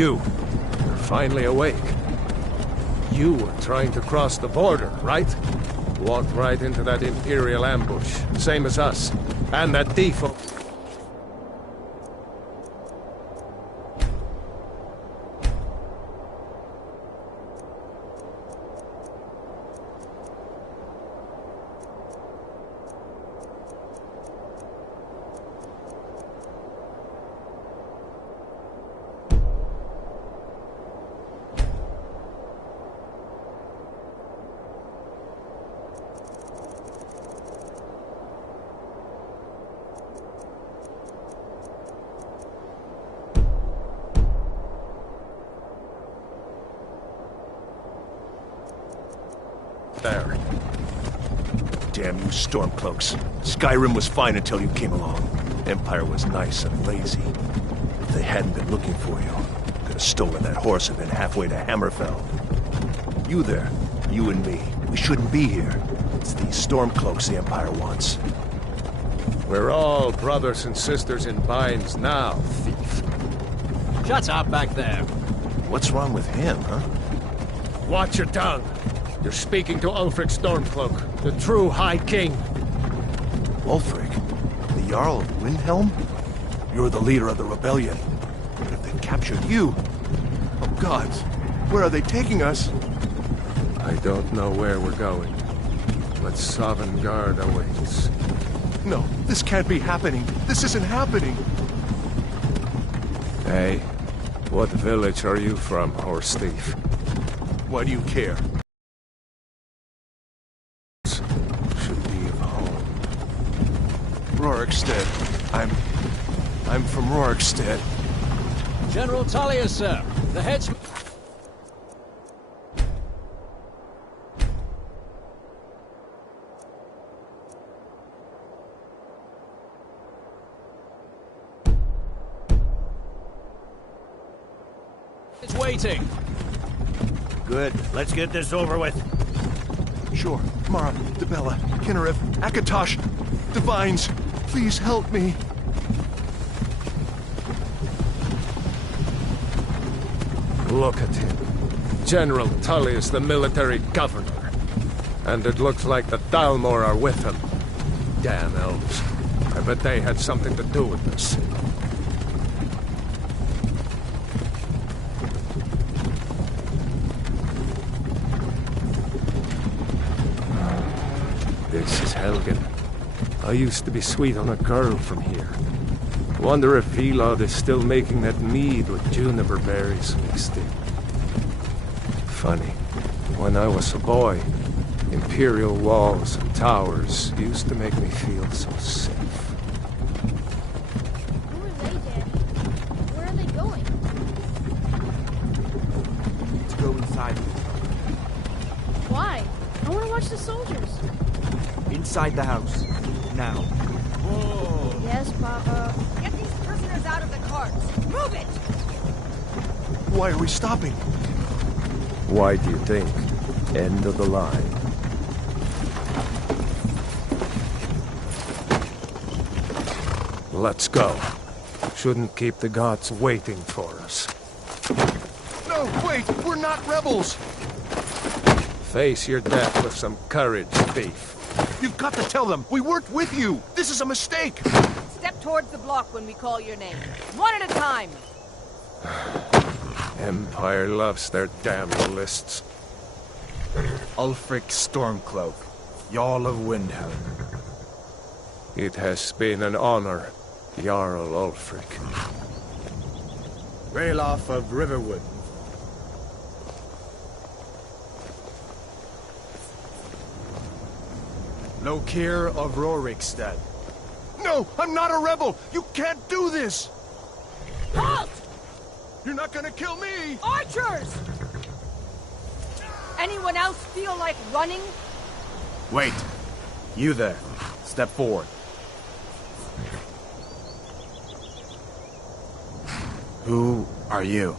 You're finally awake. You were trying to cross the border, right? Walked right into that Imperial ambush, same as us. And that default... There. Damn you Stormcloaks. Skyrim was fine until you came along. Empire was nice and lazy. If they hadn't been looking for you, could have stolen that horse and been halfway to Hammerfell. You there, you and me, we shouldn't be here. It's these Stormcloaks the Empire wants. We're all brothers and sisters in binds now, thief. Shut up back there. What's wrong with him, huh? Watch your tongue. You're speaking to Ulfric Stormcloak, the true High King. Ulfric? The Jarl of Windhelm? You're the leader of the rebellion. But if they captured you... Oh gods, where are they taking us? I don't know where we're going, but Sovngarde awaits. No, this can't be happening. This isn't happening. Hey, what village are you from, horse thief? Why do you care? Should be of home. Rorikstead. I'm from Rorikstead. General Talia, sir. The headsman... is waiting. Good. Let's get this over with. Sure. Mara, Dibella, Kinnarev, Akatosh, Divines, please help me. Look at him. General Tullius, the military governor. And it looks like the Dalmor are with him. Damn elves. I bet they had something to do with this. This is Helgen. I used to be sweet on a girl from here. Wonder if Elod is still making that mead with juniper berries mixed in. Funny, when I was a boy, Imperial walls and towers used to make me feel so safe. Who are they, Daddy? Where are they going? To go inside. Why? I want to watch the soldiers. Inside the house. Now. Whoa! Yes, Papa. Get these prisoners out of the carts! Move it! Why are we stopping? Why do you think? End of the line. Let's go. Shouldn't keep the gods waiting for us. No, wait! We're not rebels! Face your death with some courage, thief. You've got to tell them! We weren't with you! This is a mistake! Step towards the block when we call your name. One at a time! Empire loves their damn lists. Ulfric Stormcloak, Jarl of Windhelm. It has been an honor, Jarl Ulfric. Ralof of Riverwood. Lokir of Rorikstead. No! I'm not a rebel! You can't do this! Halt! You're not gonna kill me! Archers! Anyone else feel like running? Wait. You there. Step forward. Who are you?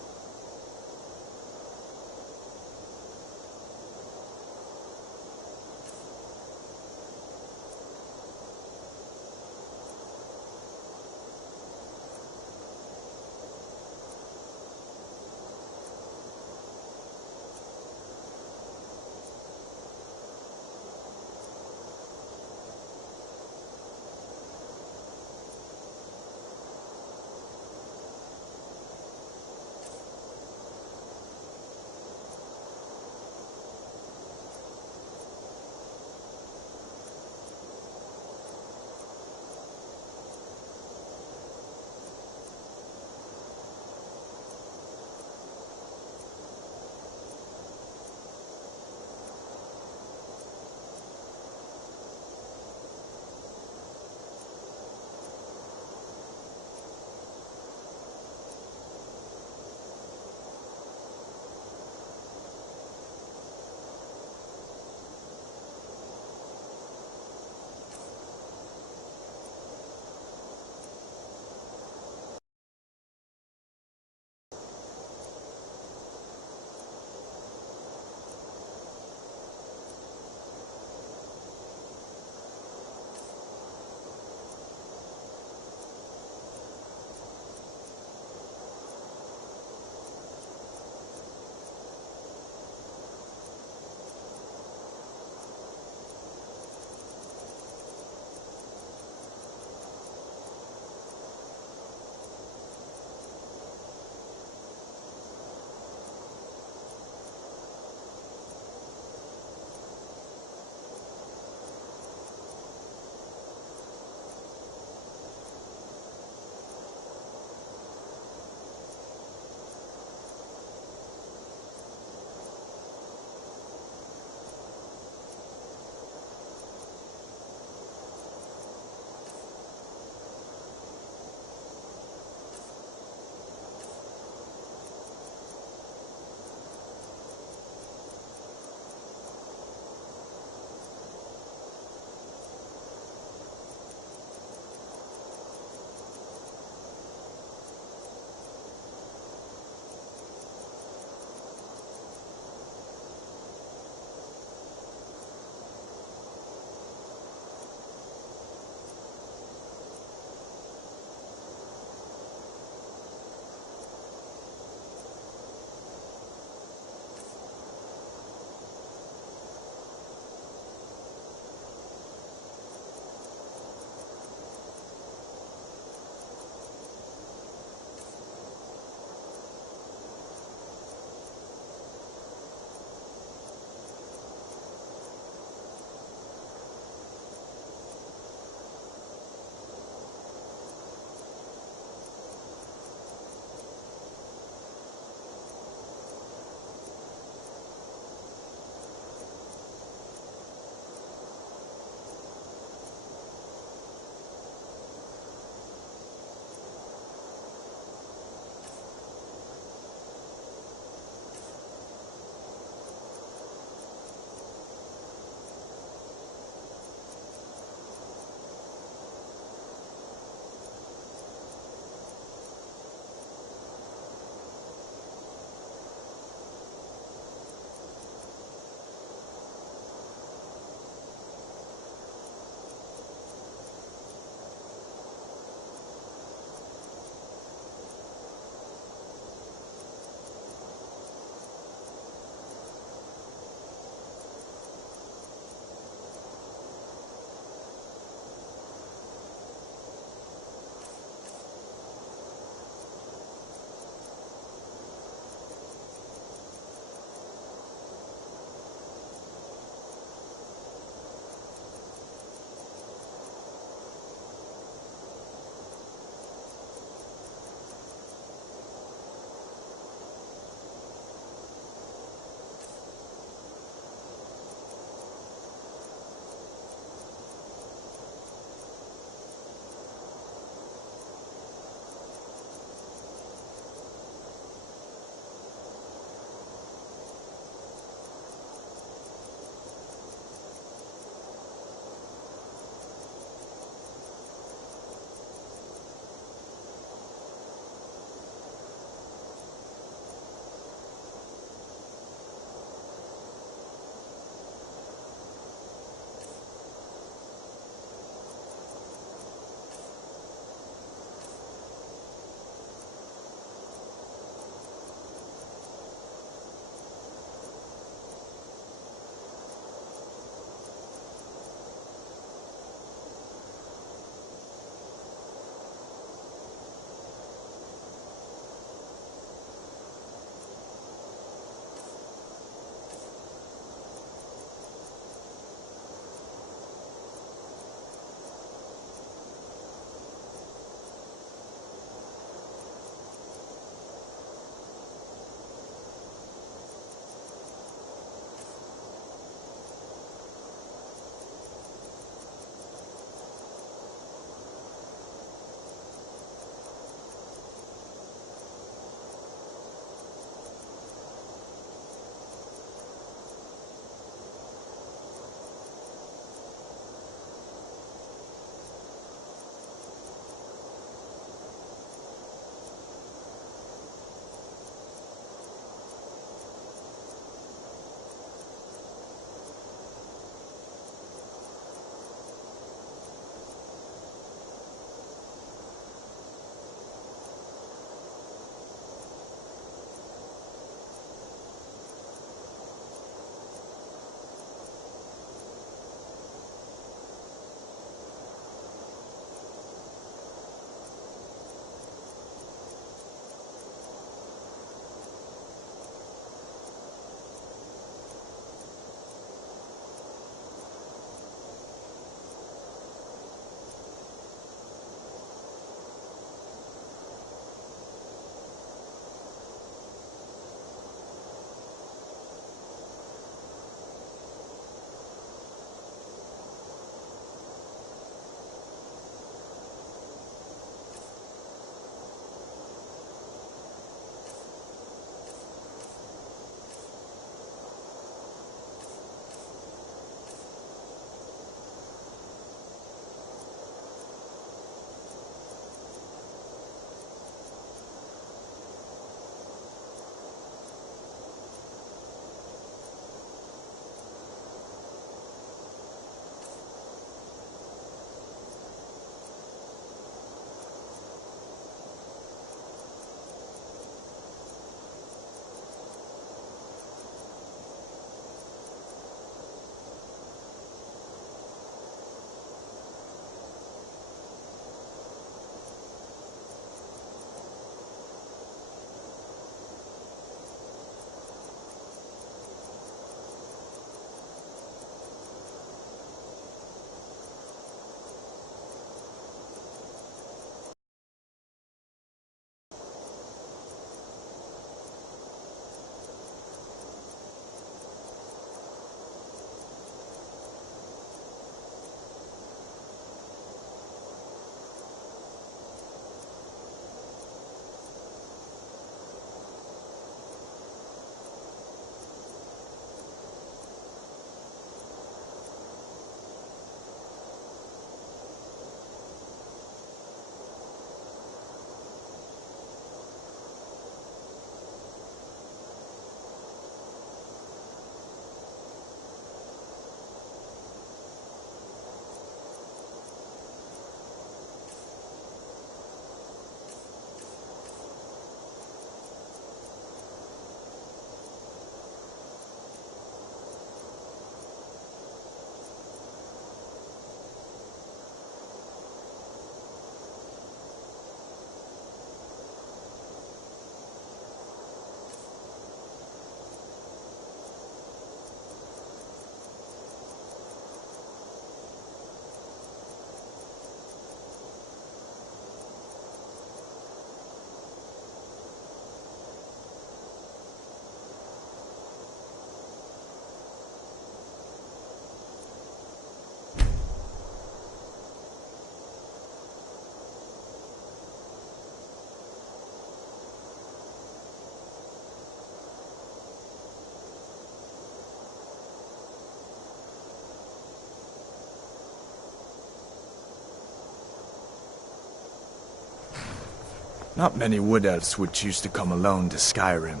Not many wood elves would choose to come alone to Skyrim.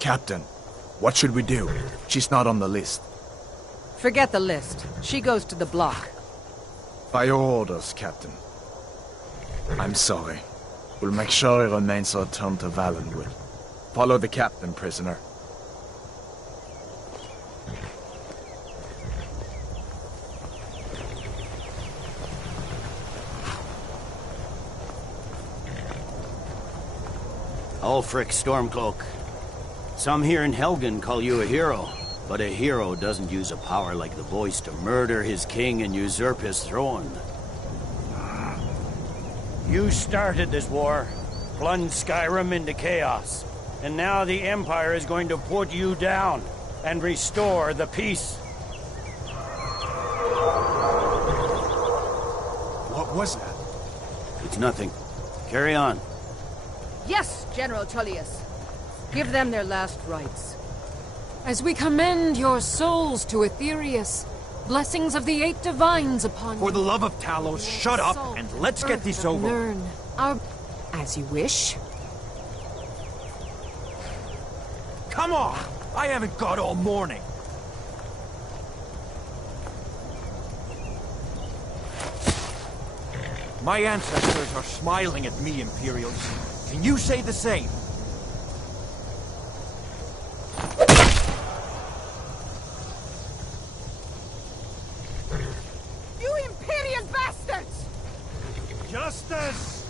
Captain, what should we do? She's not on the list. Forget the list. She goes to the block. By your orders, Captain. I'm sorry. We'll make sure he remains returned to Valenwood. Follow the captain, prisoner. Ulfric Stormcloak. Some here in Helgen call you a hero, but a hero doesn't use a power like the voice to murder his king and usurp his throne. You started this war, plunged Skyrim into chaos, and now the Empire is going to put you down and restore the peace. What was that? It's nothing. Carry on. Yes, General Tullius. Give them their last rites. As we commend your souls to Aetherius, blessings of the 8 divines upon you. For the love of Talos, shut up and let's get this over. Learn our... As you wish. Come on! I haven't got all morning. My ancestors are smiling at me, Imperials. Can you say the same? You Imperial bastards! Justice!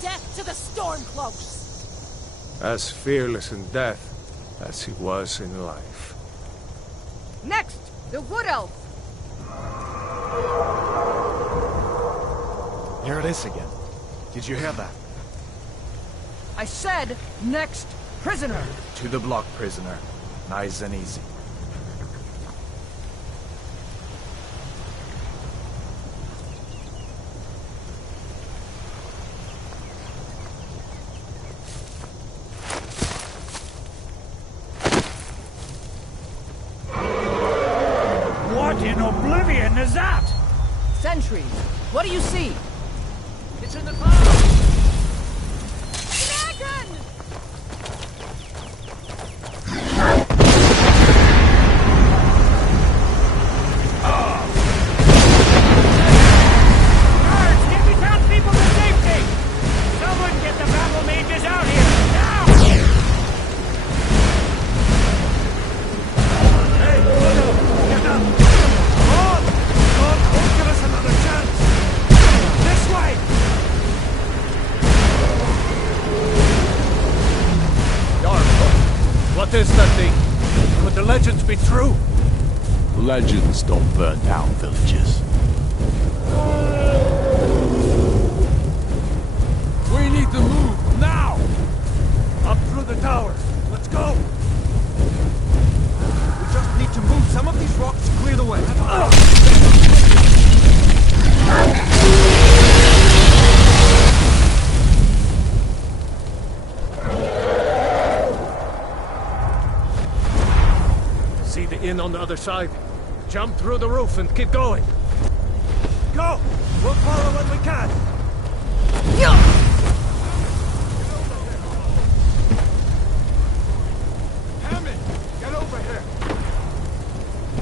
Death to the Stormcloaks! As fearless in death as he was in life. Next, the Wood Elf! Here it is again. Did you hear that? I said, next prisoner! To the block, prisoner. Nice and easy. What in oblivion is that? Sentries, what do you see? It's in the clouds! Dragon! Guards, get me townspeople to safety! Someone get the battle mages out here, now! Hey, Ludo! Get up! Come on! God, don't give us another chance! This way! What is that thing? Could the legends be true? Legends don't burn down villages. We need to move, now! Up through the tower. Let's go! We just need to move some of these rocks to clear the way. See the inn on the other side? Jump through the roof and keep going. Go! We'll follow when we can! Hammond, get over here!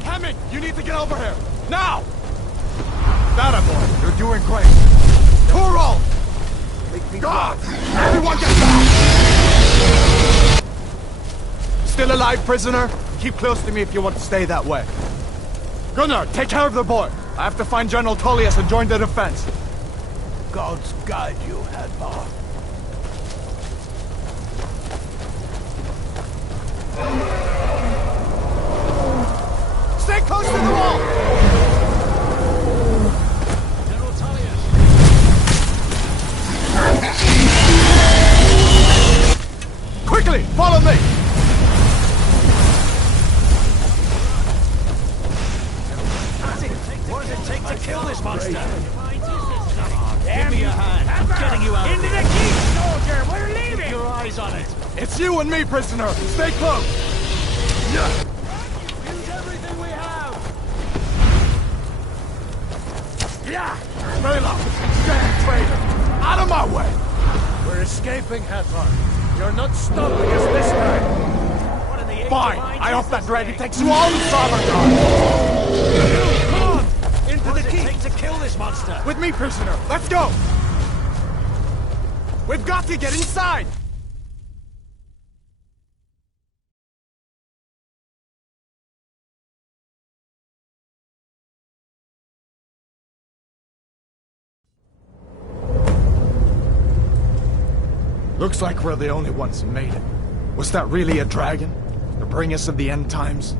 Hammond, you need to get over here! Now! That boy, you're doing great! Toro! God! Everyone get back! Still alive, prisoner? Keep close to me if you want to stay that way. Gunnar, take care of the boy. I have to find General Tullius and join the defense. God's guide you, Hadvar. Stay close to the wall! General Tullius! Quickly, follow me! What does it take to kill this monster? Damn you! I'm getting you out of Into here. the keep, soldier! We're leaving! Keep your eyes on it. It's you and me, prisoner! Stay close! Use everything we have. Yeah! Stay low! Damn traitor! Out of my way! We're escaping, Hathor. You're not stopping us this time. What in the eight Fine! divines I is hope that this dragon thing? takes you all to Samarkand! Come on! Into What the does it keep! take to kill this monster? With me, prisoner! Let's go! We've got to get inside! Looks like we're the only ones who made it. Was that really a dragon? To bring us of the end times?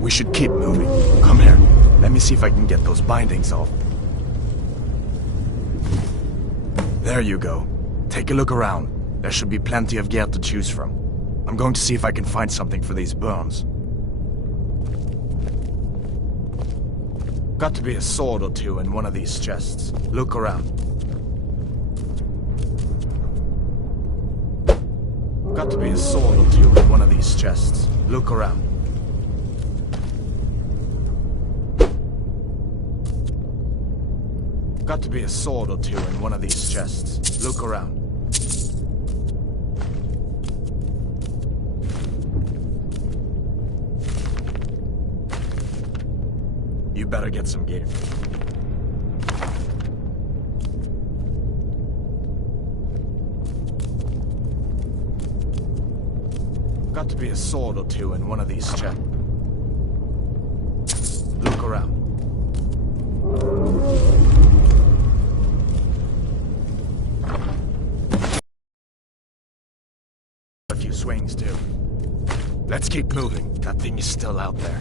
We should keep moving. Come here. Let me see if I can get those bindings off. There you go. Take a look around. There should be plenty of gear to choose from. I'm going to see if I can find something for these burns. Got to be a sword or two in one of these chests. Look around. Got to be a sword or two in one of these chests. Look around. Got to be a sword or two in one of these chests. Look around. You better get some gear. Got to be a sword or two in one of these chests. Look around. A few swings too. Let's keep moving. That thing is still out there.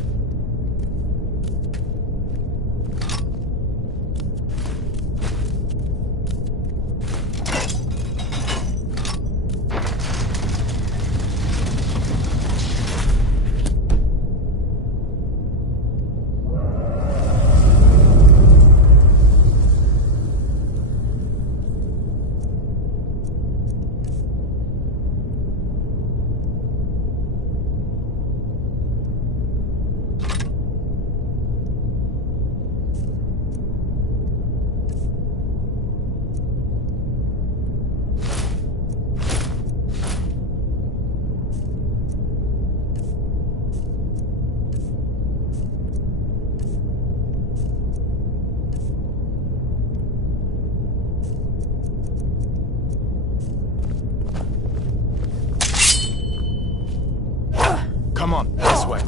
Come on, this way.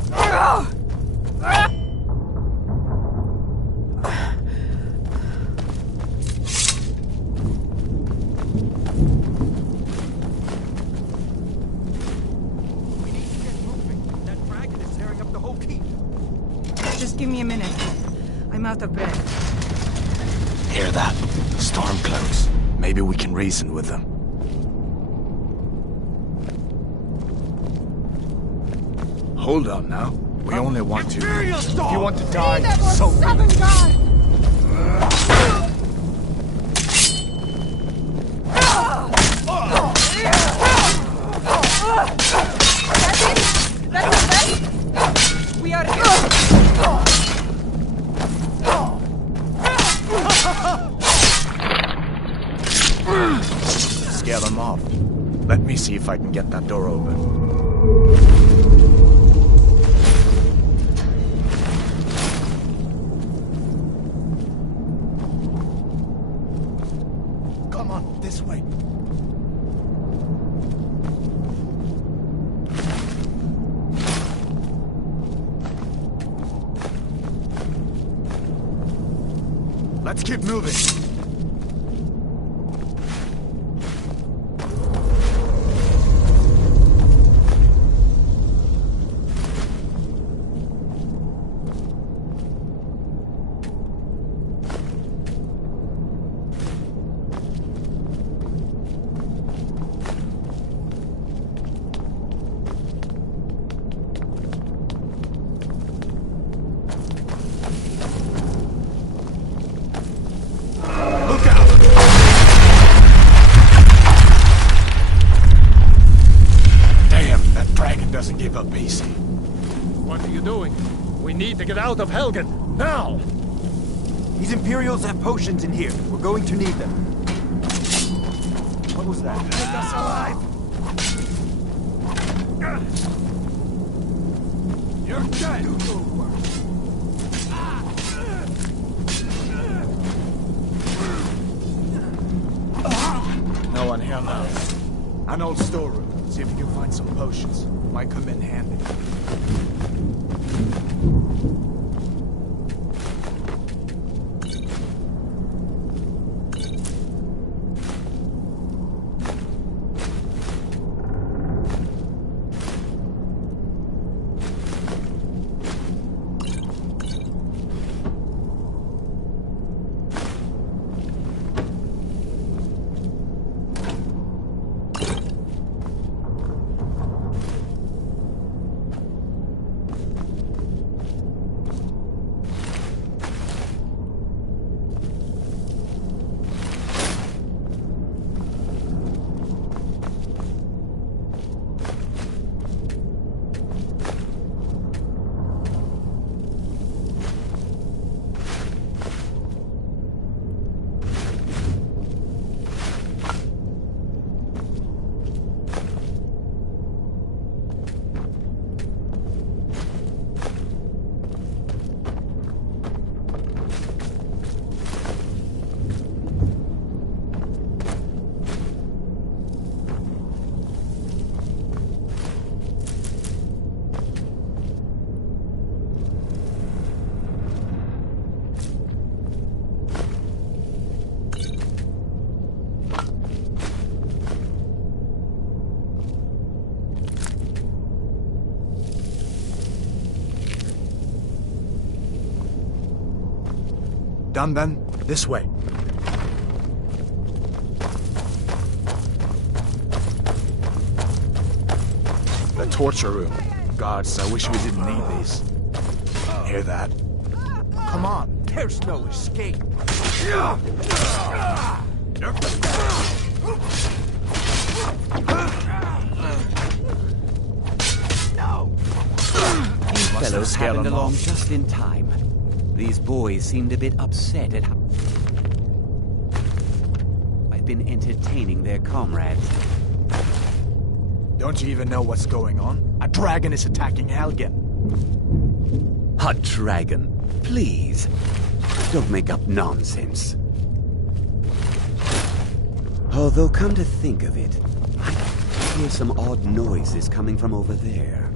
We need to get moving. That dragon is tearing up the whole keep. Just give me a minute. I'm out of breath. Hear that? Stormcloaks. Maybe we can reason with them. Hold on now. We only want to. If you want to die, That was so be seven it. guys! That's it? That's the best? We are here. Scare them off. Let me see if I can get that door open. Come on, this way. Let's keep moving. Doesn't give up easy. What are you doing? We need to get out of Helgen, now! These Imperials have potions in here. We're going to need them. was that? Take us alive! You're dead! No one here now. An old storeroom. See if you can find some potions. Might come in handy. Done then? This way. The torture room. Gods, I wish we didn't need these. Hear that? Come on, there's no escape. You fellows happened along just in time. These boys seemed a bit upset at how I've been entertaining their comrades. Don't you even know what's going on? A dragon is attacking Helgen. A dragon? Please. Don't make up nonsense. Although, come to think of it, I hear some odd noises coming from over there.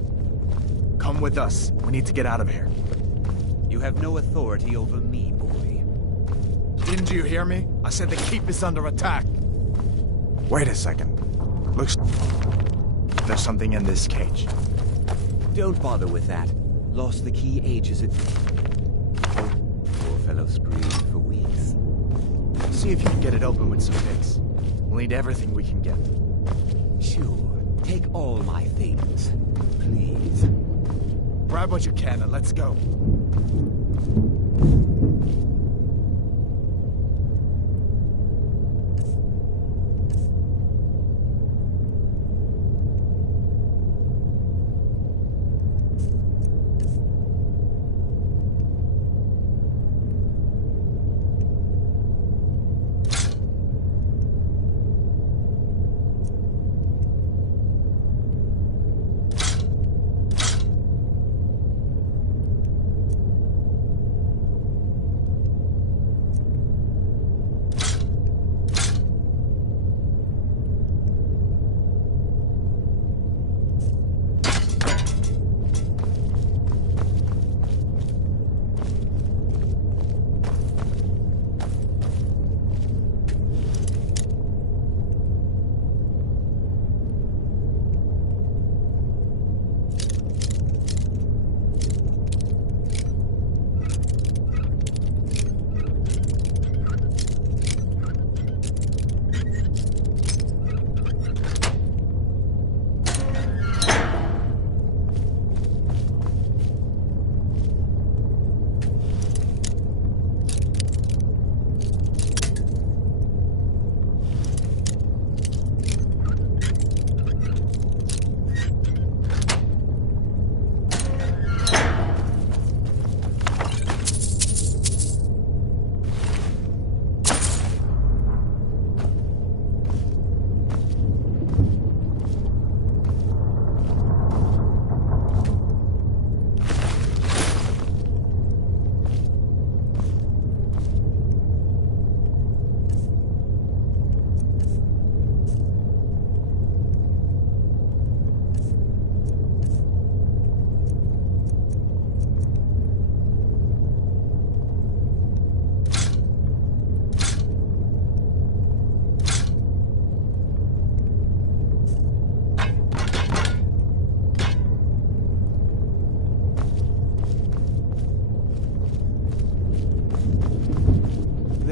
Come with us. We need to get out of here. You have no authority over me, boy. Didn't you hear me? I said the keep is under attack. Wait a second. Looks... There's something in this cage. Don't bother with that. Lost the key ages ago. Poor fellow screamed for weeks. See if you can get it open with some picks. We'll need everything we can get. Sure. Take all my things. Please. Grab what you can and let's go.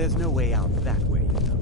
There's no way out that way, you know.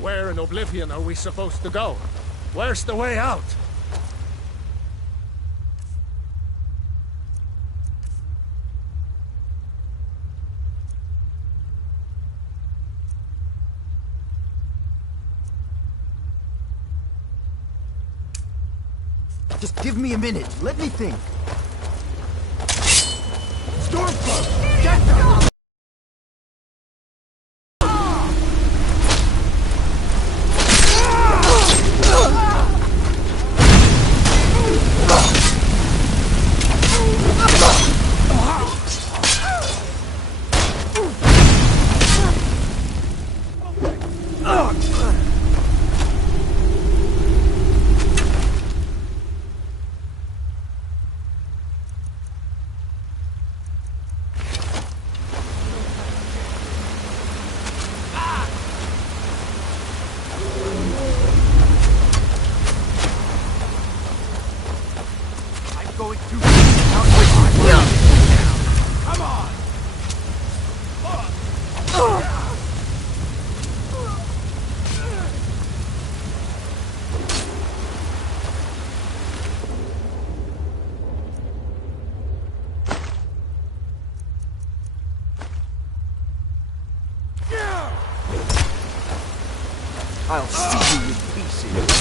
Where in Oblivion are we supposed to go? Where's the way out? Just give me a minute. Let me think. Stormcloak! Get them! I'll see you in pieces.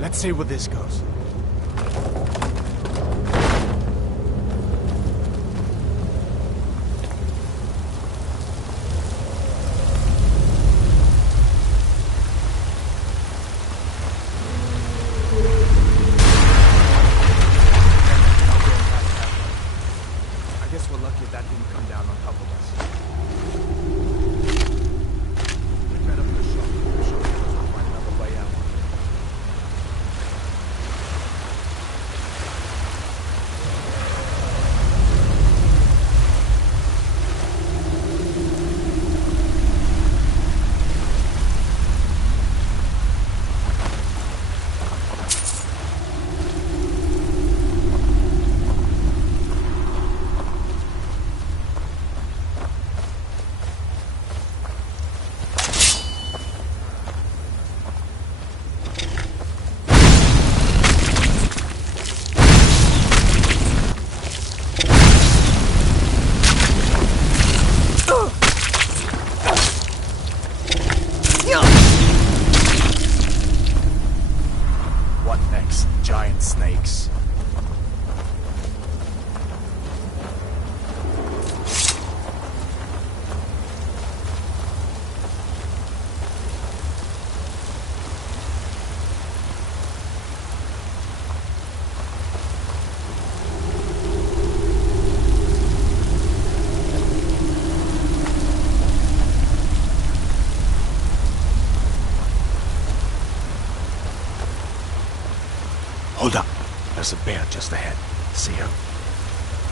Let's see where this goes. I guess we're lucky that didn't come down on top of us. We better push on. We'll find another way out. There's a bear just ahead. See her?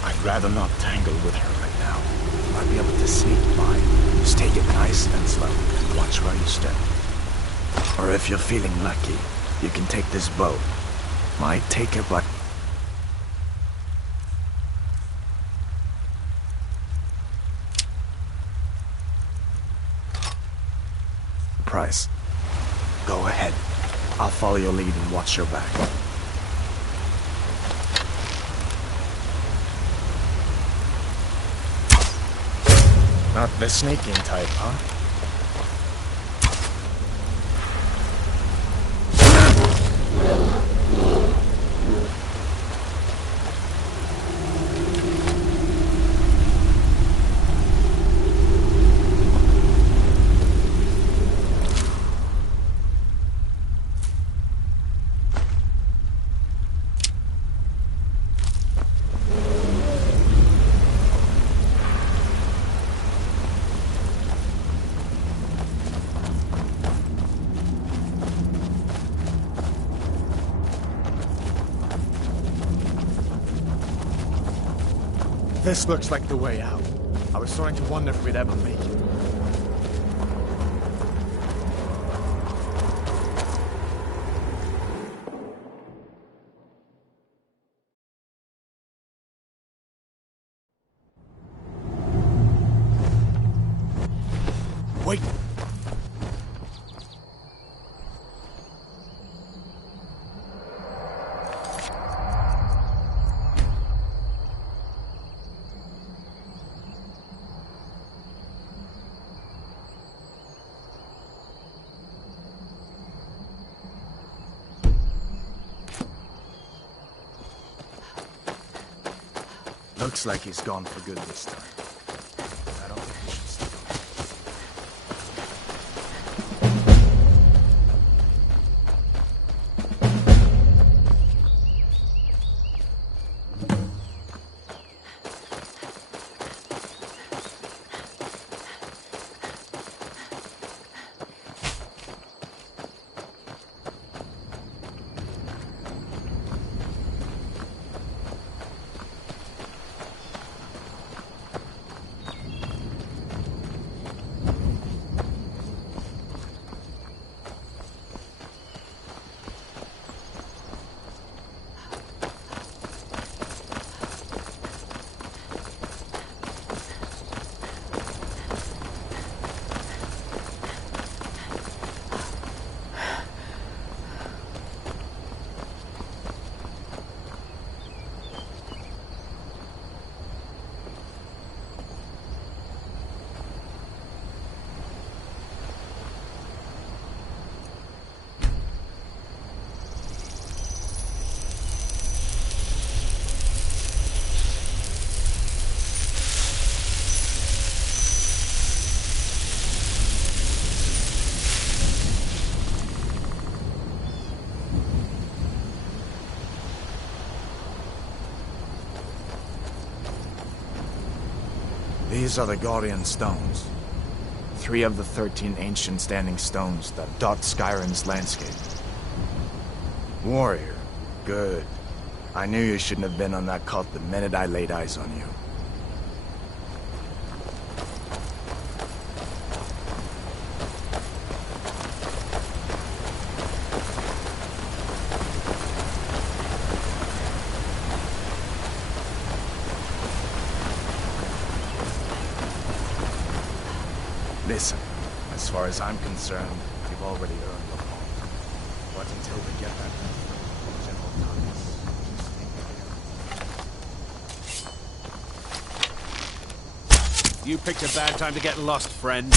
I'd rather not tangle with her right now. You might be able to sneak by. Just take it nice and slow. Watch where you step. Or if you're feeling lucky, you can take this bow. Might take it, but... Price. Go ahead. I'll follow your lead and watch your back. Not the sneaking type, huh? This looks like the way out. I was starting to wonder if we'd ever make it. Wait! Looks like he's gone for good this time. I don't think we should stick These are the Guardian Stones. 3 of the 13 ancient standing stones that dot Skyrim's landscape. Warrior. Good. I knew you shouldn't have been on that cult the minute I laid eyes on you. Listen, as far as I'm concerned, you've already earned the home. But until we get that from General Thomas, You picked a bad time to get lost, friend.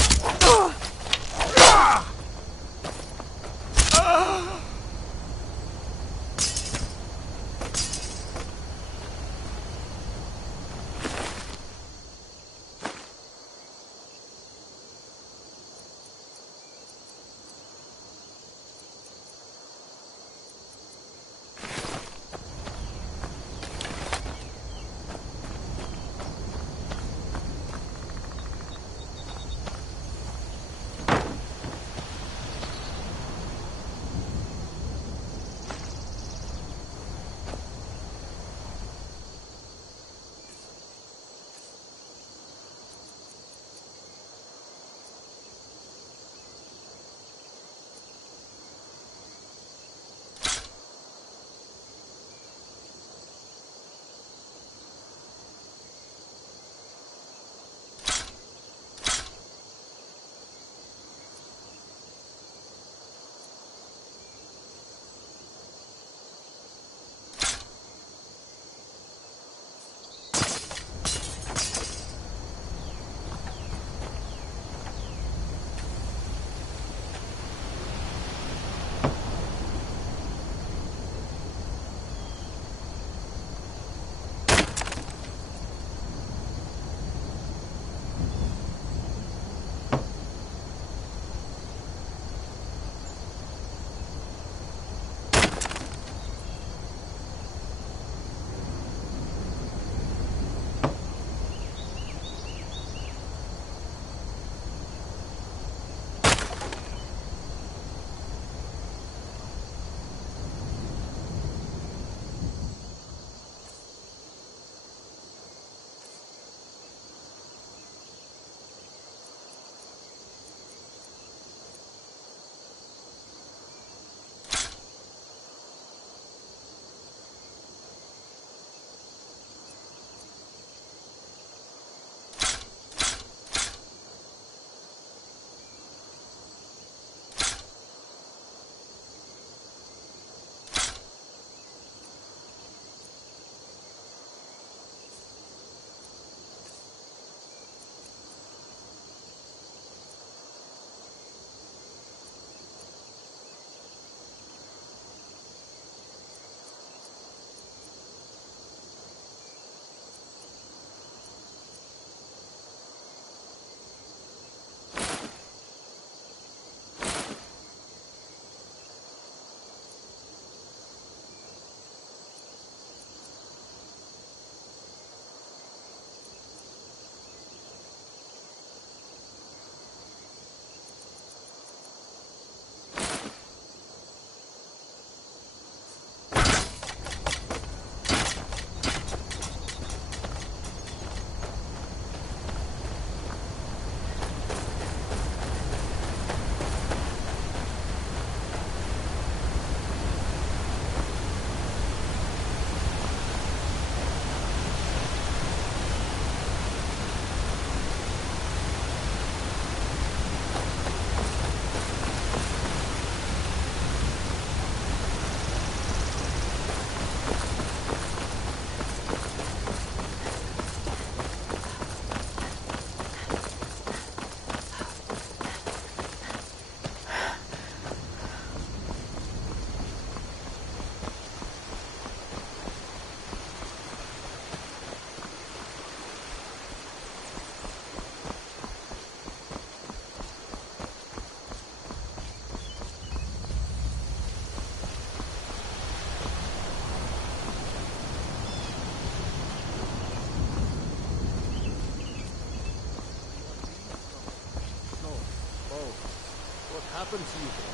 happened to you, boy?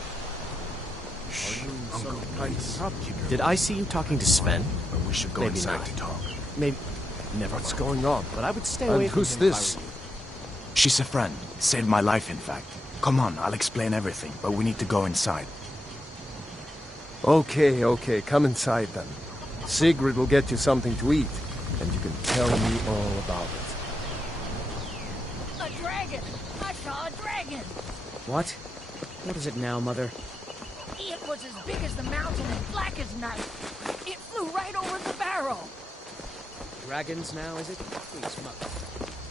Are you in some kind of trouble? Did I see you talking to Sven? Or we should go Maybe inside not. to talk. Maybe. Never What's mind. going on? But I would stay And away from who's him if I this? were you. She's a friend. Saved my life, in fact. Come on, I'll explain everything, but we need to go inside. Okay, come inside then. Sigrid will get you something to eat, and you can tell me all about it. A dragon! I saw a dragon! What? What is it now, Mother? It was as big as the mountain and black as night. It flew right over the barrel. Dragons now, is it? Please, Mother.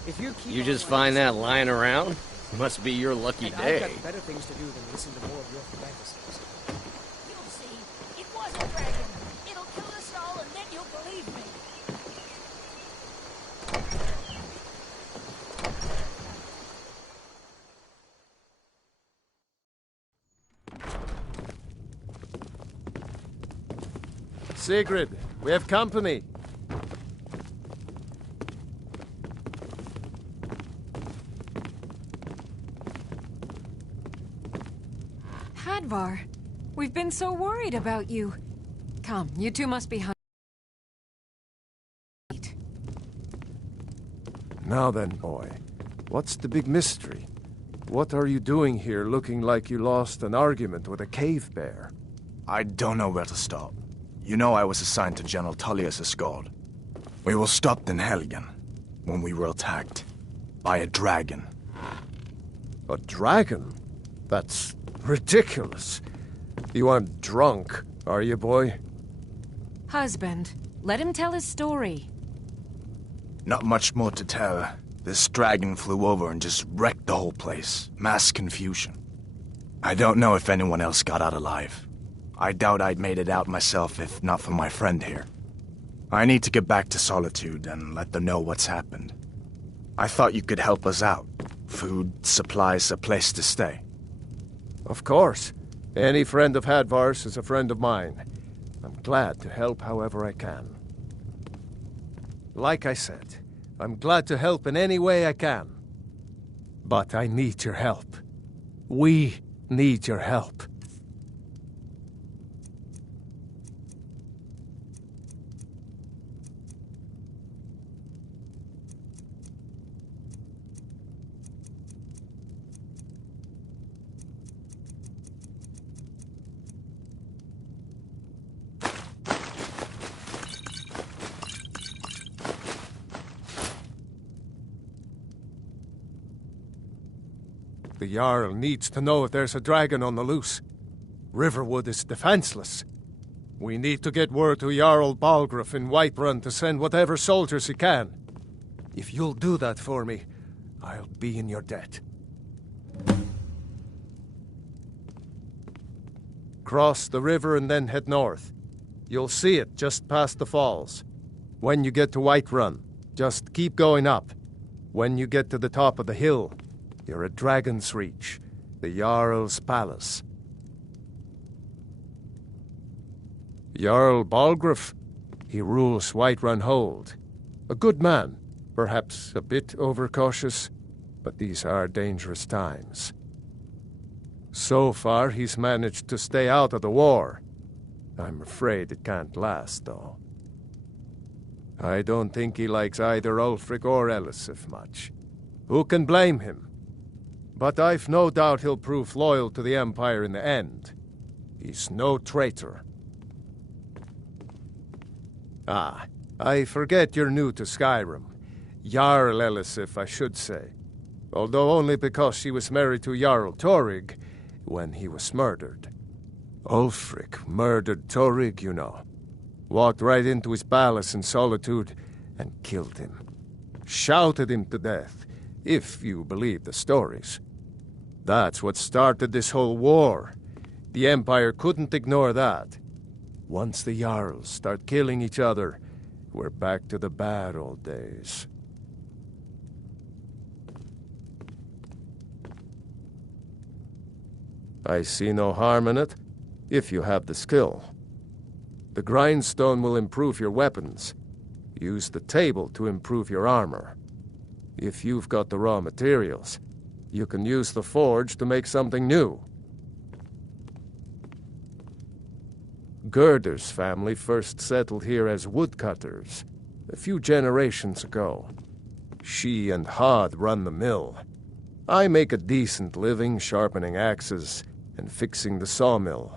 If you keep You on just like find this, that lying around? Must be your lucky and day. I've got better things to do than listen to more of your fantasies. You'll see. It was a dragon. It'll kill us all and then you'll believe me. Sigrid, we have company. Hadvar, we've been so worried about you. Come, you two must be hungry. Now then, boy, what's the big mystery? What are you doing here looking like you lost an argument with a cave bear? I don't know where to start. You know I was assigned to General Tullius' guard. We were stopped in Helgen when we were attacked by a dragon. A dragon? That's ridiculous. You aren't drunk, are you, boy? Husband, let him tell his story. Not much more to tell. This dragon flew over and just wrecked the whole place. Mass confusion. I don't know if anyone else got out alive. I doubt I'd made it out myself if not for my friend here. I need to get back to Solitude and let them know what's happened. I thought you could help us out. Food, supplies, a place to stay. Of course. Any friend of Hadvar's is a friend of mine. I'm glad to help however I can. Like I said, I'm glad to help in any way I can. But I need your help. We need your help. The Jarl needs to know if there's a dragon on the loose. Riverwood is defenseless. We need to get word to Jarl Balgruuf in Whiterun to send whatever soldiers he can. If you'll do that for me, I'll be in your debt. Cross the river and then head north. You'll see it just past the falls. When you get to Whiterun, just keep going up. When you get to the top of the hill, you're at Dragon's Reach, the Jarl's palace. Jarl Balgruuf, he rules Whiterun Hold. A good man, perhaps a bit overcautious, but these are dangerous times. So far, he's managed to stay out of the war. I'm afraid it can't last, though. I don't think he likes either Ulfric or Elisif much. Who can blame him? But I've no doubt he'll prove loyal to the Empire in the end. He's no traitor. Ah, I forget you're new to Skyrim. Jarl Elisif, I should say. Although only because she was married to Jarl Torrig when he was murdered. Ulfric murdered Torrig, you know. Walked right into his palace in Solitude and killed him. Shouted him to death, if you believe the stories. That's what started this whole war. The Empire couldn't ignore that. Once the Jarls start killing each other, we're back to the bad old days. I see no harm in it, if you have the skill. The grindstone will improve your weapons. Use the table to improve your armor. If you've got the raw materials, you can use the forge to make something new. Gerder's family first settled here as woodcutters a few generations ago. She and Hod run the mill. I make a decent living sharpening axes and fixing the sawmill.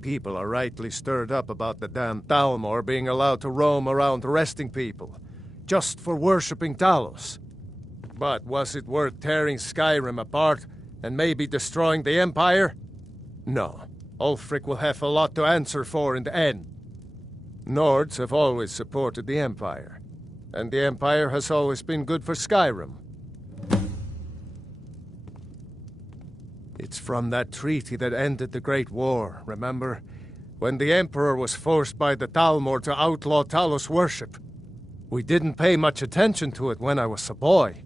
People are rightly stirred up about the damn Thalmor being allowed to roam around arresting people, just for worshipping Talos. But was it worth tearing Skyrim apart and maybe destroying the Empire? No. Ulfric will have a lot to answer for in the end. Nords have always supported the Empire, and the Empire has always been good for Skyrim. It's from that treaty that ended the Great War, remember? When the Emperor was forced by the Thalmor to outlaw Talos worship. We didn't pay much attention to it when I was a boy.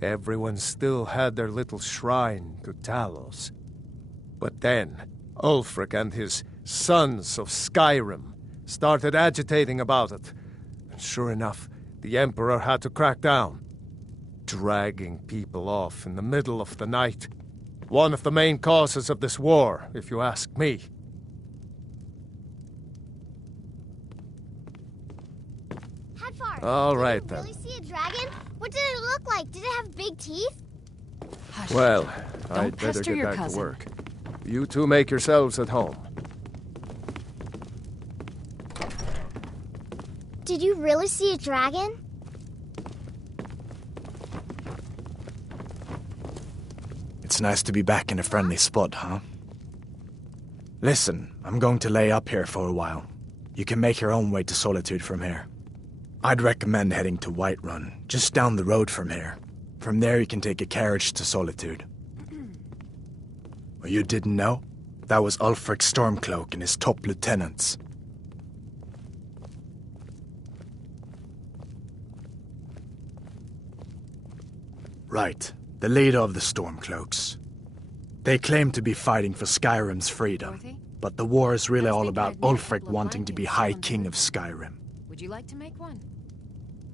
Everyone still had their little shrine to Talos. But then, Ulfric and his Sons of Skyrim started agitating about it. And sure enough, the Emperor had to crack down. Dragging people off in the middle of the night. One of the main causes of this war, if you ask me. Hadvar, All right, did then. you really see a dragon? What did it look like? Did it have big teeth? Well, Don't I'd better pester get your back cousin. to work. You two make yourselves at home. Did you really see a dragon? It's nice to be back in a friendly spot, huh? Listen, I'm going to lay up here for a while. You can make your own way to Solitude from here. I'd recommend heading to Whiterun, just down the road from here. From there you can take a carriage to Solitude. Well, you didn't know? That was Ulfric Stormcloak and his top lieutenants. Right, the leader of the Stormcloaks. They claim to be fighting for Skyrim's freedom, but the war is really all about Ulfric wanting to be High King of Skyrim. Would you like to make one?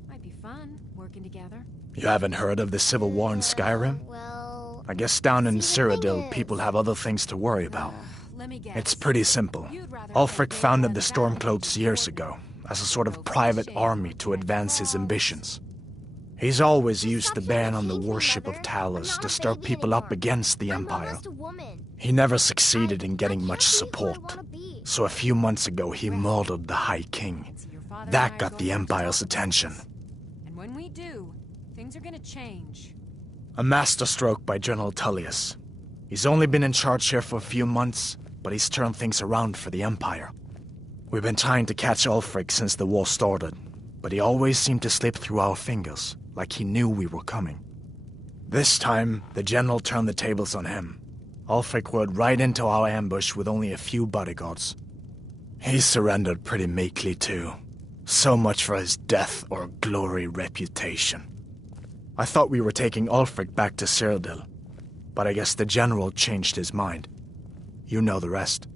Might be fun, working together. You haven't heard of the Civil War in Skyrim? Well, I guess down in Cyrodiil, people have other things to worry about. It's pretty simple. Ulfric founded the Stormcloaks years ago, as a sort of private army to advance his ambitions. He's always used the ban on the worship of Talos to stir people up against the Empire. He never succeeded in getting much support, so a few months ago he murdered the High King. That got the Empire's attention. And when we do, things are gonna change. A masterstroke by General Tullius. He's only been in charge here for a few months, but he's turned things around for the Empire. We've been trying to catch Ulfric since the war started, but he always seemed to slip through our fingers, like he knew we were coming. This time, the General turned the tables on him. Ulfric rode right into our ambush with only a few bodyguards. He surrendered pretty meekly too. So much for his death or glory reputation. I thought we were taking Ulfric back to Cyrodiil, but I guess the General changed his mind. You know the rest.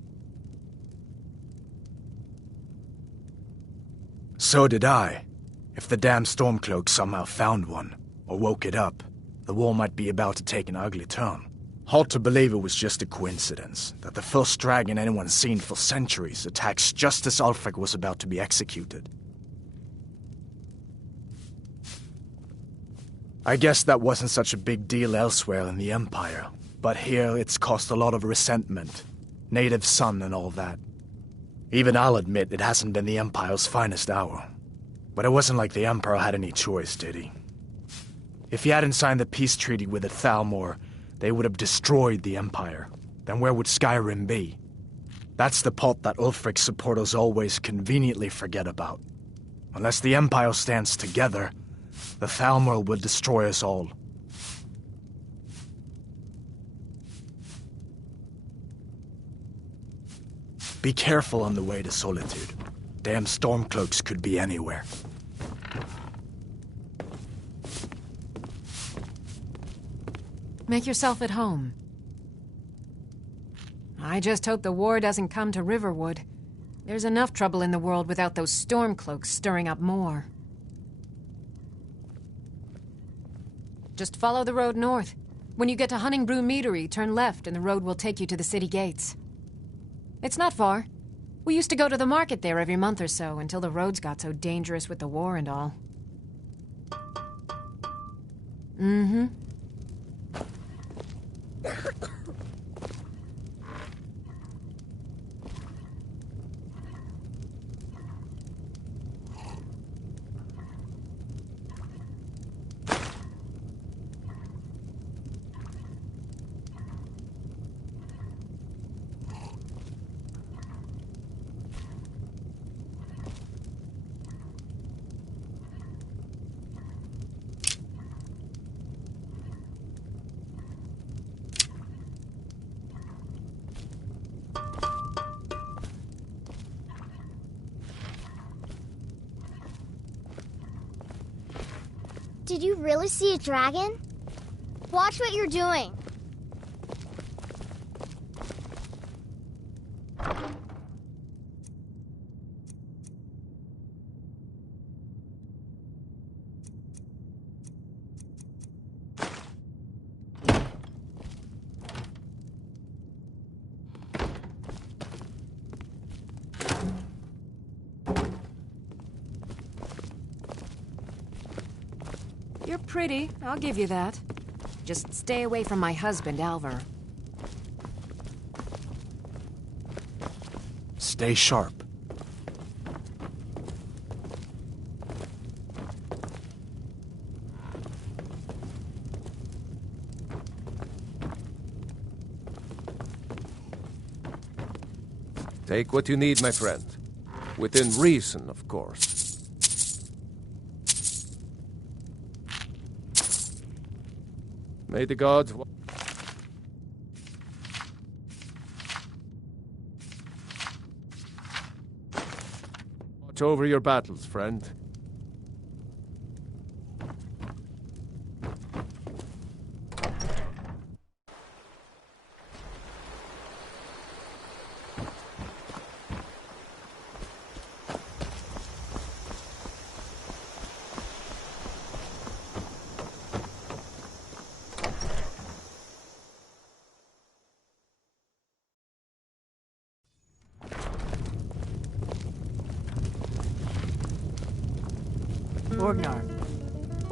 So did I. If the damn Stormcloak somehow found one, or woke it up, the war might be about to take an ugly turn. Hard to believe it was just a coincidence, that the first dragon anyone's seen for centuries attacks just as Ulfric was about to be executed. I guess that wasn't such a big deal elsewhere in the Empire, but here it's caused a lot of resentment. Native son and all that. Even I'll admit it hasn't been the Empire's finest hour. But it wasn't like the Emperor had any choice, did he? If he hadn't signed the peace treaty with the Thalmor, they would have destroyed the Empire. Then where would Skyrim be? That's the part that Ulfric's supporters always conveniently forget about. Unless the Empire stands together, the Thalmor will destroy us all. Be careful on the way to Solitude. Damn Stormcloaks could be anywhere. Make yourself at home. I just hope the war doesn't come to Riverwood. There's enough trouble in the world without those Stormcloaks stirring up more. Just follow the road north. When you get to Honningbrew Meadery, turn left and the road will take you to the city gates. It's not far. We used to go to the market there every month or so until the roads got so dangerous with the war and all. Mm-hmm. Did you really see a dragon? Watch what you're doing. You're pretty, I'll give you that. Just stay away from my husband, Alvar. Stay sharp. Take what you need, my friend. Within reason, of course. May the gods... watch over your battles, friend.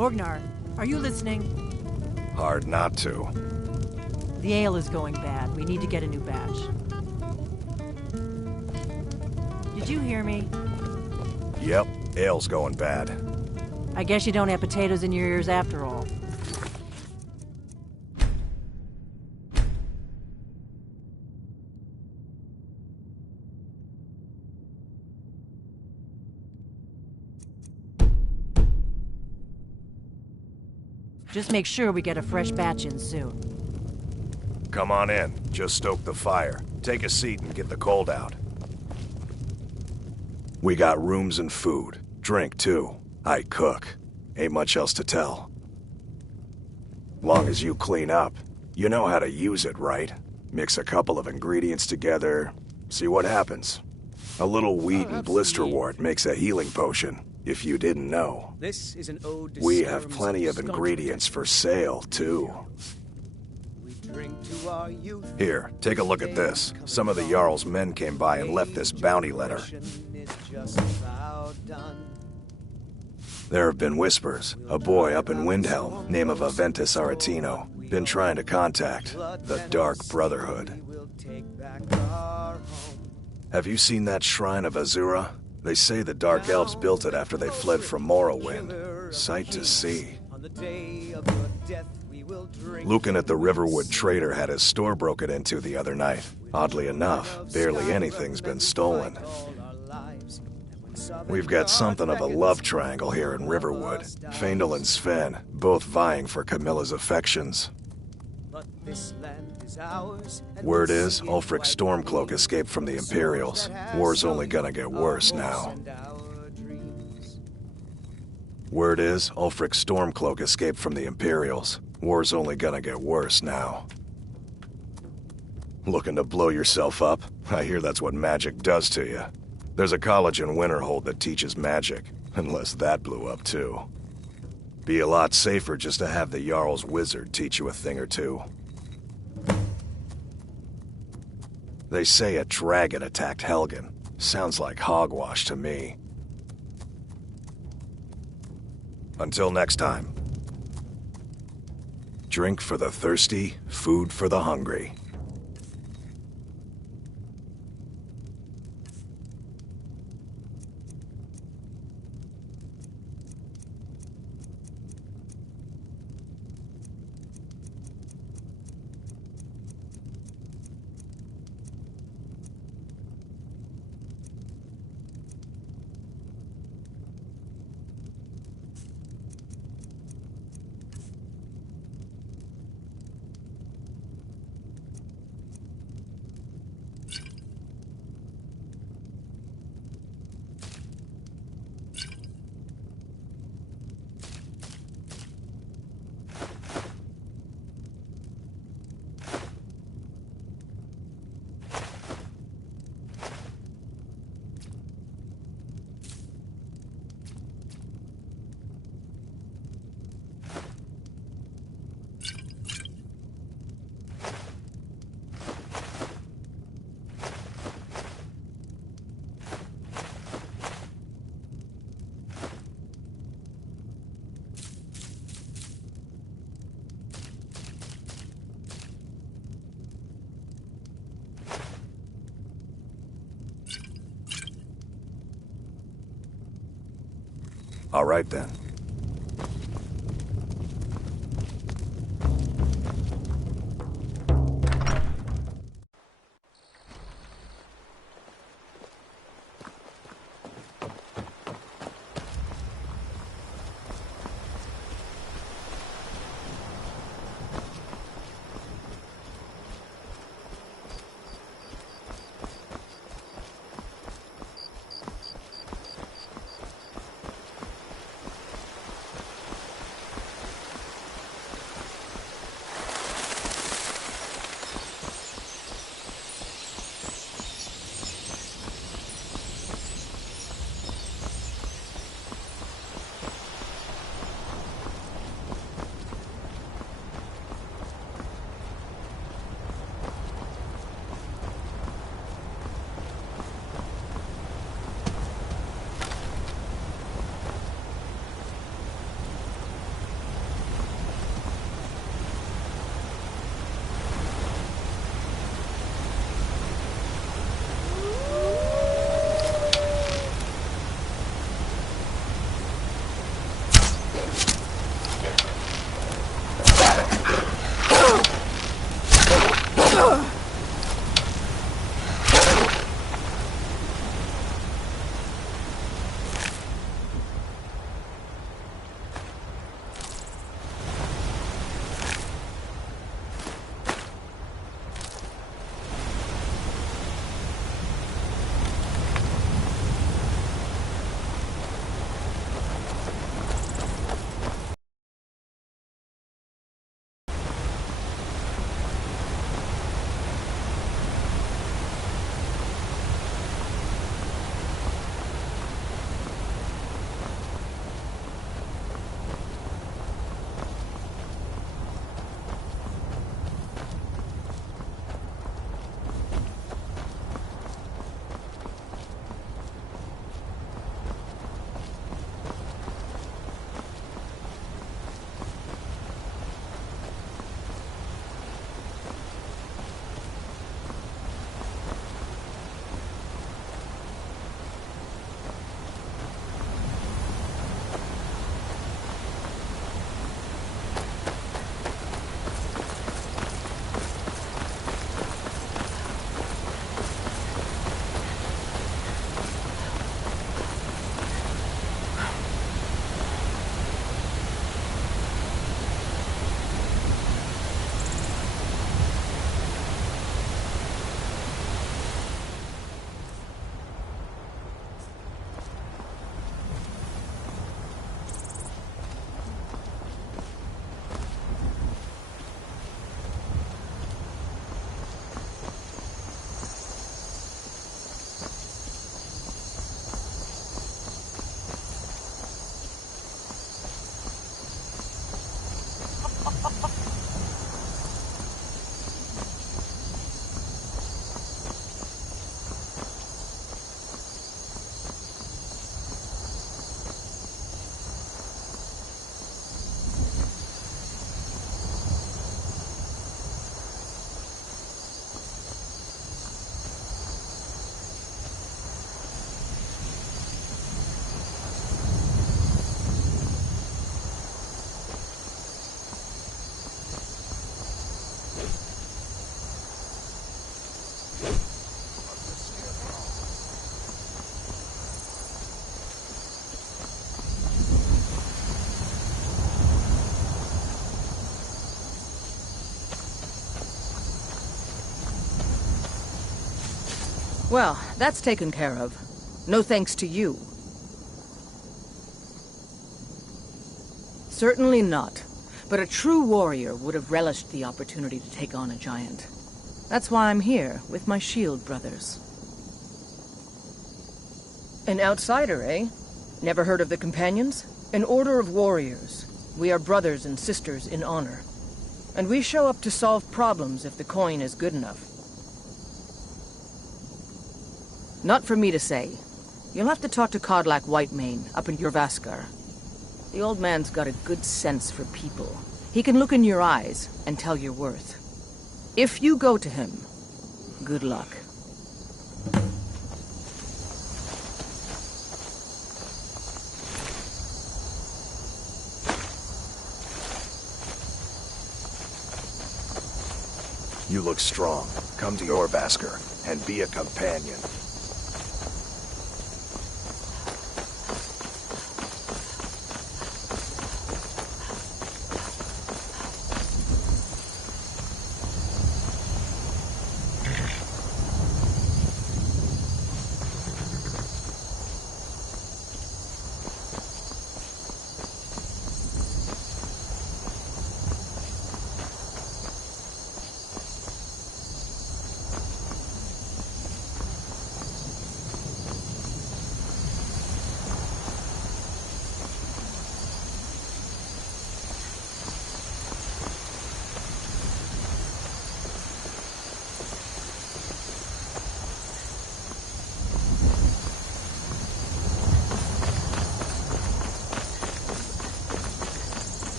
Orgnar, are you listening? Hard not to. The ale is going bad. We need to get a new batch. Did you hear me? Yep, ale's going bad. I guess you don't have potatoes in your ears after all. Just make sure we get a fresh batch in soon. Come on in. Just stoke the fire. Take a seat and get the cold out. We got rooms and food. Drink, too. I cook. Ain't much else to tell. Long as you clean up. You know how to use it, right? Mix a couple of ingredients together. See what happens. A little wheat and blisterwort makes a healing potion. If you didn't know. This is an ode to We have plenty of ingredients for sale, too. Here, take a look at this. Some of the Jarl's men came by and left this bounty letter. There have been whispers. A boy up in Windhelm, name of Aventus Aretino, been trying to contact the Dark Brotherhood. Have you seen that shrine of Azura? They say the Dark Elves built it after they fled from Morrowind. Sight to see. Lucan at the Riverwood Trader had his store broken into the other night. Oddly enough, barely anything's been stolen. We've got something of a love triangle here in Riverwood. Faendal and Sven, both vying for Camilla's affections. Word is, Ulfric Stormcloak escaped from the Imperials. War's only gonna get worse now. Word is, Ulfric Stormcloak escaped from the Imperials. War's only gonna get worse now. Looking to blow yourself up? I hear that's what magic does to you. There's a college in Winterhold that teaches magic, unless that blew up too. Be a lot safer just to have the Jarl's wizard teach you a thing or two. They say a dragon attacked Helgen. Sounds like hogwash to me. Until next time. Drink for the thirsty, food for the hungry. All right then. Well, that's taken care of. No thanks to you. Certainly not. But a true warrior would have relished the opportunity to take on a giant. That's why I'm here, with my shield brothers. An outsider, eh? Never heard of the Companions? An order of warriors. We are brothers and sisters in honor. And we show up to solve problems if the coin is good enough. Not for me to say. You'll have to talk to Kodlak Whitemane up in Jorvaskar. The old man's got a good sense for people. He can look in your eyes and tell your worth. If you go to him, good luck. You look strong. Come to Jorvaskar and be a companion.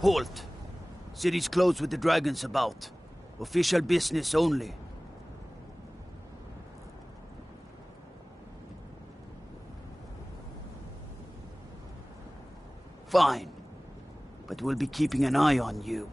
Halt! City's closed with the dragons about. Official business only. Fine. But we'll be keeping an eye on you.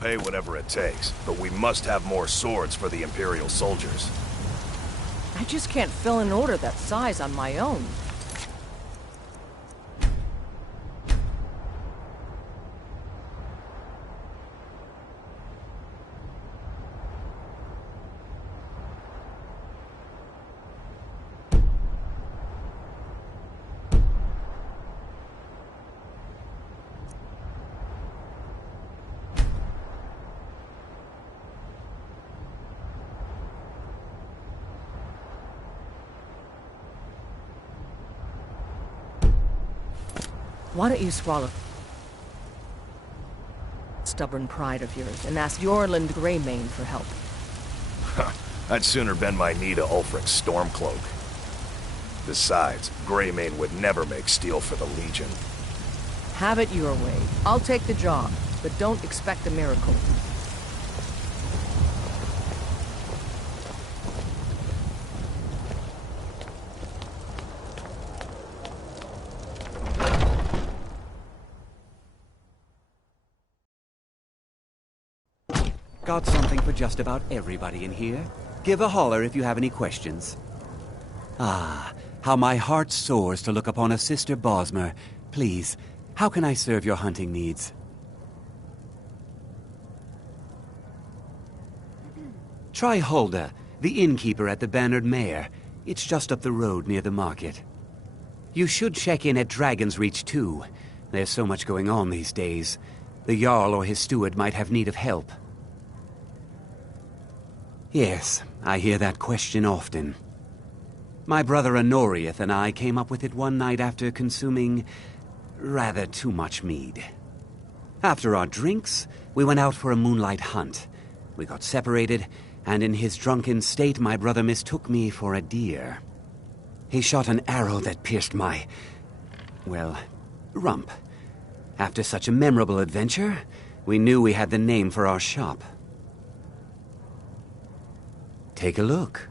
Pay whatever it takes, but we must have more swords for the Imperial soldiers. I just can't fill an order that size on my own. Why don't you swallow stubborn pride of yours and ask Yorland Greymane for help? I'd sooner bend my knee to Ulfric's Stormcloak. Besides, Greymane would never make steel for the Legion. Have it your way. I'll take the job, but don't expect a miracle. Got something for just about everybody in here. Give a holler if you have any questions. Ah, how my heart soars to look upon a Sister Bosmer. Please, how can I serve your hunting needs? Try Hulda, the innkeeper at the Bannered Mare. It's just up the road near the market. You should check in at Dragon's Reach too. There's so much going on these days. The Jarl or his steward might have need of help. Yes, I hear that question often. My brother Honoriath and I came up with it one night after consuming rather too much mead. After our drinks, we went out for a moonlight hunt. We got separated, and in his drunken state my brother mistook me for a deer. He shot an arrow that pierced my, well, rump. After such a memorable adventure, we knew we had the name for our shop. Take a look.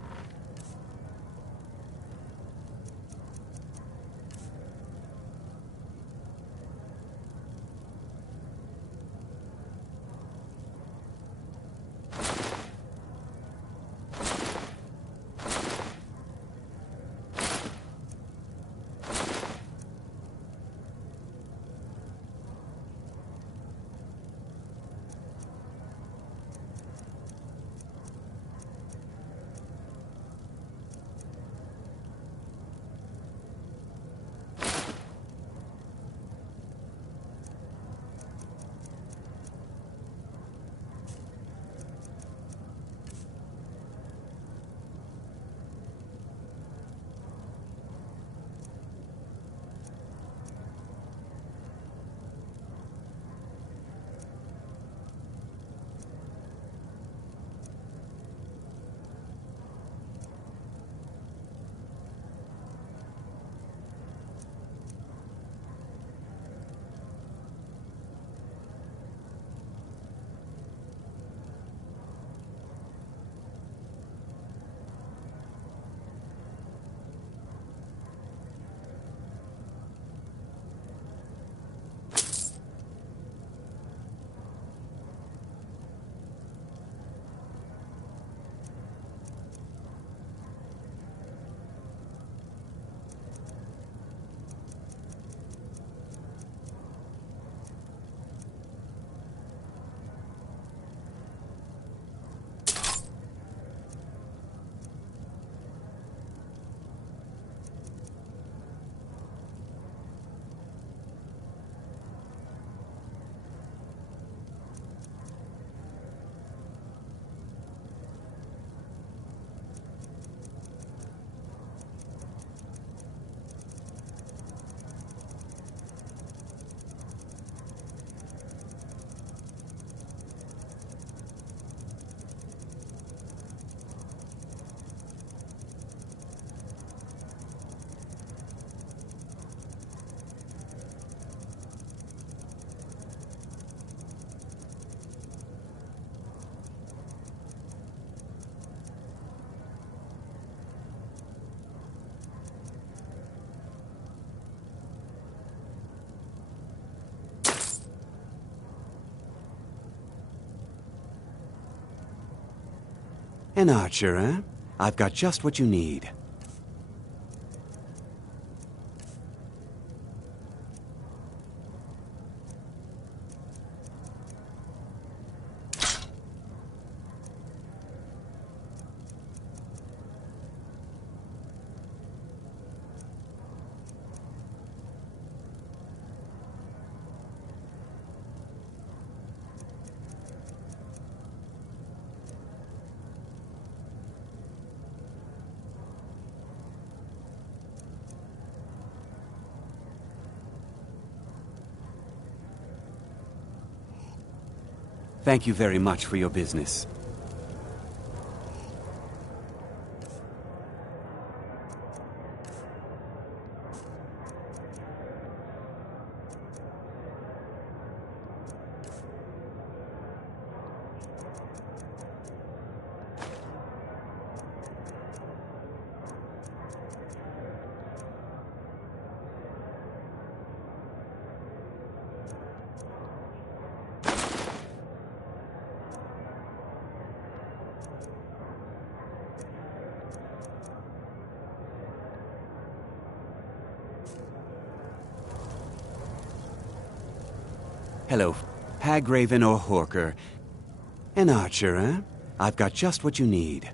An archer, eh? I've got just what you need. Thank you very much for your business. Hello, Hagraven or Horker. An archer, eh? I've got just what you need.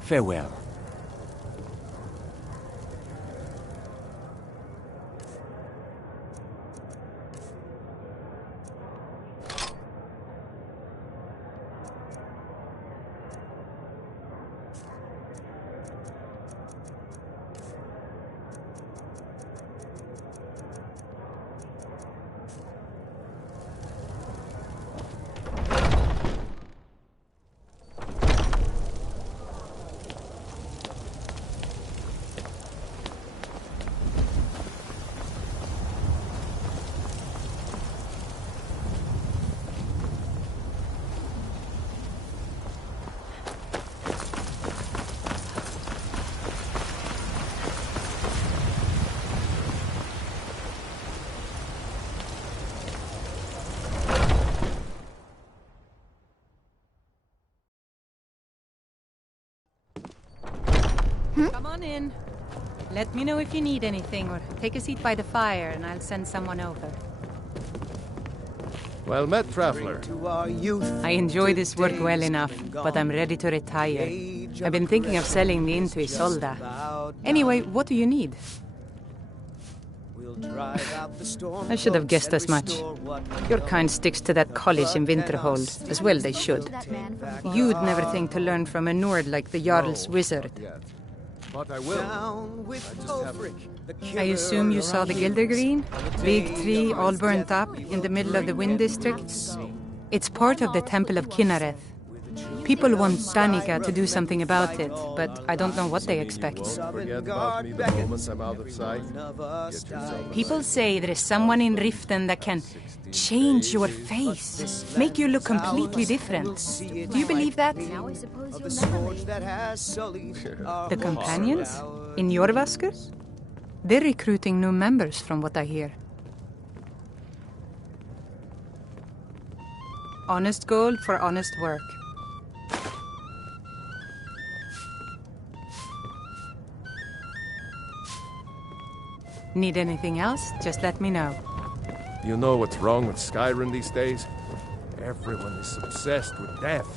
Farewell. on in. Let me know if you need anything, or take a seat by the fire, and I'll send someone over. Well met, traveler. I enjoy this work well enough, but I'm ready to retire. I've been thinking of selling me into Isolda. Anyway, what do you need? I should have guessed as much. Your kind sticks to that college in Winterhold, as well they should. You'd never think to learn from a Nord like the Jarl's wizard. But I will. I assume you saw the Gildergreen? Big tree, all burnt up, in the middle of the Wind District? It's part of the Temple of Kinnareth. People want Danica to do something about it, but I don't know what they expect. Forget about me the moment I'm out of sight. People say there is someone in Riften that can change your face, make you look completely different. Do you believe that? The companions? In Jorvasker? They're recruiting new members from what I hear. Honest gold for honest work. Need anything else? Just let me know. You know what's wrong with Skyrim these days? Everyone is obsessed with death.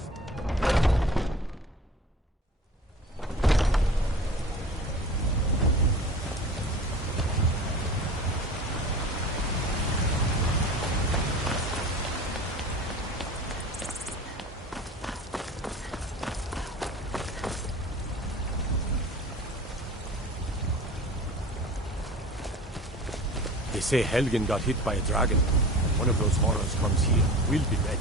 They say Helgen got hit by a dragon. One of those horrors comes here. We'll be ready.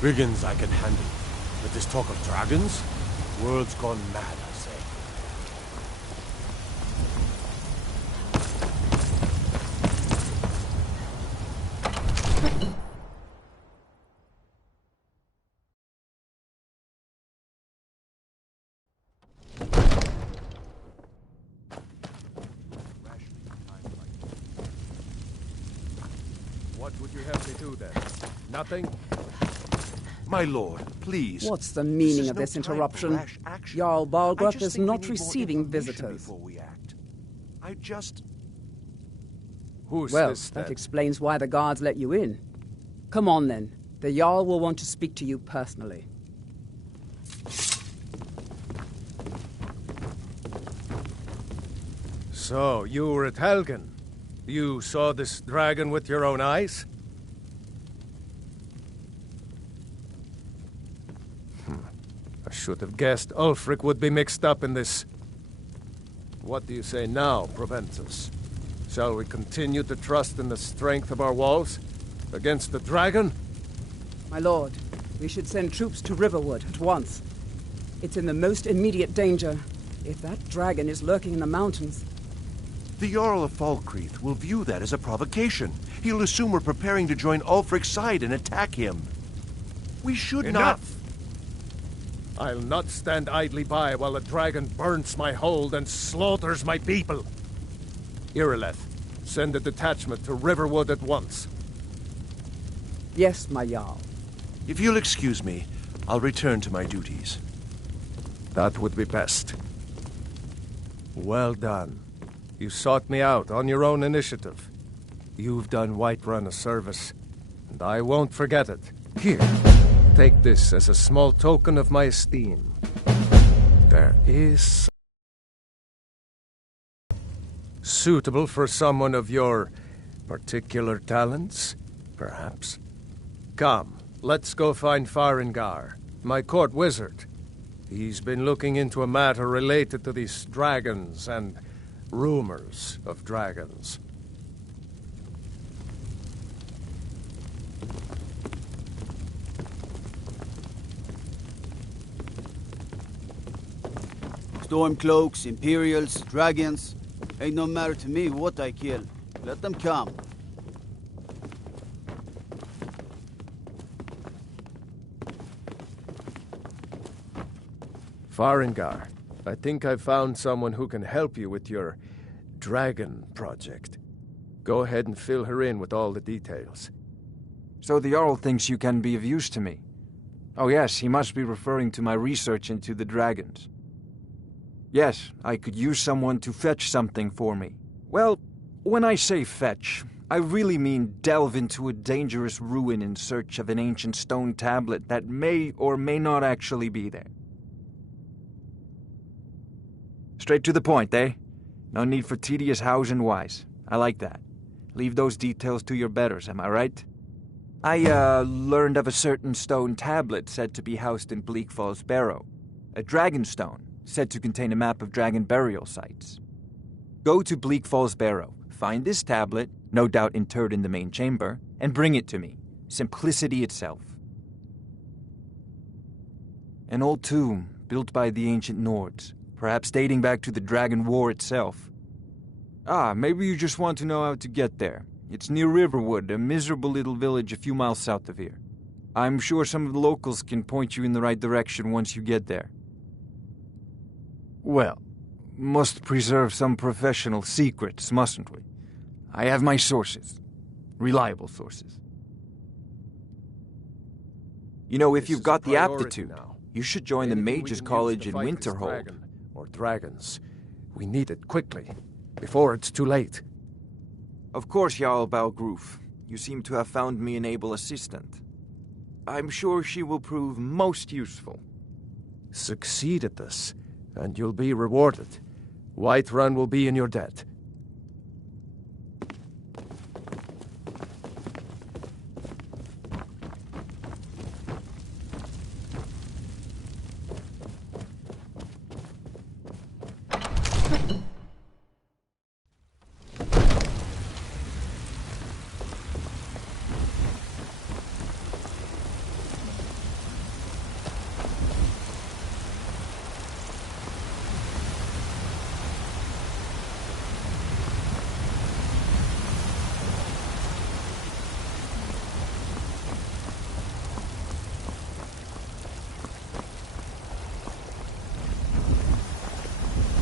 Brigands I can handle. But this talk of dragons? World's gone mad, I say. What would you have me do then? Nothing? My lord, please. What's the meaning of this interruption? Jarl Balgruth is not receiving visitors. I just... Who's well, this, then? that explains why the guards let you in. Come on, then. The Jarl will want to speak to you personally. So, you were at Helgen. You saw this dragon with your own eyes? I should have guessed Ulfric would be mixed up in this. What do you say now, Proventus? Shall we continue to trust in the strength of our walls? Against the dragon? My lord, we should send troops to Riverwood at once. It's in the most immediate danger. If that dragon is lurking in the mountains... The Jarl of Falkreath will view that as a provocation. He'll assume we're preparing to join Ulfric's side and attack him. We should Enough! I'll not stand idly by while a dragon burns my hold and slaughters my people. Irileth, send a detachment to Riverwood at once. Yes, my Jarl. If you'll excuse me, I'll return to my duties. That would be best. Well done. You sought me out on your own initiative. You've done Whiterun a service, and I won't forget it. Here, take this as a small token of my esteem. There is... suitable for someone of your particular talents, perhaps? Come, let's go find Farengar, my court wizard. He's been looking into a matter related to these dragons and rumors of dragons. Stormcloaks, Imperials, dragons. Ain't no matter to me what I kill. Let them come. Farengar, I think I've found someone who can help you with your dragon project. Go ahead and fill her in with all the details. So the Jarl thinks you can be of use to me. Oh yes, he must be referring to my research into the dragons. Yes, I could use someone to fetch something for me. Well, when I say fetch, I really mean delve into a dangerous ruin in search of an ancient stone tablet that may or may not actually be there. Straight to the point, eh? No need for tedious hows and whys. I like that. Leave those details to your betters, am I right? I, learned of a certain stone tablet said to be housed in Bleak Falls Barrow. A dragon stone, said to contain a map of dragon burial sites. Go to Bleak Falls Barrow, find this tablet, no doubt interred in the main chamber, and bring it to me. Simplicity itself. An old tomb, built by the ancient Nords, perhaps dating back to the Dragon War itself. Ah, maybe you just want to know how to get there. It's near Riverwood, a miserable little village a few miles south of here. I'm sure some of the locals can point you in the right direction once you get there. Well, must preserve some professional secrets, mustn't we? I have my sources. Reliable sources. You know, if you've got the aptitude, you should join the Mages College in Winterhold. Or dragons. We need it quickly, before it's too late. Of course, Jarl Balgroof. You seem to have found me an able assistant. I'm sure she will prove most useful. Succeed at this, and you'll be rewarded. Whiterun will be in your debt.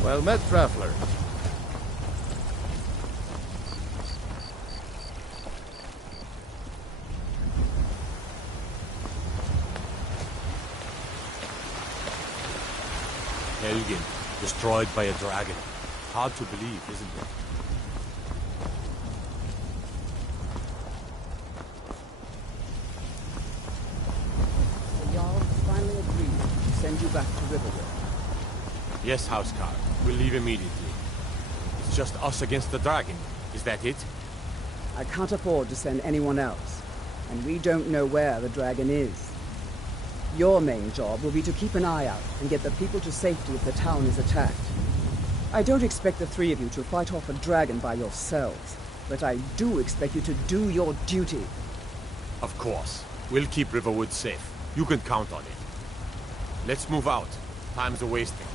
Well met, traveler. Helgen, destroyed by a dragon. Hard to believe, isn't it? The Jarl finally agreed to send you back to Riverwood. Yes, Housecarl. We'll leave immediately. It's just us against the dragon. Is that it? I can't afford to send anyone else, and we don't know where the dragon is. Your main job will be to keep an eye out and get the people to safety if the town is attacked. I don't expect the three of you to fight off a dragon by yourselves, but I do expect you to do your duty. Of course. We'll keep Riverwood safe. You can count on it. Let's move out. Time's a-wasting.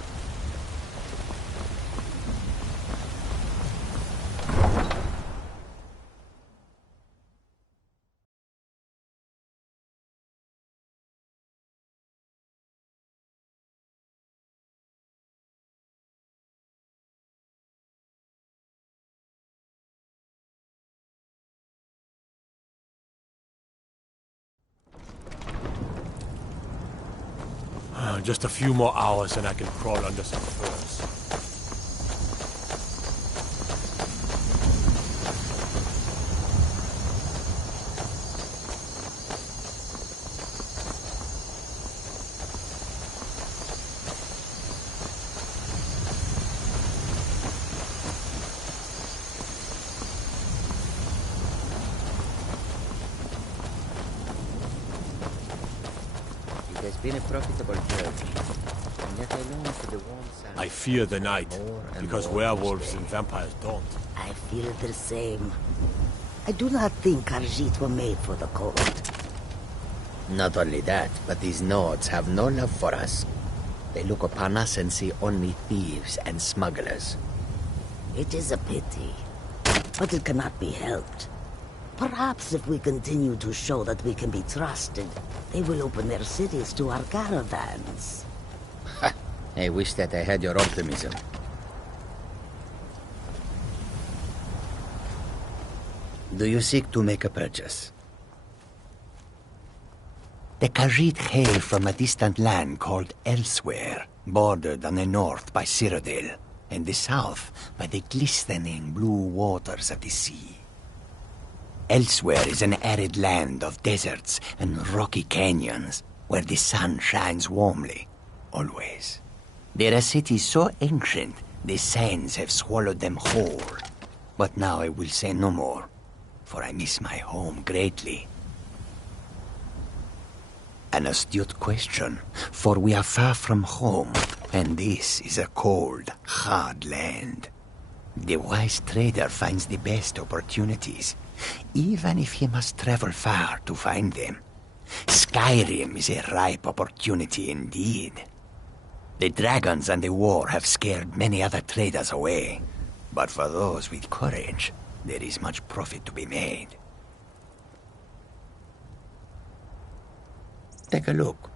Just a few more hours and I can crawl under some furs. It has been a profitable journey, and yet I long for the warmth and... I fear the night, because werewolves and vampires don't. I feel the same. I do not think Khajiit were made for the cold. Not only that, but these Nords have no love for us. They look upon us and see only thieves and smugglers. It is a pity, but it cannot be helped. Perhaps if we continue to show that we can be trusted, they will open their cities to our caravans. I wish that I had your optimism. Do you seek to make a purchase? The Khajiit hail from a distant land called Elsewhere, bordered on the north by Cyrodiil, and the south by the glistening blue waters of the sea. Elsewhere is an arid land of deserts and rocky canyons, where the sun shines warmly, always. There are cities so ancient, the sands have swallowed them whole. But now I will say no more, for I miss my home greatly. An astute question, for we are far from home, and this is a cold, hard land. The wise trader finds the best opportunities, even if he must travel far to find them. Skyrim is a ripe opportunity indeed. The dragons and the war have scared many other traders away, but for those with courage, there is much profit to be made. Take a look.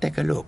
Take a look.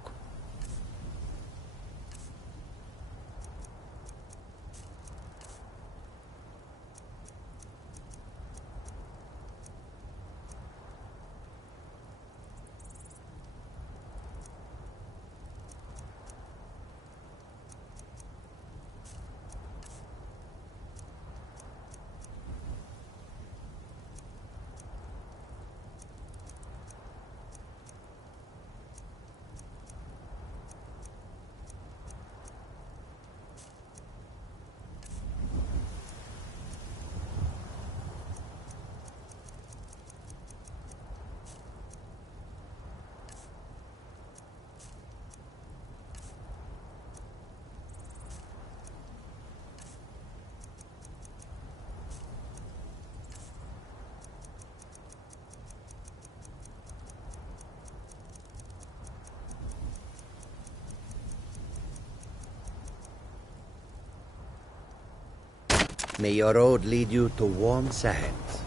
May your road lead you to warm sands.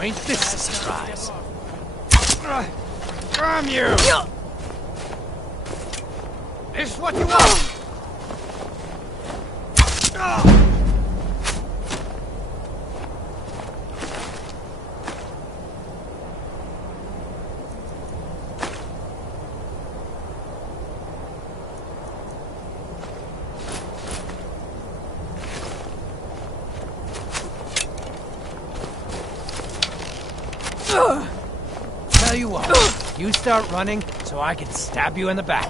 Now ain't this a surprise? Damn you! This what you want? Tell you what, you start running so I can stab you in the back.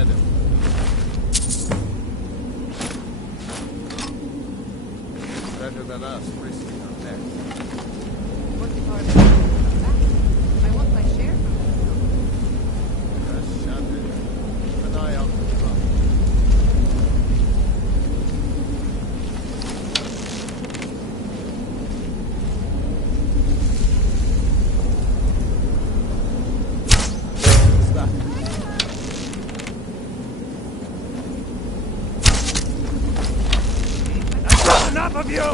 let him. Better than us risking our necks. What if our men come back? I want my share from them. Just shut it. Keep an eye out for trouble. What's that? That's enough of you!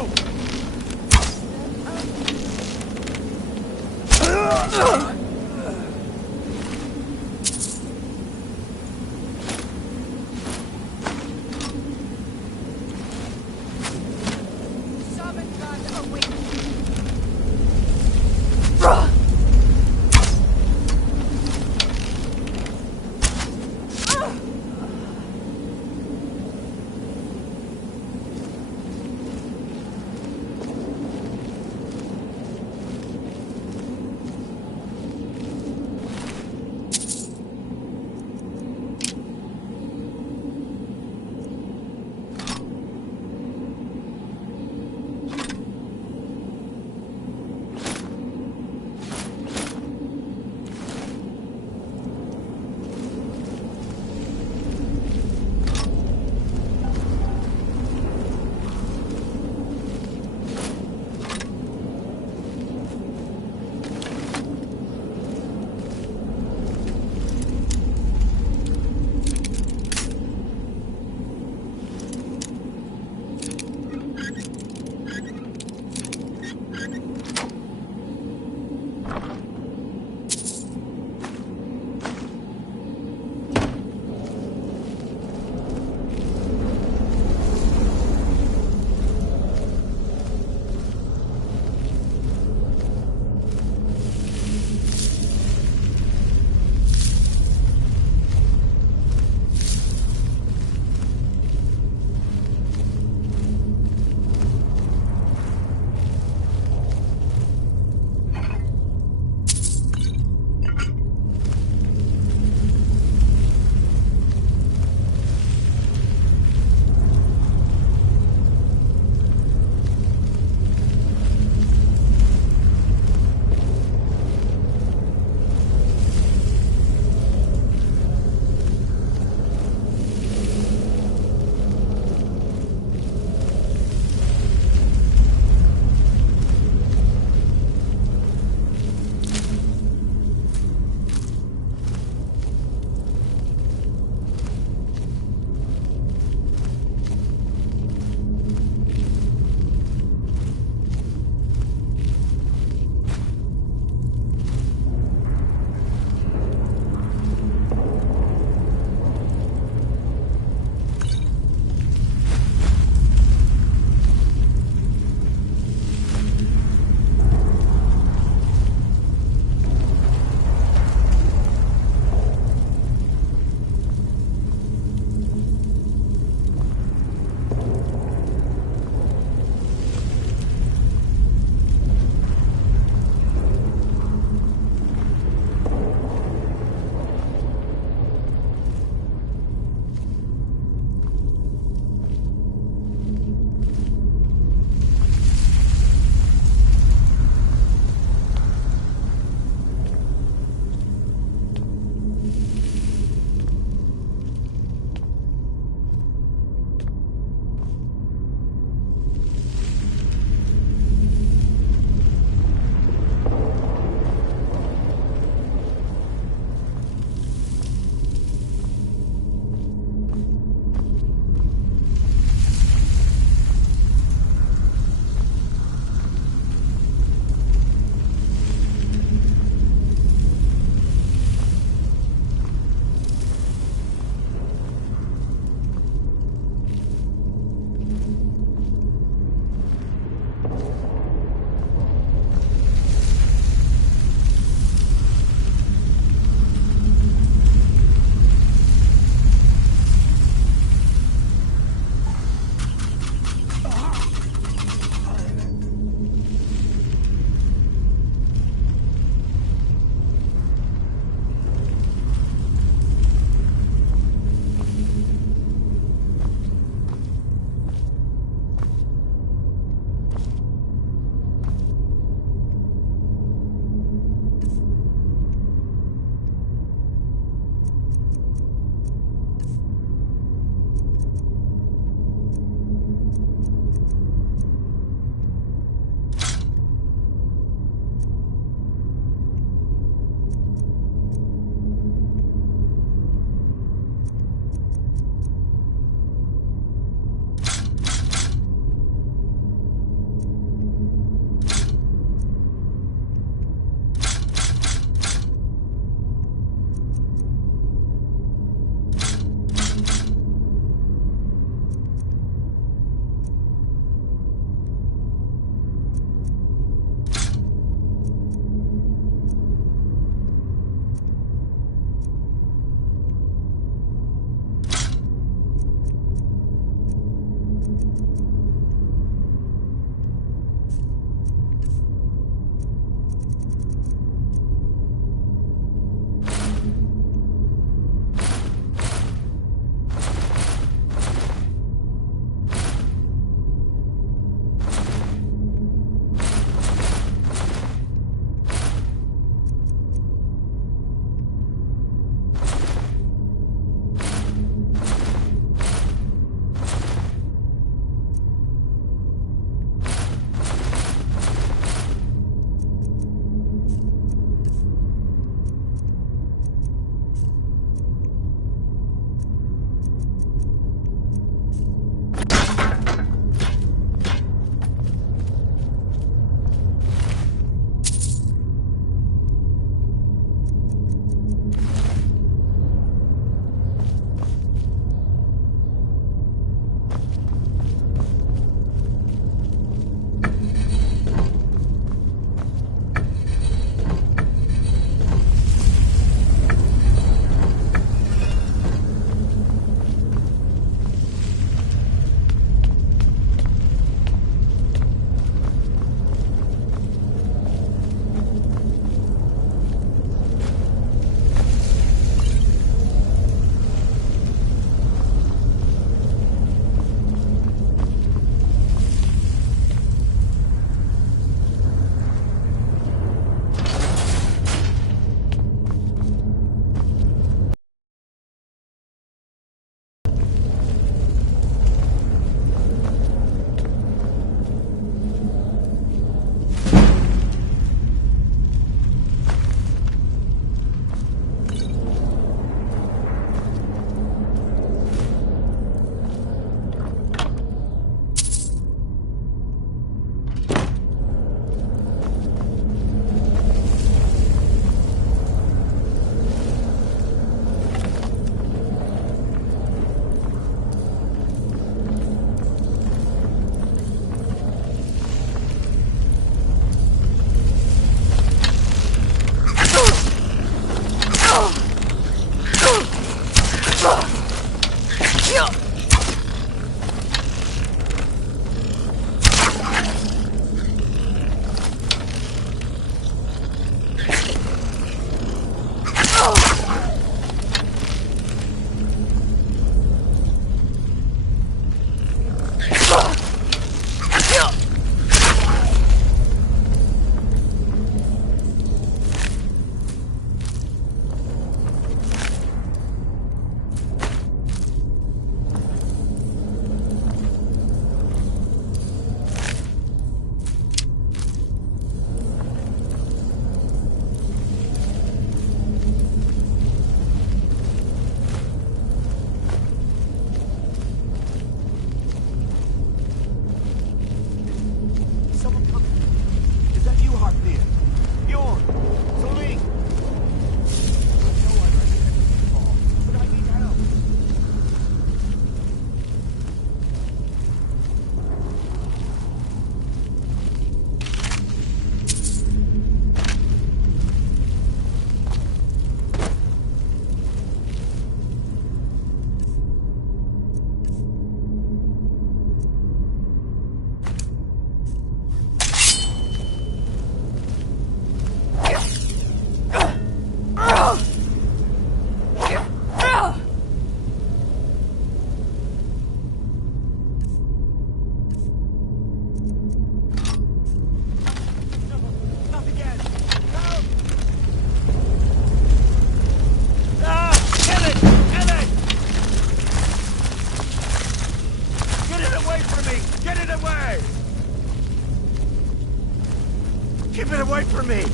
Keep it away from me! Get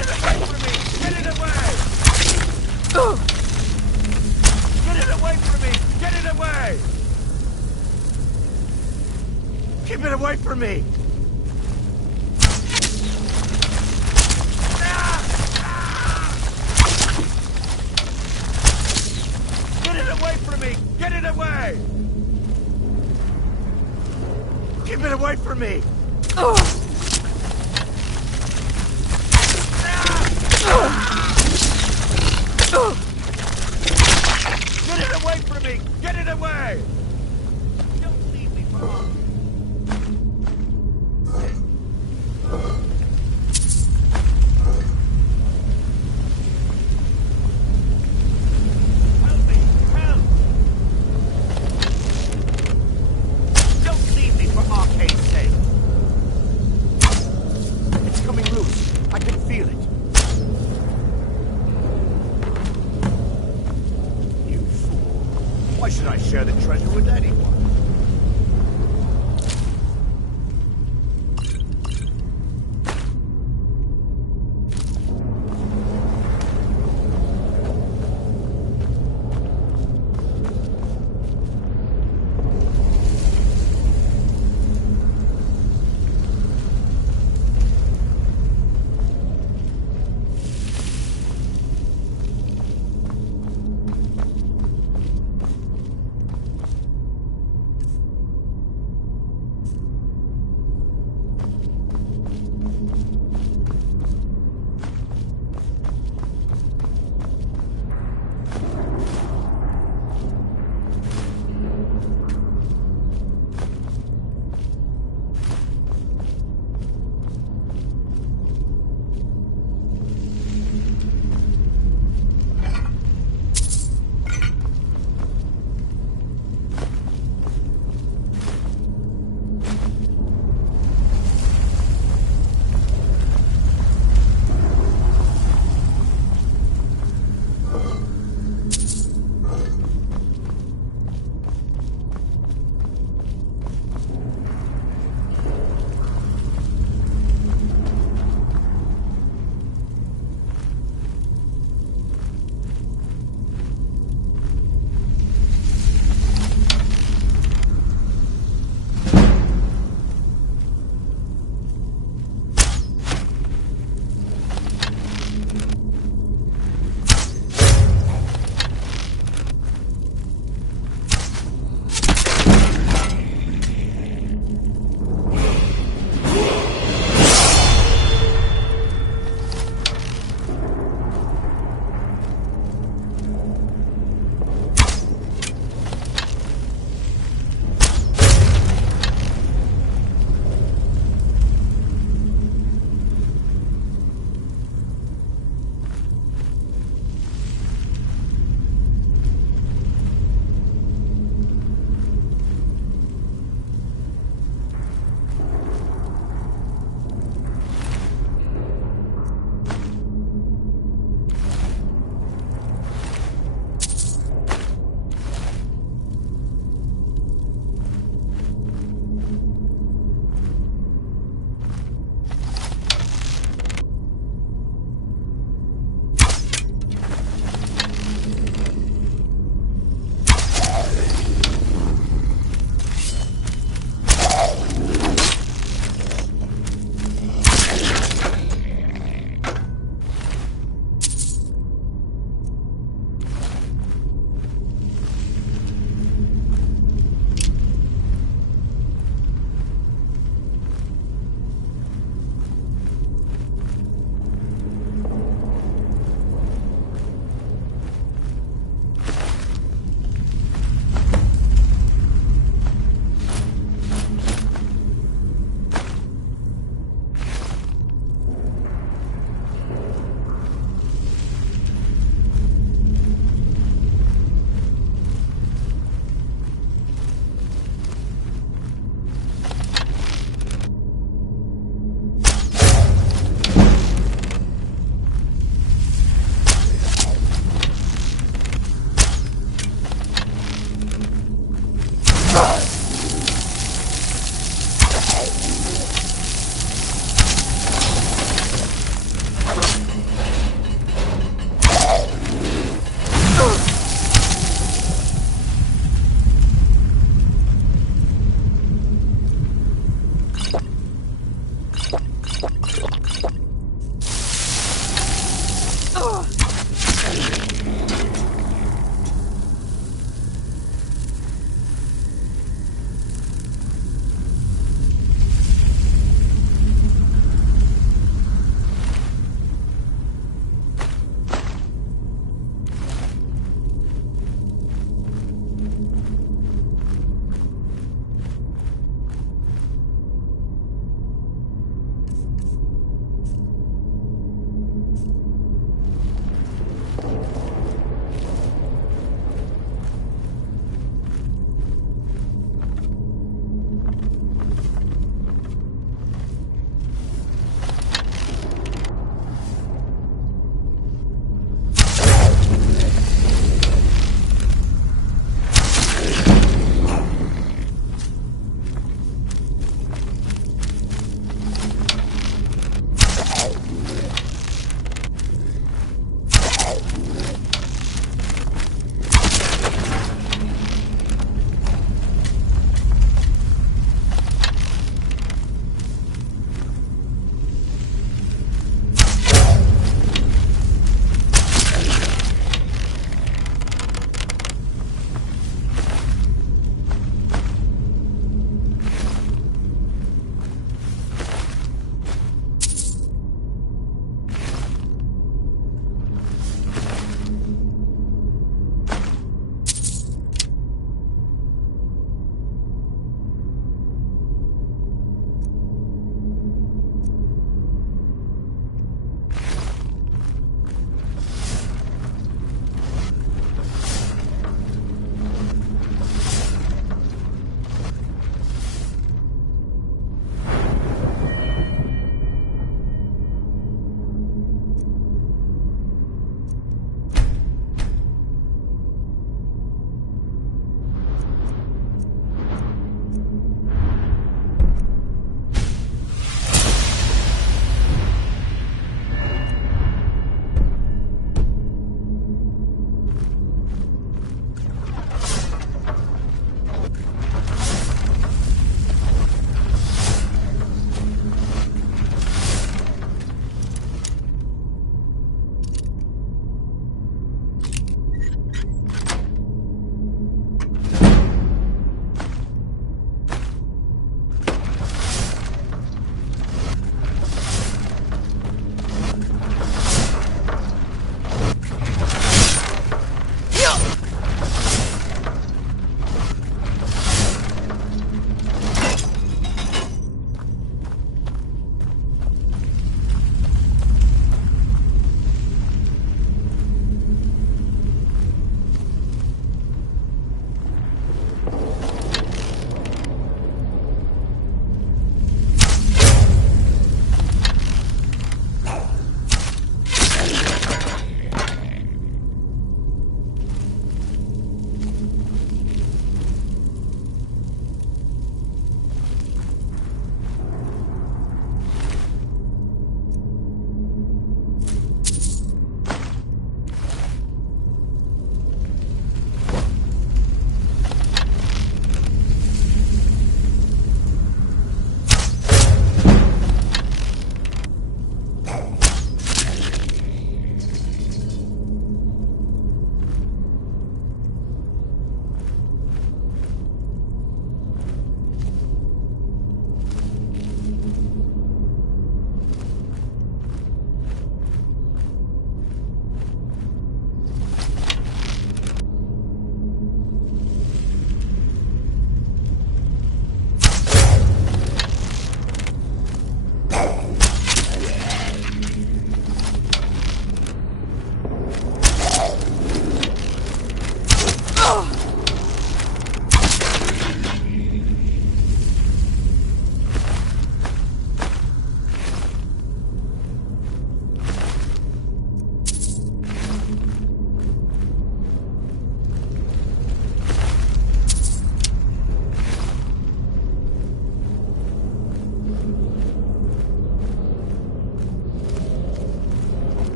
it away from me! Get it away! Get it away from me! Get it away! Keep it away from me! Get it away from me! Get it away! Keep it away from me! Get it away from me! Get it away! Don't leave me for long. Help me! Help! Don't leave me for Arcade's sake!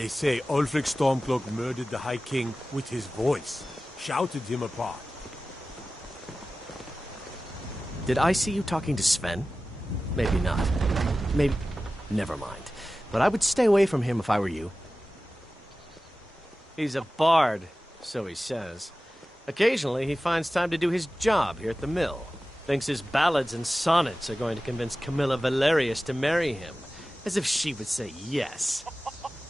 They say Ulfric Stormcloak murdered the High King with his voice, shouted him apart. Did I see you talking to Sven? Maybe not. Maybe... Never mind. But I would stay away from him if I were you. He's a bard, so he says. Occasionally, he finds time to do his job here at the mill. Thinks his ballads and sonnets are going to convince Camilla Valerius to marry him. As if she would say yes.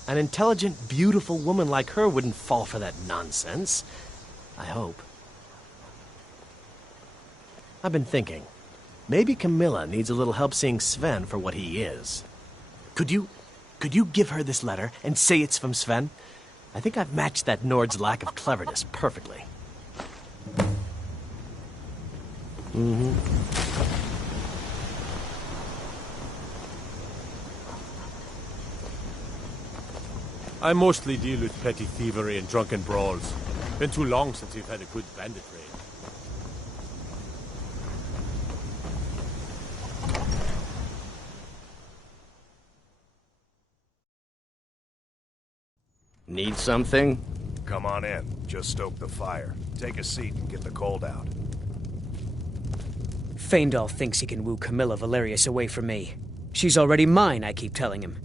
An intelligent, beautiful woman like her wouldn't fall for that nonsense. I hope. I've been thinking. Maybe Camilla needs a little help seeing Sven for what he is. Could you give her this letter and say it's from Sven? I think I've matched that Nord's lack of cleverness perfectly. I mostly deal with petty thievery and drunken brawls. Been too long since we've had a good bandit raid. Need something? Come on in. Just stoke the fire. Take a seat and get the cold out. Faendal thinks he can woo Camilla Valerius away from me. She's already mine, I keep telling him.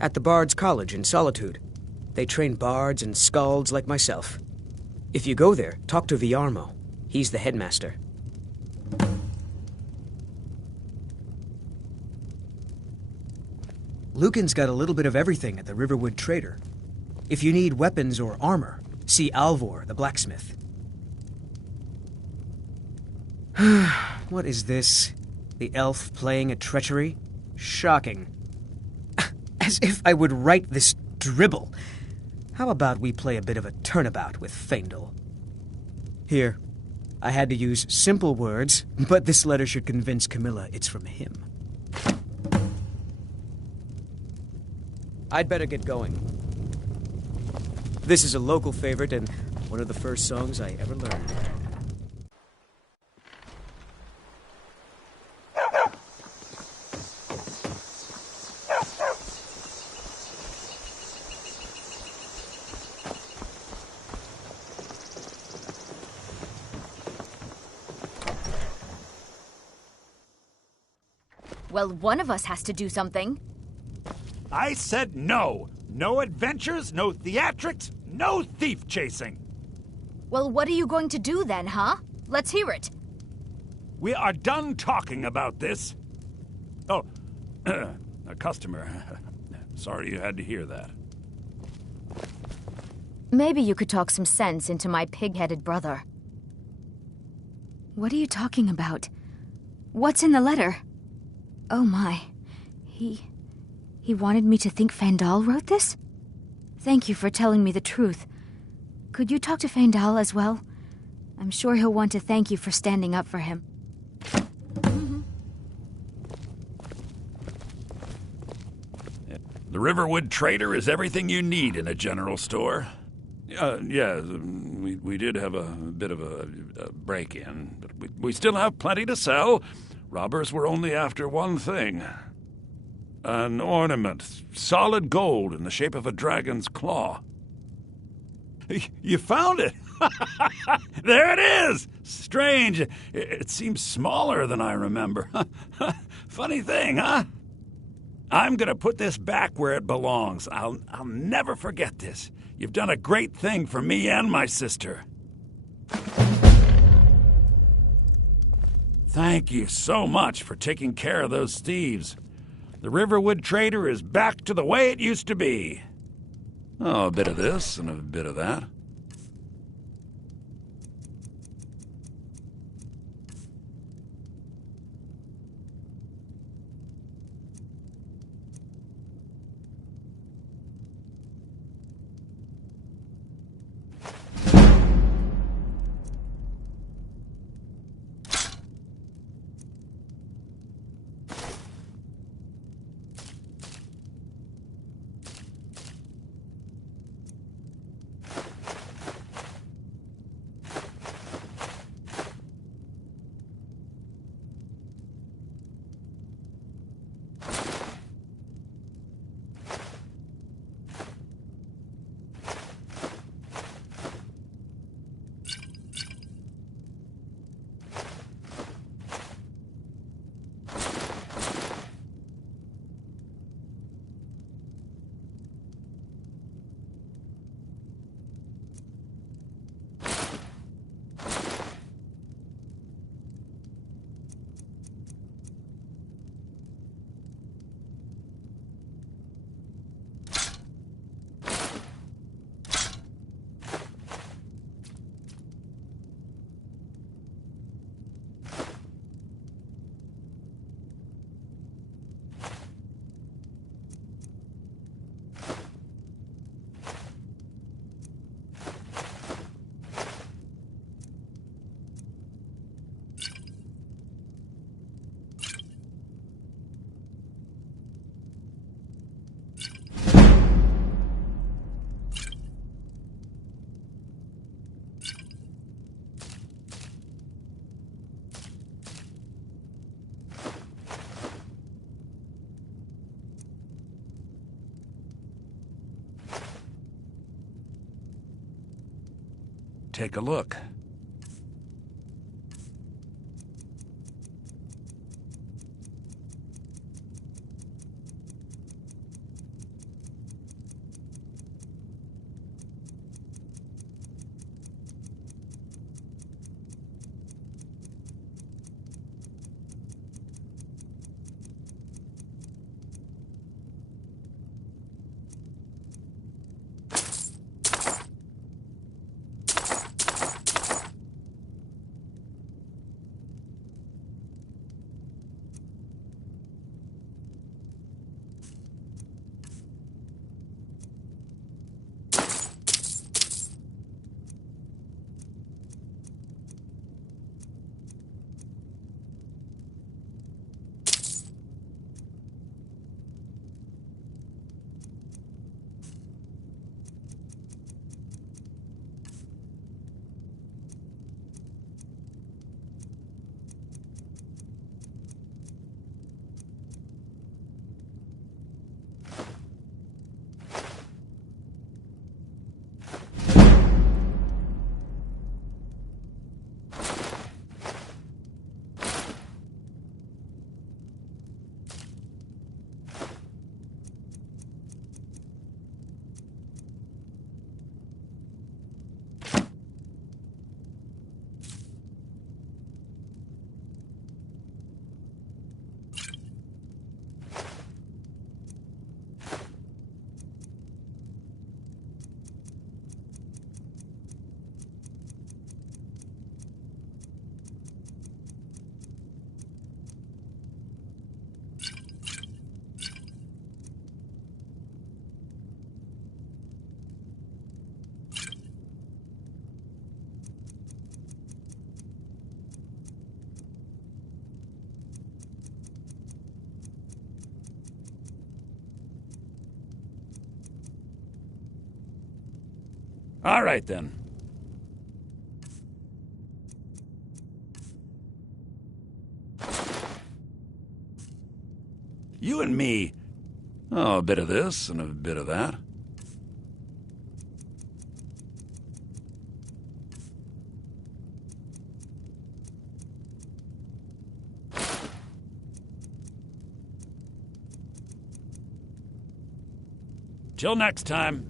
At the Bard's College in Solitude. They train bards and skalds like myself. If you go there, talk to Viarmo. He's the headmaster. Lucan's got a little bit of everything at the Riverwood Trader. If you need weapons or armor, see Alvor, the blacksmith. What is this? The elf playing at treachery? Shocking. As if I would write this dribble. How about we play a bit of a turnabout with Faendal? Here. I had to use simple words, but this letter should convince Camilla it's from him. I'd better get going. This is a local favorite and one of the first songs I ever learned. Well, one of us has to do something. I said no. No adventures, no theatrics, no thief chasing. Well, what are you going to do then, huh? Let's hear it. We are done talking about this. Oh, a customer. Sorry you had to hear that. Maybe you could talk some sense into my pig-headed brother. What are you talking about? What's in the letter? Oh my. He wanted me to think Faendal wrote this? Thank you for telling me the truth. Could you talk to Faendal as well? I'm sure he'll want to thank you for standing up for him. The Riverwood Trader is everything you need in a general store. Yeah, we did have a bit of a break-in, but we still have plenty to sell. Robbers were only after one thing. An ornament, solid gold in the shape of a dragon's claw. You found it! There it is! Strange. It seems smaller than I remember. Funny thing, huh? I'm gonna put this back where it belongs. I'll never forget this. You've done a great thing for me and my sister. Thank you so much for taking care of those thieves. The Riverwood Trader is back to the way it used to be. Oh, a bit of this and a bit of that. take a look. All right, then. You and me. Oh, a bit of this and a bit of that. Till next time.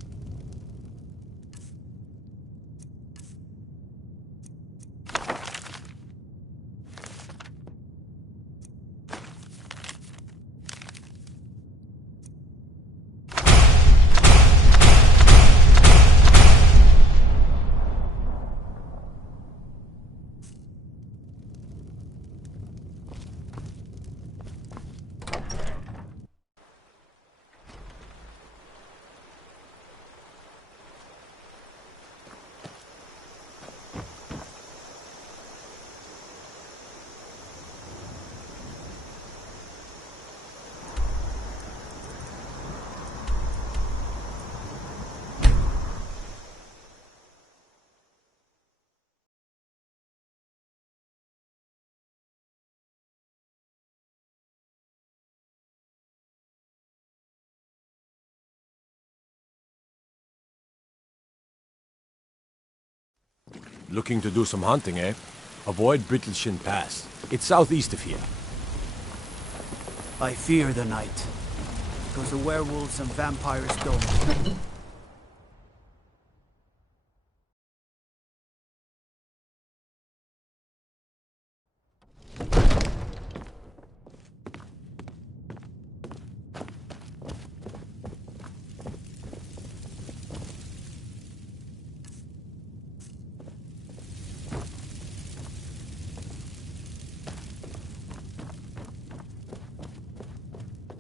Looking to do some hunting, eh? Avoid Brittleshin Pass. It's southeast of here. I fear the night, because the werewolves and vampires don't.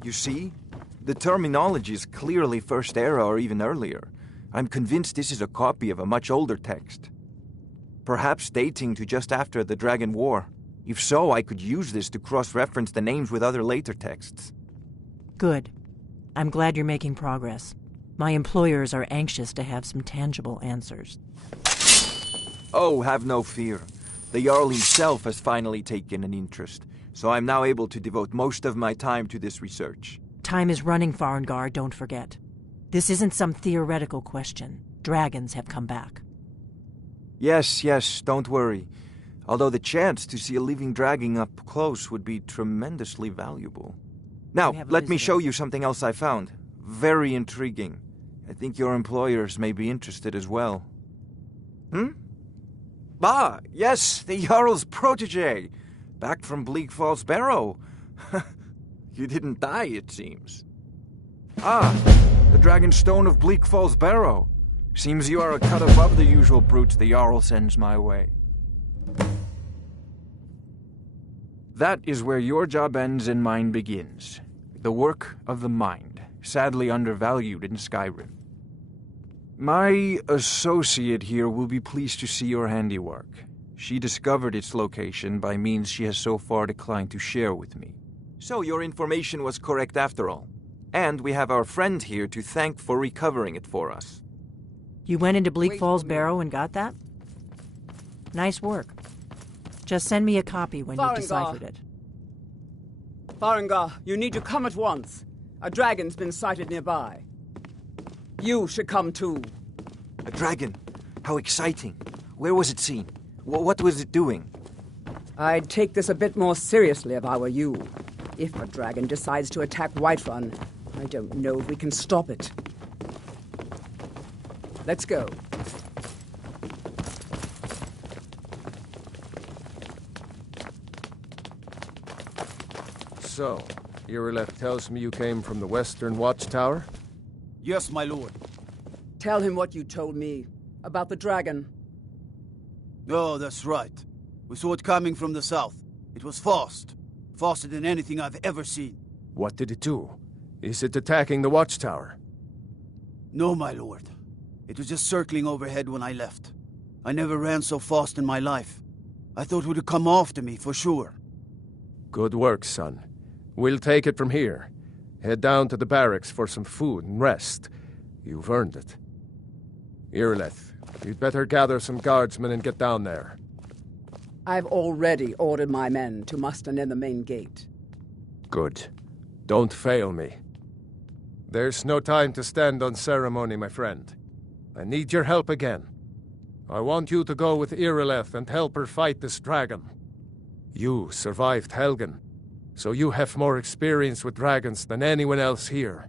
You see? The terminology is clearly First Era or even earlier. I'm convinced this is a copy of a much older text. Perhaps dating to just after the Dragon War. If so, I could use this to cross-reference the names with other later texts. Good. I'm glad you're making progress. My employers are anxious to have some tangible answers. Oh, have no fear. The Jarl himself has finally taken an interest, so I'm now able to devote most of my time to this research. Time is running, Farengar, don't forget. This isn't some theoretical question. Dragons have come back. Yes, don't worry. Although the chance to see a living dragon up close would be tremendously valuable. Now, let me show you something else I found. Very intriguing. I think your employers may be interested as well. Ah, yes, the Jarl's protege. Back from Bleak Falls Barrow. You didn't die, it seems. Ah, the Dragon Stone of Bleak Falls Barrow. Seems you are a cut above the usual brutes the Jarl sends my way. That is where your job ends and mine begins. The work of the mind, sadly undervalued in Skyrim. My associate here will be pleased to see your handiwork. She discovered its location by means she has so far declined to share with me. So your information was correct after all. And we have our friend here to thank for recovering it for us. You went into Bleak Falls Barrow and got that? Nice work. Just send me a copy when you've deciphered it. Farengar, you need to come at once. A dragon's been sighted nearby. You should come too. A dragon? How exciting. Where was it seen? What was it doing? I'd take this a bit more seriously if I were you. If a dragon decides to attack Whiterun, I don't know if we can stop it. Let's go. So, Irileth tells me you came from the Western Watchtower? Yes, my lord. Tell him what you told me about the dragon. Oh, that's right. We saw it coming from the south. It was fast. Faster than anything I've ever seen. What did it do? Is it attacking the Watchtower? No, my lord. It was just circling overhead when I left. I never ran so fast in my life. I thought it would come after me, for sure. Good work, son. We'll take it from here. Head down to the barracks for some food and rest. You've earned it. Irileth, you'd better gather some guardsmen and get down there. I've already ordered my men to muster near the main gate. Good. Don't fail me. There's no time to stand on ceremony, my friend. I need your help again. I want you to go with Irileth and help her fight this dragon. You survived Helgen, so you have more experience with dragons than anyone else here.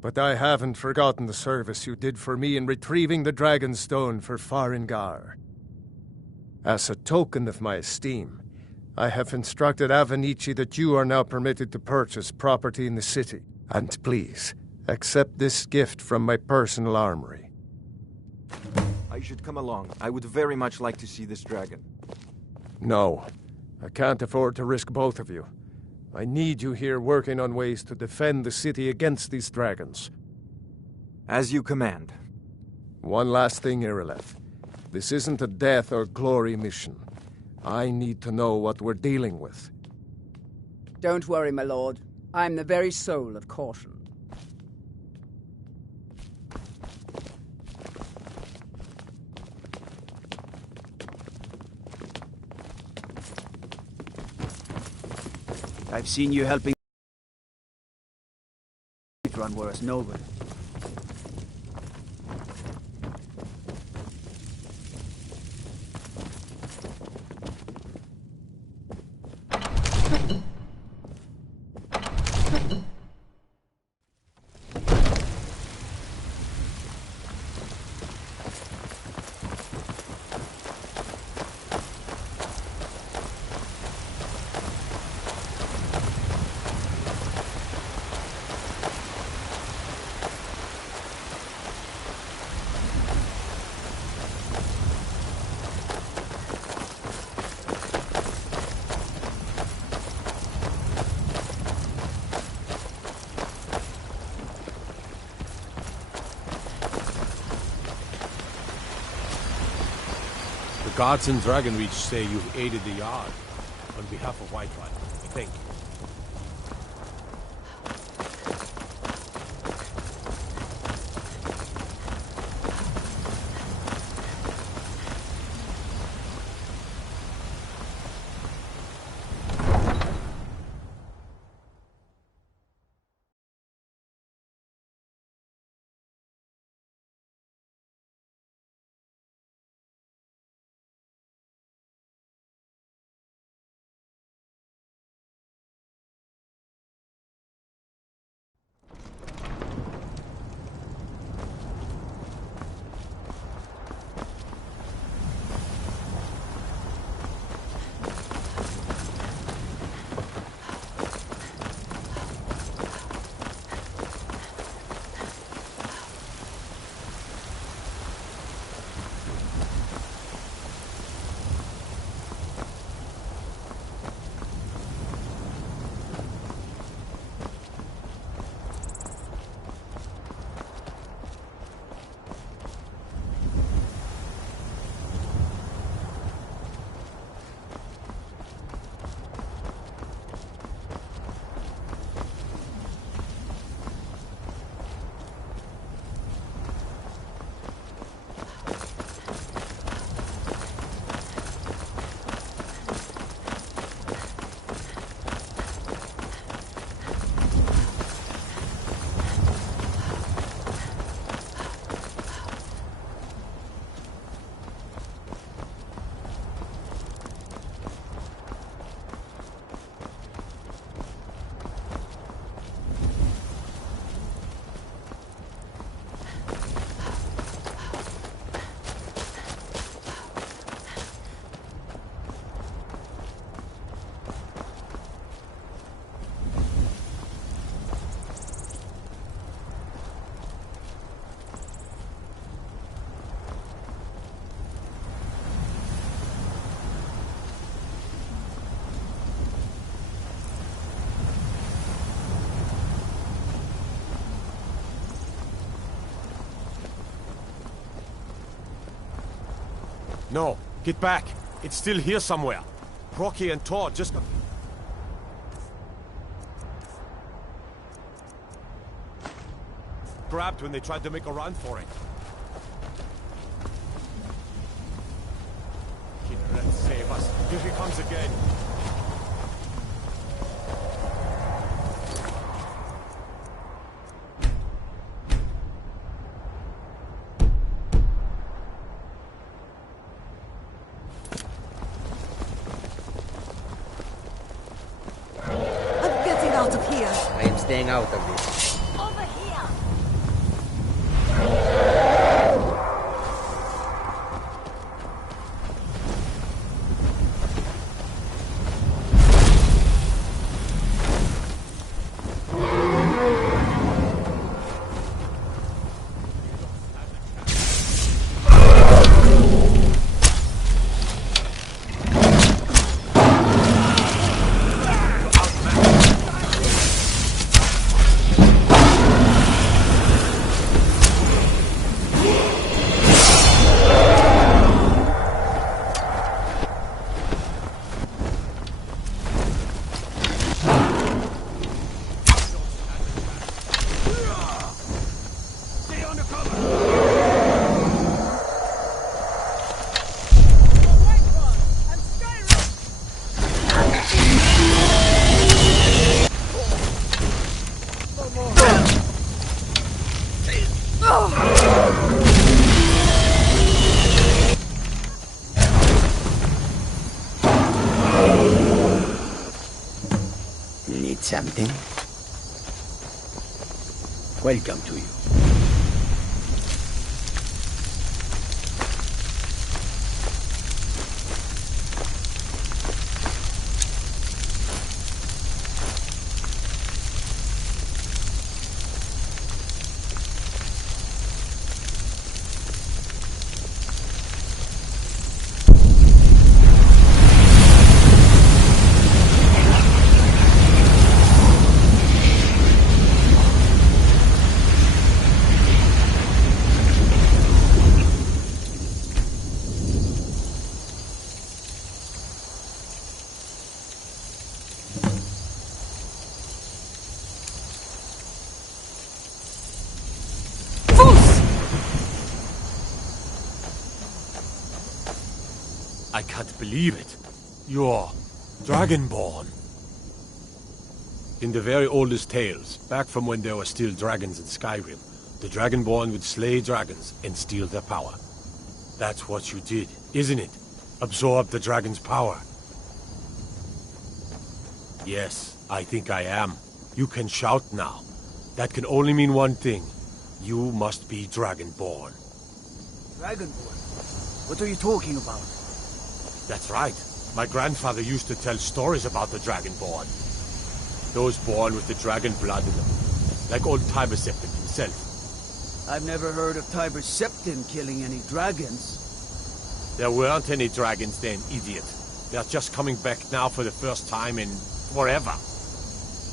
But I haven't forgotten the service you did for me in retrieving the Dragon Stone for Farengar. As a token of my esteem, I have instructed Avenici that you are now permitted to purchase property in the city. And please, accept this gift from my personal armory. I should come along. I would very much like to see this dragon. No, I can't afford to risk both of you. I need you here working on ways to defend the city against these dragons. As you command. One last thing, Irileth. This isn't a death or glory mission. I need to know what we're dealing with. Don't worry, my lord. I'm the very soul of caution. I've seen you helping run were as noble. The guards in Dragonreach say you've aided the Yard on behalf of Whiterun, I think. No, get back. It's still here somewhere. Rocky and Tor just... grabbed when they tried to make a run for it. Kid, save us. Here he comes again. I'm getting out of here. I am staying out of this. Over here. Need something? Welcome to you. I can't believe it. You're Dragonborn. In the very oldest tales, back from when there were still dragons in Skyrim, the Dragonborn would slay dragons and steal their power. That's what you did, isn't it? Absorb the dragon's power. Yes, I think I am. You can shout now. That can only mean one thing. You must be Dragonborn. Dragonborn? What are you talking about? That's right. My grandfather used to tell stories about the Dragonborn. Those born with the dragon blood in them. Like old Tiber Septim himself. I've never heard of Tiber Septim killing any dragons. There weren't any dragons then, idiot. They're just coming back now for the first time in forever.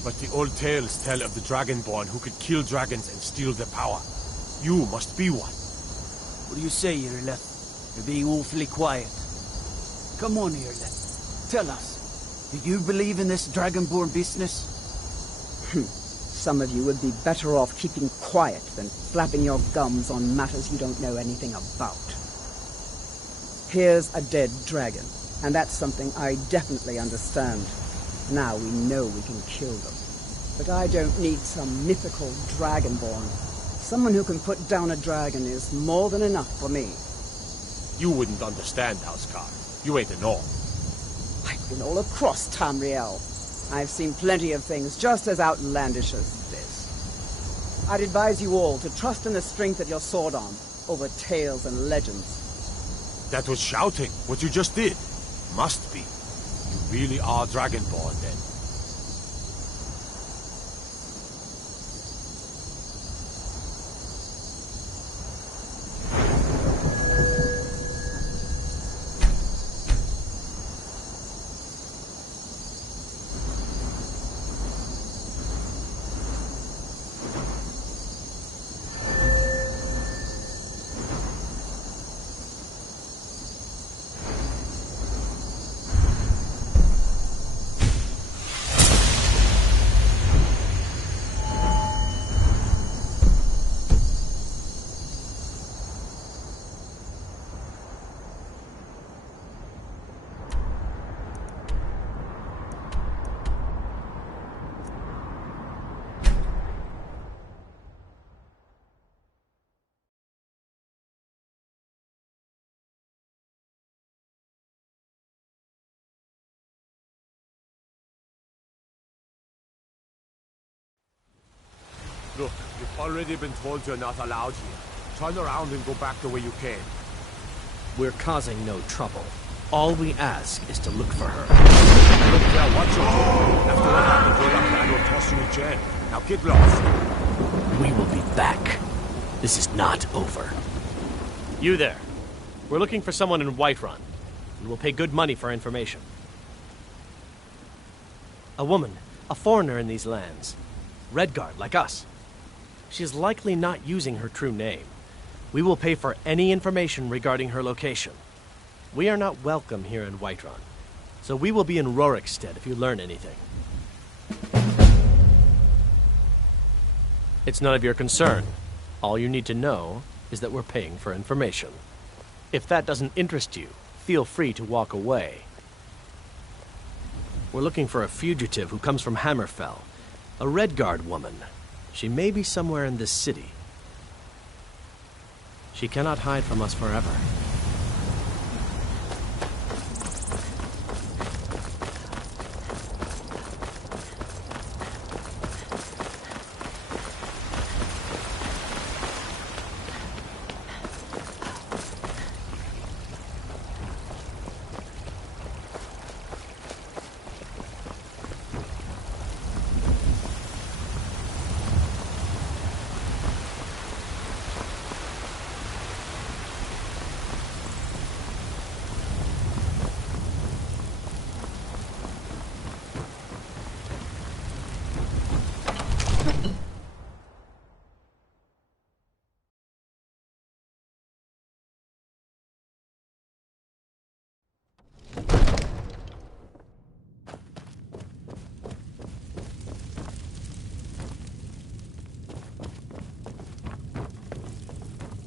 But the old tales tell of the Dragonborn who could kill dragons and steal their power. You must be one. What do you say, Irleth? You're being awfully quiet. Come on, Irleth. Tell us. Do you believe in this Dragonborn business? Some of you would be better off keeping quiet than flapping your gums on matters you don't know anything about. Here's a dead dragon, and that's something I definitely understand. Now we know we can kill them. But I don't need some mythical Dragonborn. Someone who can put down a dragon is more than enough for me. You wouldn't understand, Housecar. You ain't a gnome. I've been all across Tamriel. I've seen plenty of things just as outlandish as this. I'd advise you all to trust in the strength of your sword arm over tales and legends. That was shouting, what you just did. Must be. You really are Dragonborn, then. Already been told you're not allowed here. Turn around and go back the way you came. We're causing no trouble. All we ask is to look for her. Look there, watch your foot. After what happened to that man, we'll toss you in jail. Now get lost. We will be back. This is not over. You there. We're looking for someone in Whiterun, and we'll pay good money for information. A woman, a foreigner in these lands. Redguard, like us. She is likely not using her true name. We will pay for any information regarding her location. We are not welcome here in Whiterun, so we will be in Rorikstead if you learn anything. It's none of your concern. All you need to know is that we're paying for information. If that doesn't interest you, feel free to walk away. We're looking for a fugitive who comes from Hammerfell, a Redguard woman. She may be somewhere in this city. She cannot hide from us forever.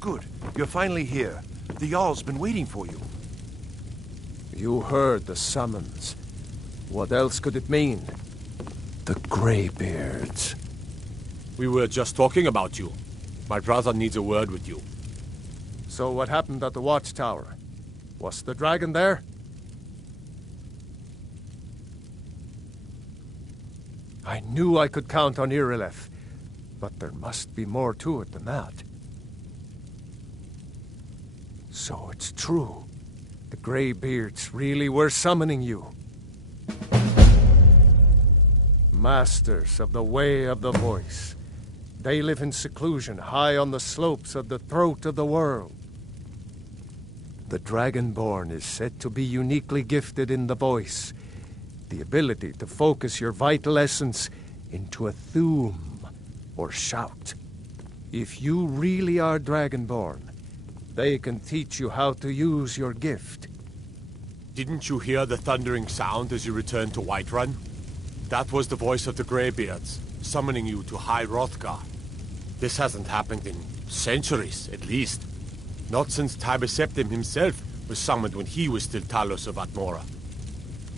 Good. You're finally here. The Jarl's been waiting for you. You heard the summons. What else could it mean? The Greybeards. We were just talking about you. My brother needs a word with you. So what happened at the watchtower? Was the dragon there? I knew I could count on Irileth, but there must be more to it than that. So it's true. The Greybeards really were summoning you. Masters of the Way of the Voice. They live in seclusion high on the slopes of the throat of the world. The Dragonborn is said to be uniquely gifted in the voice, the ability to focus your vital essence into a thume or shout. If you really are Dragonborn, they can teach you how to use your gift. Didn't you hear the thundering sound as you returned to Whiterun? That was the voice of the Greybeards, summoning you to High Hrothgar. This hasn't happened in centuries, at least. Not since Tiber Septim himself was summoned when he was still Talos of Atmora.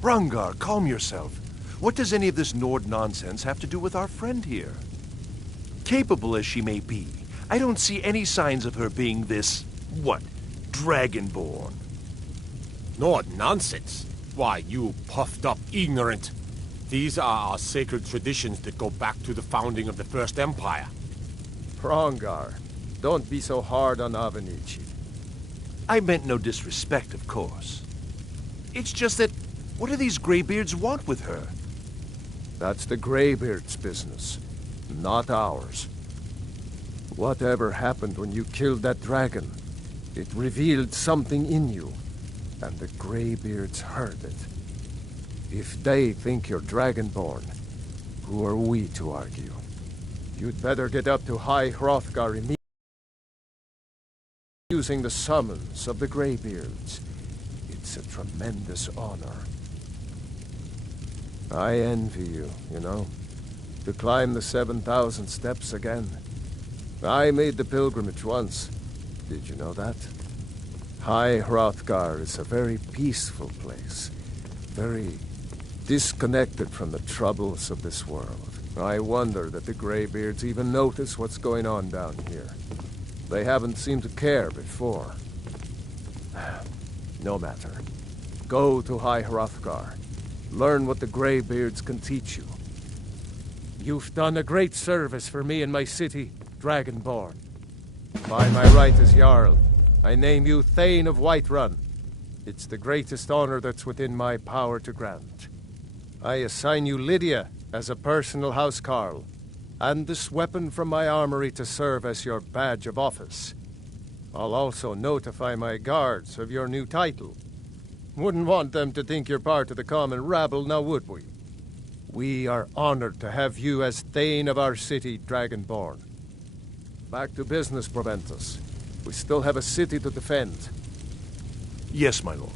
Rangar, calm yourself. What does any of this Nord nonsense have to do with our friend here? Capable as she may be, I don't see any signs of her being this, Dragonborn. Nord nonsense? Why, you puffed up ignorant. These are our sacred traditions that go back to the founding of the First Empire. Hrongar, don't be so hard on Avenici. I meant no disrespect, of course. It's just that, what do these Greybeards want with her? That's the Greybeards' business, not ours. Whatever happened when you killed that dragon, it revealed something in you, and the Greybeards heard it. If they think you're Dragonborn, who are we to argue? You'd better get up to High Hrothgar immediately, using the summons of the Greybeards. It's a tremendous honor. I envy you, you know, to climb the 7,000 steps again. I made the pilgrimage once. Did you know that? High Hrothgar is a very peaceful place. Very disconnected from the troubles of this world. I wonder that the Greybeards even notice what's going on down here. They haven't seemed to care before. No matter. Go to High Hrothgar. Learn what the Greybeards can teach you. You've done a great service for me and my city, Dragonborn. By my right as Jarl, I name you Thane of Whiterun. It's the greatest honor that's within my power to grant. I assign you Lydia as a personal housecarl, and this weapon from my armory to serve as your badge of office. I'll also notify my guards of your new title. Wouldn't want them to think you're part of the common rabble, now would we? We are honored to have you as Thane of our city, Dragonborn. Back to business, Proventus. We still have a city to defend. Yes, my lord.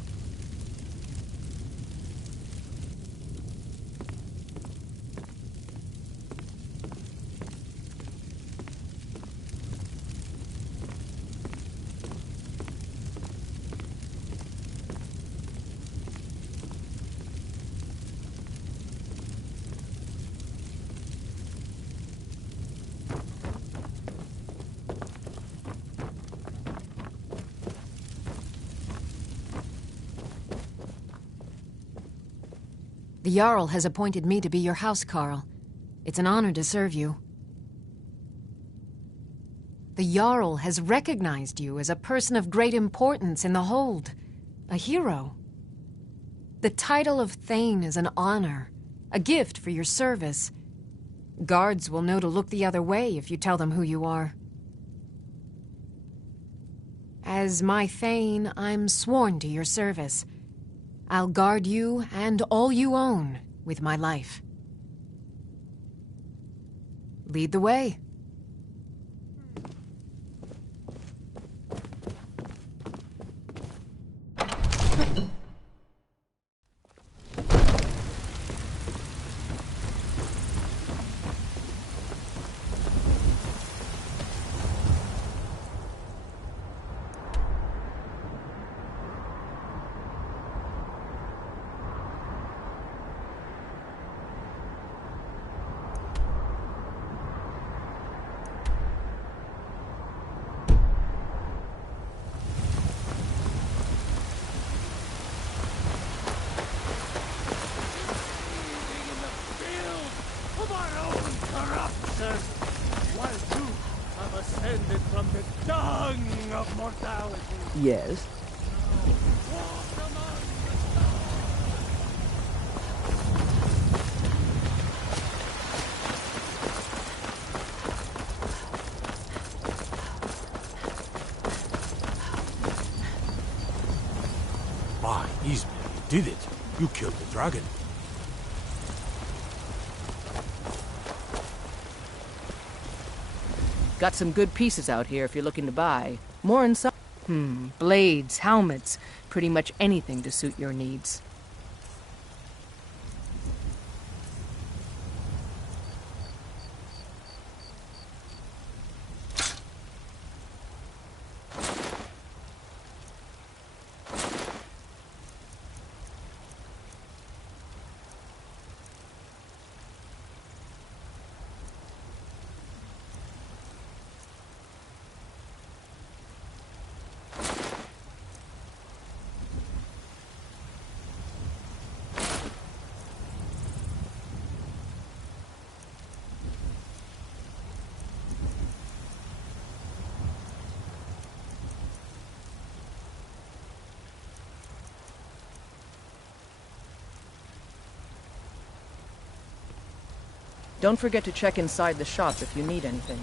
The Jarl has appointed me to be your housecarl. It's an honor to serve you. The Jarl has recognized you as a person of great importance in the Hold, a hero. The title of Thane is an honor, a gift for your service. Guards will know to look the other way if you tell them who you are. As my Thane, I'm sworn to your service. I'll guard you and all you own with my life. Lead the way. Yes? By Ismail, you did it. You killed the dragon. Got some good pieces out here if you're looking to buy. More in some... blades, helmets, pretty much anything to suit your needs. Don't forget to check inside the shop if you need anything.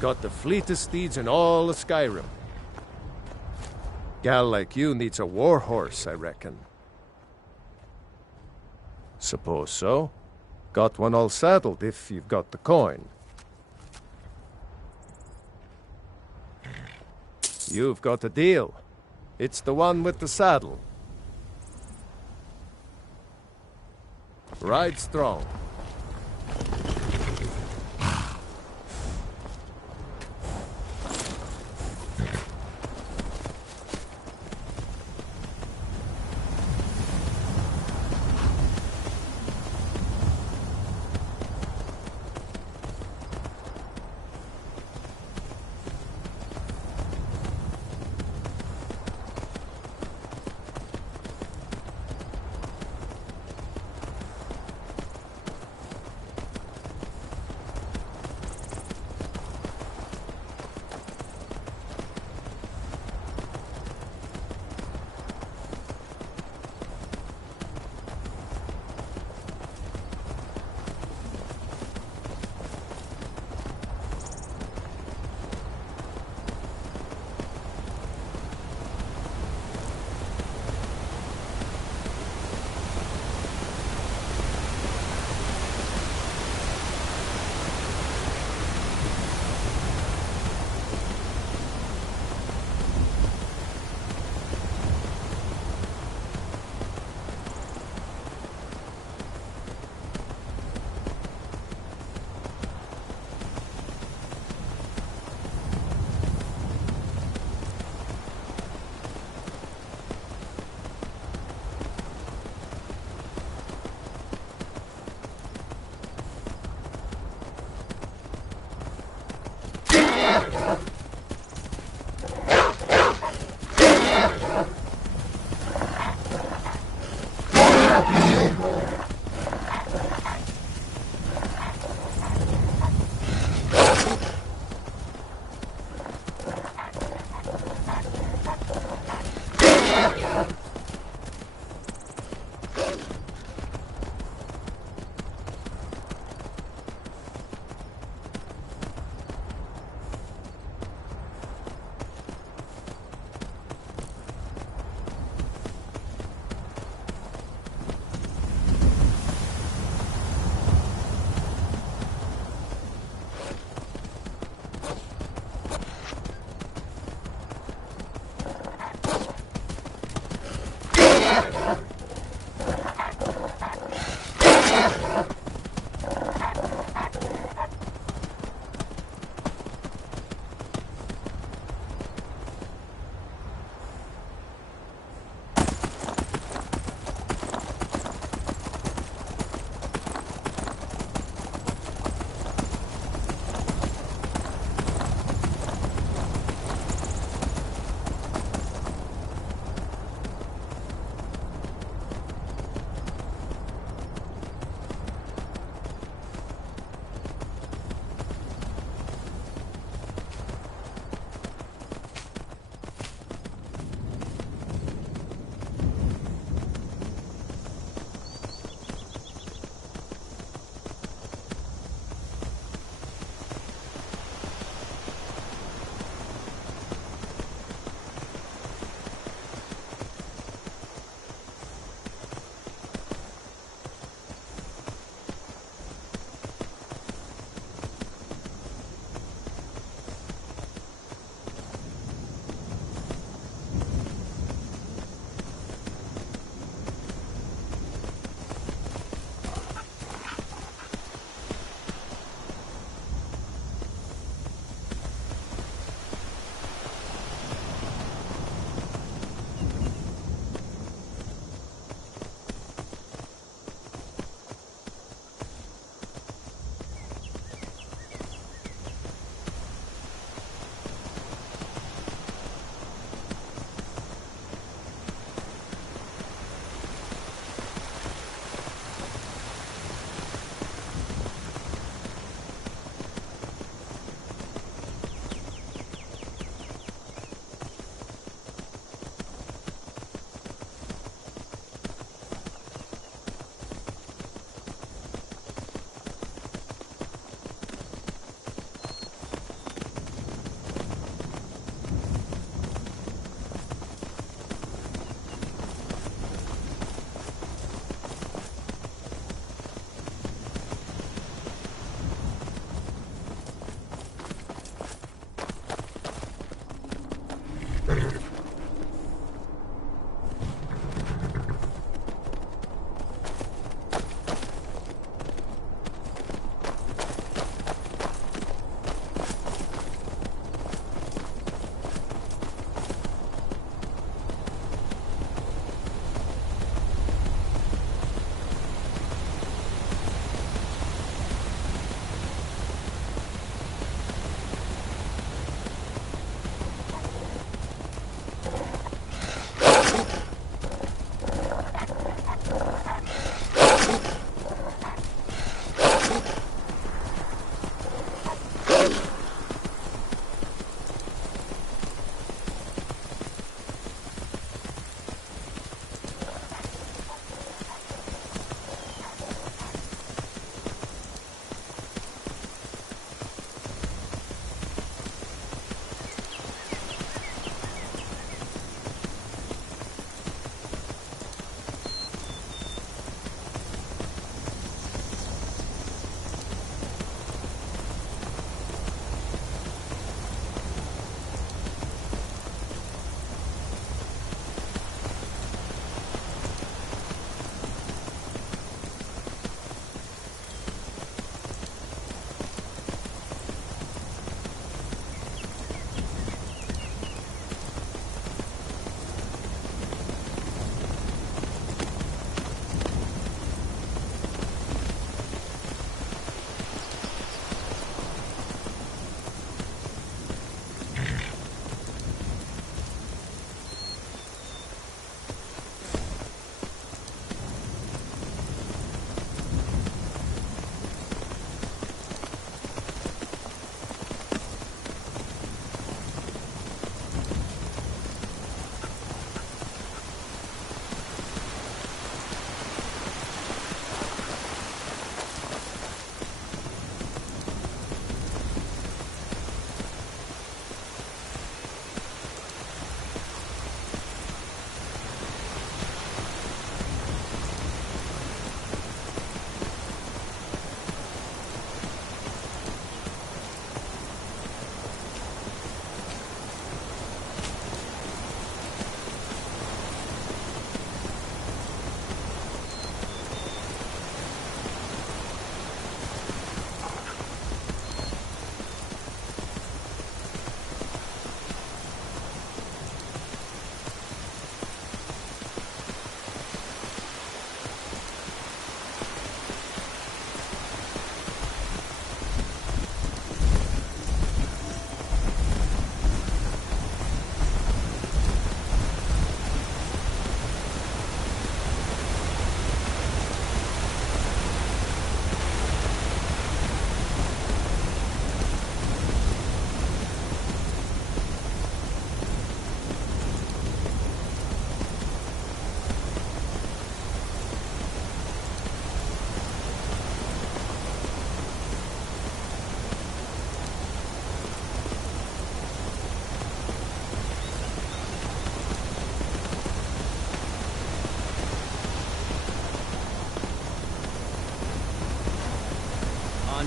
Got the fleetest steeds in all of Skyrim. Gal like you needs a war horse, I reckon. Suppose so. Got one all saddled if you've got the coin. You've got a deal. It's the one with the saddle. Ride strong.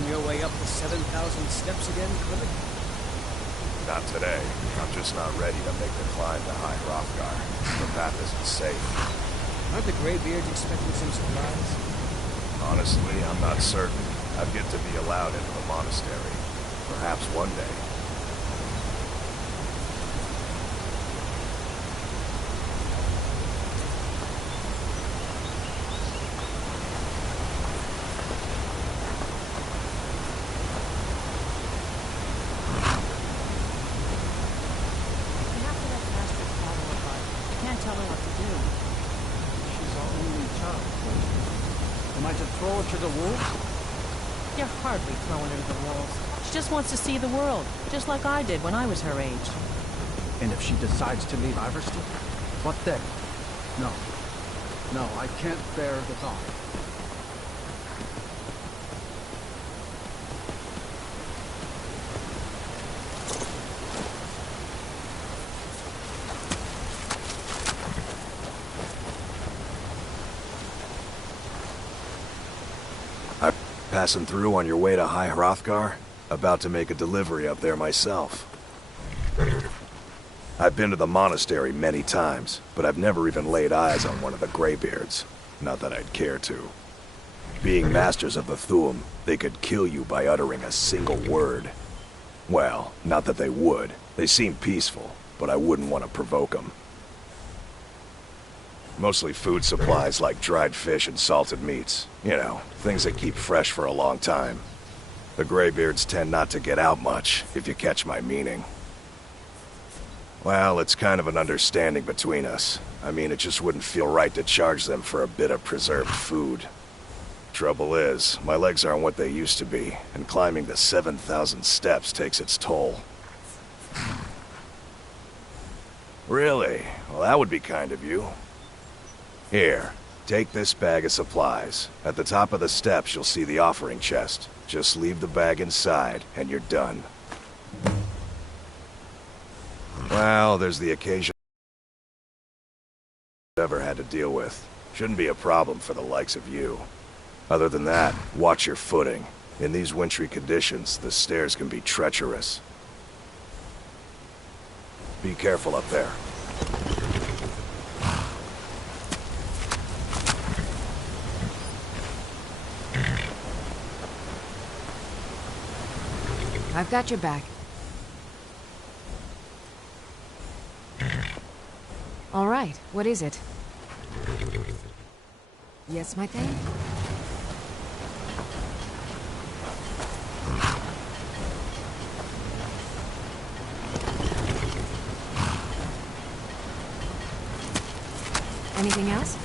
on your way up the 7,000 steps again, Quillick? Not today. I'm just not ready to make the climb to High Hrothgar. The path isn't safe. Aren't the Greybeards expecting some supplies? Honestly, I'm not certain. I've yet to be allowed into the monastery. Perhaps one day. To the wolves? You're hardly throwing her to the wolves. She just wants to see the world, just like I did when I was her age. And if she decides to leave Iverstein, what then? No. No, I can't bear the thought. Passing through on your way to High Hrothgar? About to make a delivery up there myself. I've been to the monastery many times, but I've never even laid eyes on one of the Greybeards. Not that I'd care to. Being masters of the Thu'um, they could kill you by uttering a single word. Well, not that they would. They seem peaceful, but I wouldn't want to provoke them. Mostly food supplies like dried fish and salted meats. You know, things that keep fresh for a long time. The Greybeards tend not to get out much, if you catch my meaning. Well, it's kind of an understanding between us. I mean, it just wouldn't feel right to charge them for a bit of preserved food. Trouble is, my legs aren't what they used to be, and climbing the 7,000 steps takes its toll. Really? Well, that would be kind of you. Here, take this bag of supplies. At the top of the steps, you'll see the offering chest. Just leave the bag inside, and you're done. Well, there's the occasion I've ever had to deal with. Shouldn't be a problem for the likes of you. Other than that, watch your footing. In these wintry conditions, the stairs can be treacherous. Be careful up there. I've got your back. All right, what is it? Yes, my thing? Anything else?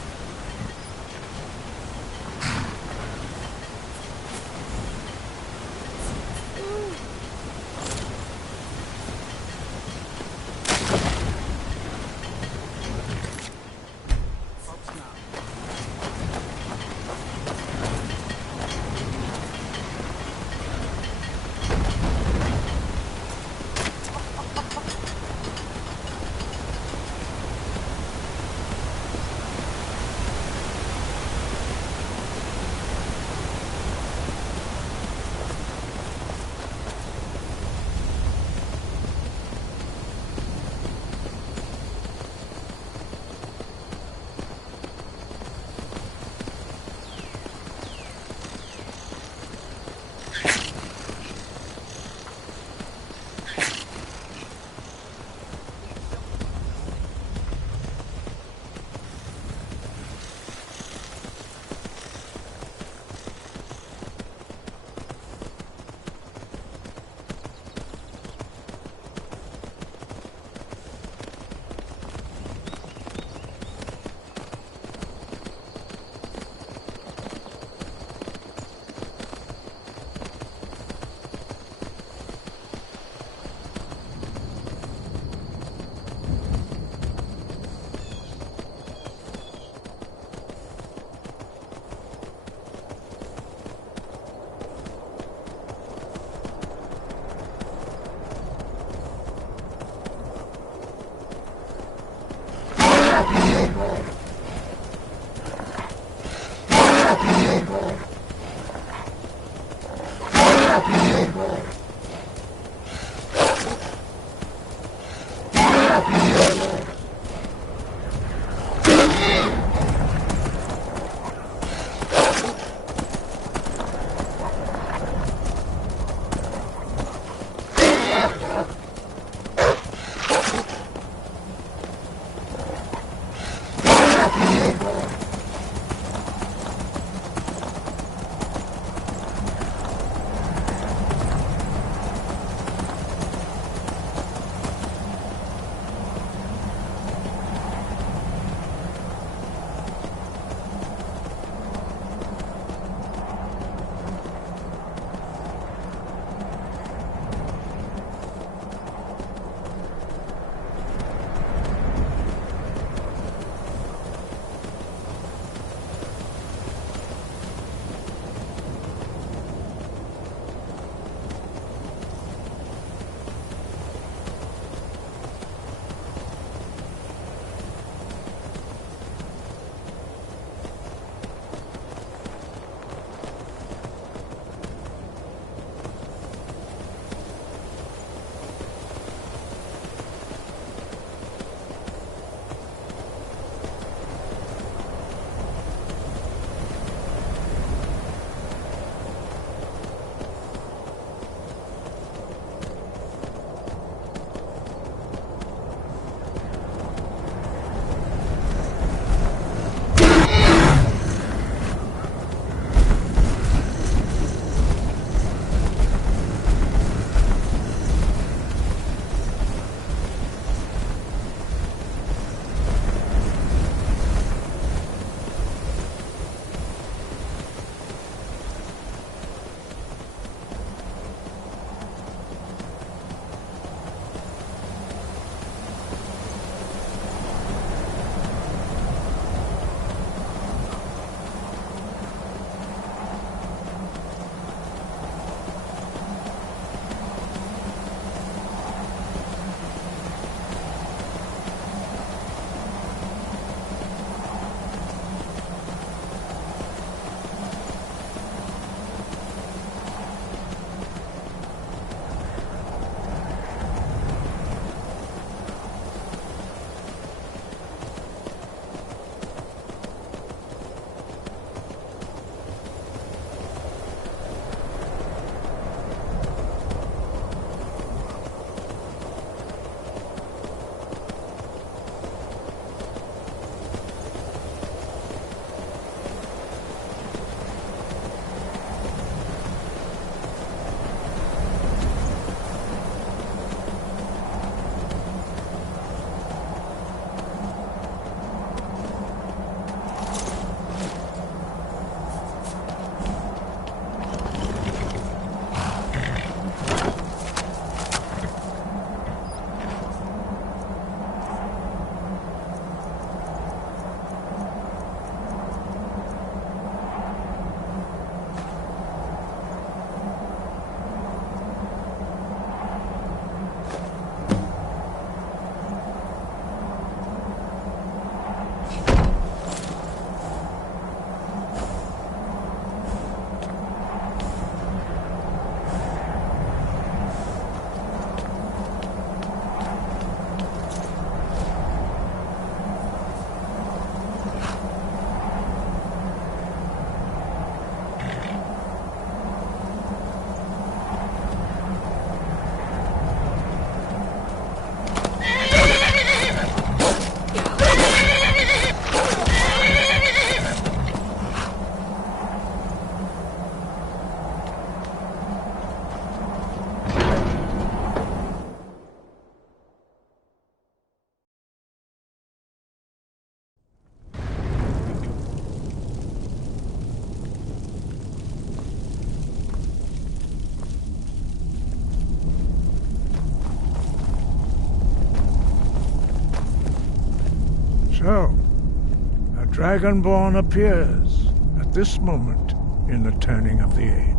Dragonborn appears at this moment in the turning of the age.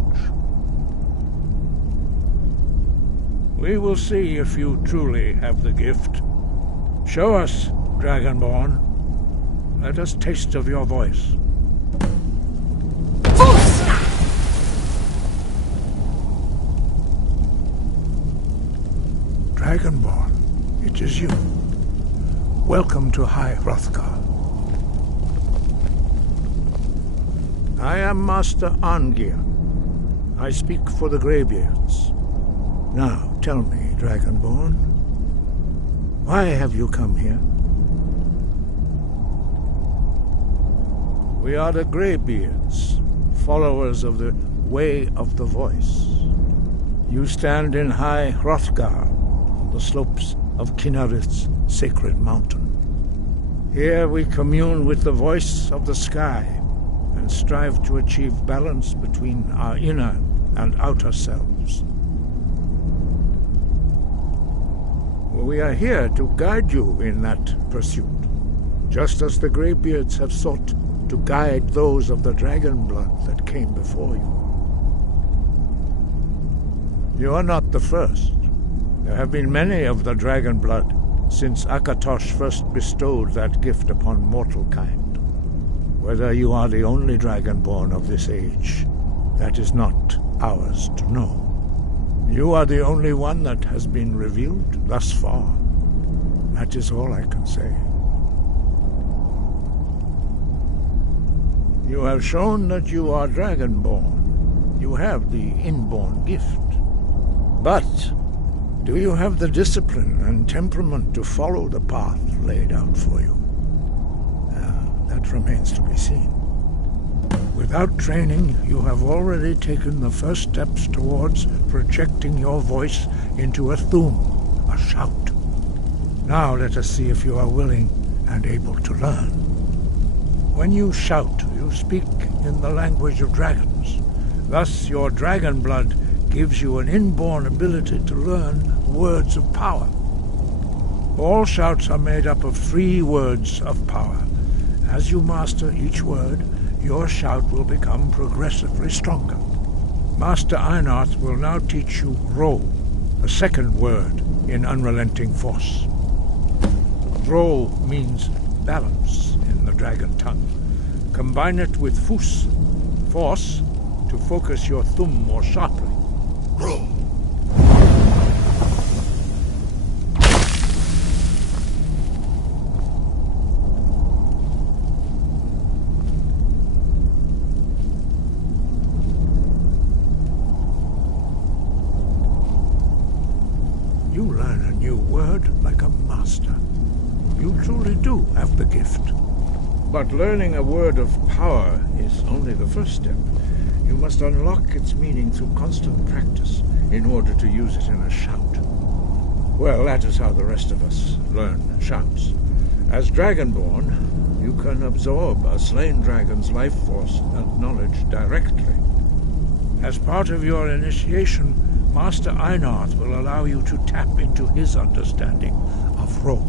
We will see if you truly have the gift. Show us, Dragonborn. Let us taste of your voice. Dragonborn, it is you. Welcome to High Hrothgar. I am Master Arngeir. I speak for the Greybeards. Now, tell me, Dragonborn, why have you come here? We are the Greybeards, followers of the Way of the Voice. You stand in High Hrothgar, on the slopes of Kinarith's sacred mountain. Here we commune with the voice of the sky and strive to achieve balance between our inner and outer selves. We are here to guide you in that pursuit, just as the Greybeards have sought to guide those of the dragon blood that came before you. You are not the first. There have been many of the dragon blood since Akatosh first bestowed that gift upon mortal kind. Whether you are the only dragonborn of this age, that is not ours to know. You are the only one that has been revealed thus far. That is all I can say. You have shown that you are dragonborn. You have the inborn gift. But do you have the discipline and temperament to follow the path laid out for you? That remains to be seen. Without training, you have already taken the first steps towards projecting your voice into a thum, a shout. Now let us see if you are willing and able to learn. When you shout, you speak in the language of dragons. Thus, your dragon blood gives you an inborn ability to learn words of power. All shouts are made up of 3 words of power. As you master each word, your shout will become progressively stronger. Master Einarth will now teach you Ro, a second word in unrelenting force. Ro means balance in the dragon tongue. Combine it with Fus, force, to focus your thumb more sharply. Ro. You learn a new word like a master. You truly do have the gift. But learning a word of power is only the first step. You must unlock its meaning through constant practice in order to use it in a shout. Well, that is how the rest of us learn shouts. As Dragonborn, you can absorb a slain dragon's life force and knowledge directly. As part of your initiation, Master Einarth will allow you to tap into his understanding of Ro.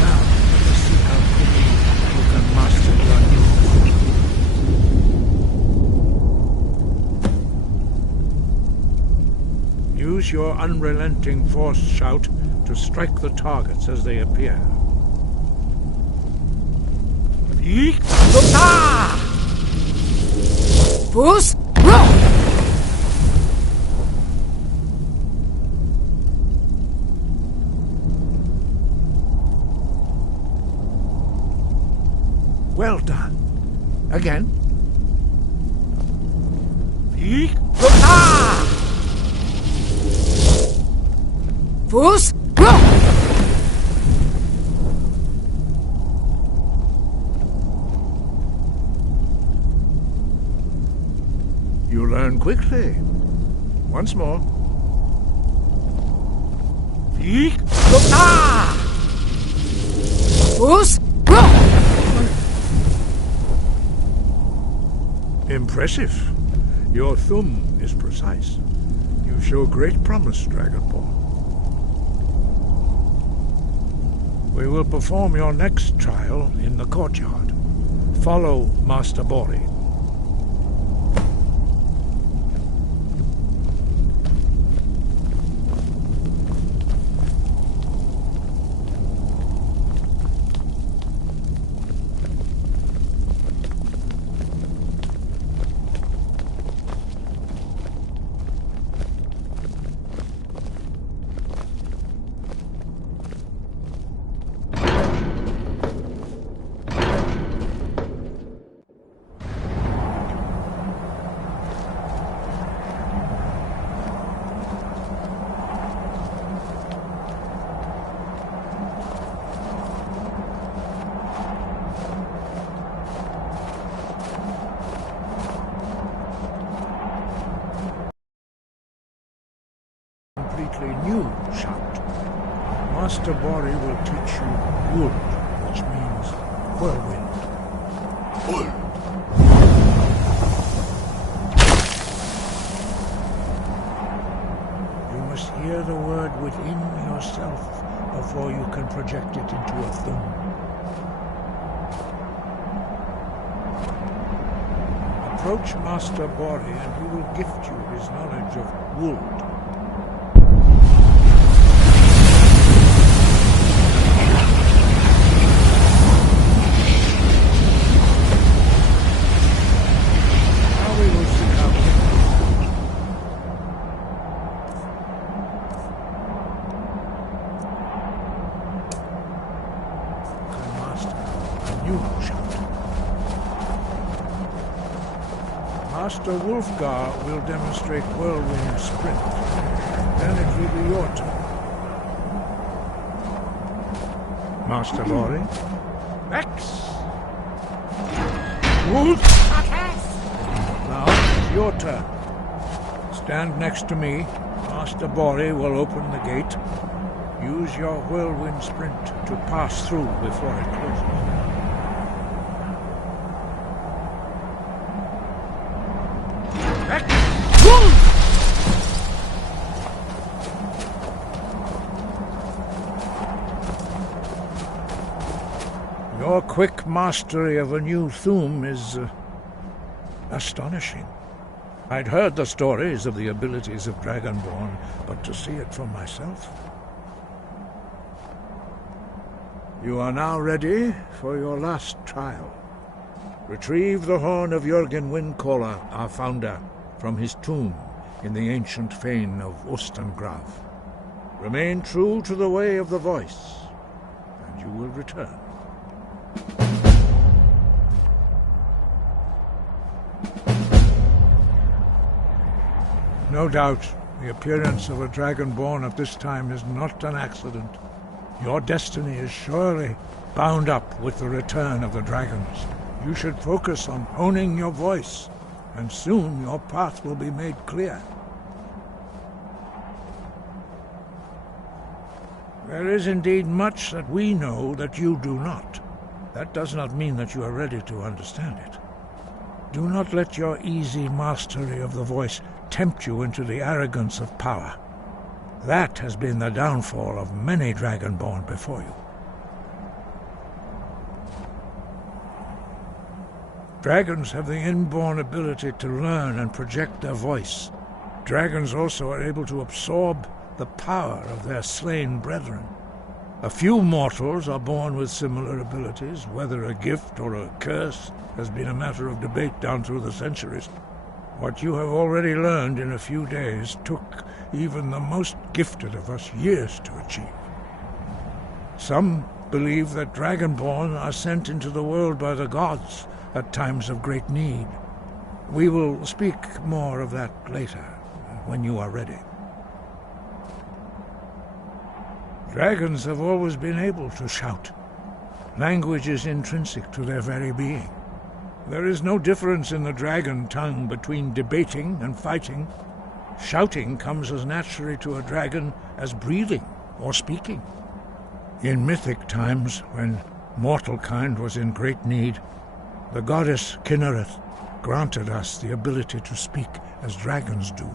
Now, let's see how quickly you can master your new. Use your unrelenting force shout to strike the targets as they appear. Fus, Ro! Well done. Again. Fus, Ro! You learn quickly. Once more. Fus, Ro! Impressive. Your thumb is precise. You show great promise, Dragonborn. We will perform your next trial in the courtyard. Follow Master Bori. Completely new shout. Master Bori will teach you Wood, which means whirlwind. Wood. You must hear the word within yourself before you can project it into a thum. Approach Master Bori and he will gift you his knowledge of Wood. Master Wolfgar will demonstrate whirlwind sprint. Then it will be your turn. Master Bori. X! Wolf! Now it's your turn. Stand next to me. Master Bori will open the gate. Use your whirlwind sprint to pass through before it closes. Your quick mastery of a new thum is astonishing. I'd heard the stories of the abilities of Dragonborn, but to see it for myself. You are now ready for your last trial. Retrieve the horn of Jürgen Windcaller, our founder, from his tomb in the ancient fane of Ostengrav. Remain true to the way of the voice, and you will return. No doubt, the appearance of a Dragonborn at this time is not an accident. Your destiny is surely bound up with the return of the dragons. You should focus on honing your voice, and soon your path will be made clear. There is indeed much that we know that you do not. That does not mean that you are ready to understand it. Do not let your easy mastery of the voice tempt you into the arrogance of power. That has been the downfall of many Dragonborn before you. Dragons have the inborn ability to learn and project their voice. Dragons also are able to absorb the power of their slain brethren. A few mortals are born with similar abilities. Whether a gift or a curse has been a matter of debate down through the centuries. What you have already learned in a few days took even the most gifted of us years to achieve. Some believe that Dragonborn are sent into the world by the gods at times of great need. We will speak more of that later, when you are ready. Dragons have always been able to shout. Language is intrinsic to their very being. There is no difference in the dragon tongue between debating and fighting. Shouting comes as naturally to a dragon as breathing or speaking. In mythic times, when mortal kind was in great need, the goddess Kinnereth granted us the ability to speak as dragons do.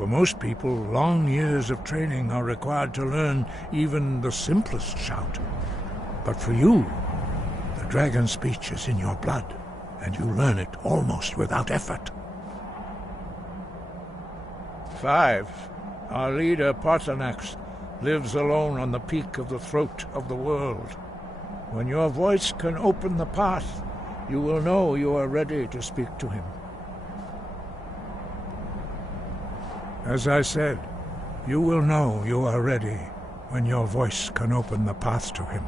For most people, long years of training are required to learn even the simplest shout. But for you, the dragon speech is in your blood, and you learn it almost without effort. 5. Our leader, Parthenax, lives alone on the peak of the throat of the world. When your voice can open the path, you will know you are ready to speak to him. As I said, you will know you are ready when your voice can open the path to him.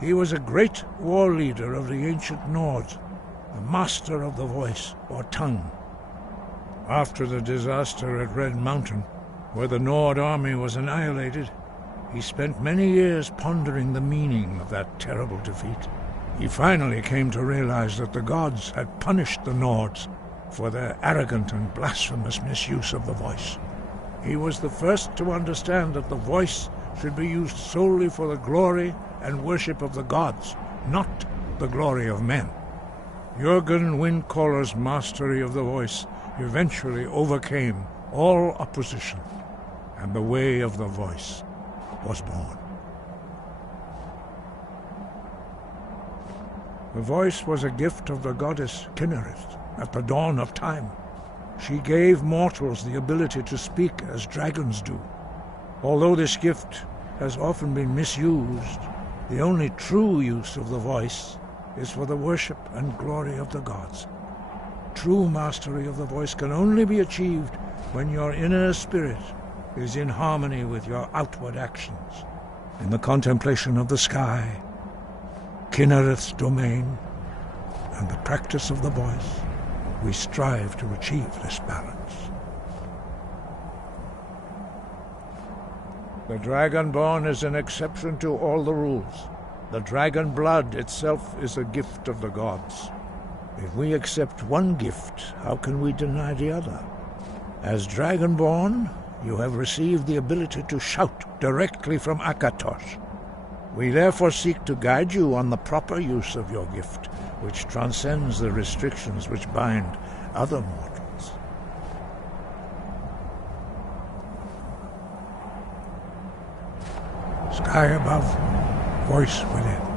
He was a great war leader of the ancient Nords, a master of the voice, or tongue. After the disaster at Red Mountain, where the Nord army was annihilated, he spent many years pondering the meaning of that terrible defeat. He finally came to realize that the gods had punished the Nords for their arrogant and blasphemous misuse of the voice. He was the first to understand that the voice should be used solely for the glory and worship of the gods, not the glory of men. Jürgen Windcaller's mastery of the voice eventually overcame all opposition, and the way of the voice was born. The voice was a gift of the goddess Kynareth at the dawn of time. She gave mortals the ability to speak as dragons do. Although this gift has often been misused, the only true use of the voice is for the worship and glory of the gods. True mastery of the voice can only be achieved when your inner spirit is in harmony with your outward actions. In the contemplation of the sky, Kynareth's domain, and the practice of the voice, we strive to achieve this balance. The Dragonborn is an exception to all the rules. The dragon blood itself is a gift of the gods. If we accept one gift, how can we deny the other? As Dragonborn, you have received the ability to shout directly from Akatosh. We therefore seek to guide you on the proper use of your gift, which transcends the restrictions which bind other mortals. Sky above, voice within.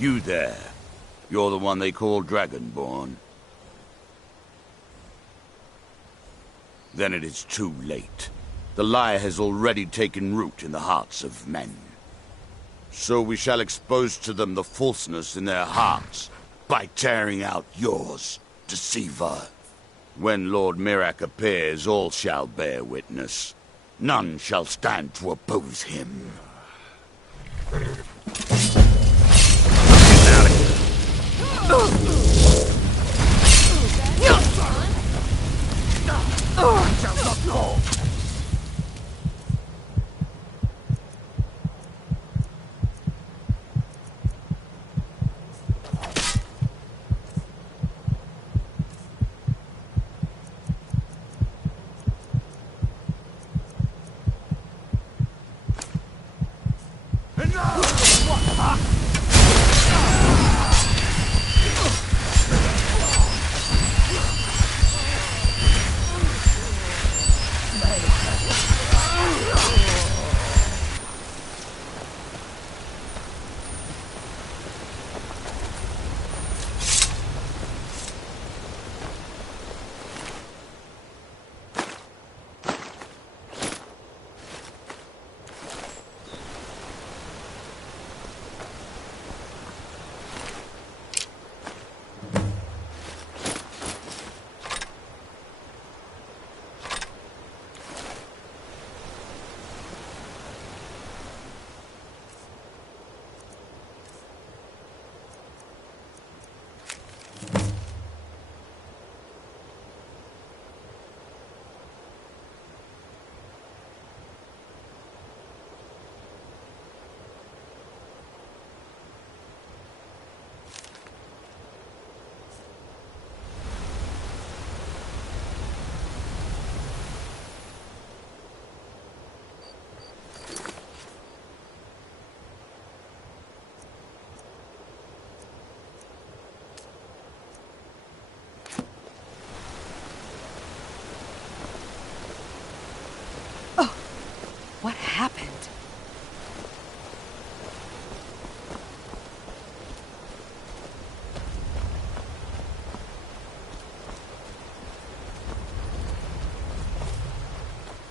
You there. You're the one they call Dragonborn. Then it is too late. The lie has already taken root in the hearts of men. So we shall expose to them the falseness in their hearts by tearing out yours, deceiver. When Lord Mirak appears, all shall bear witness. None shall stand to oppose him.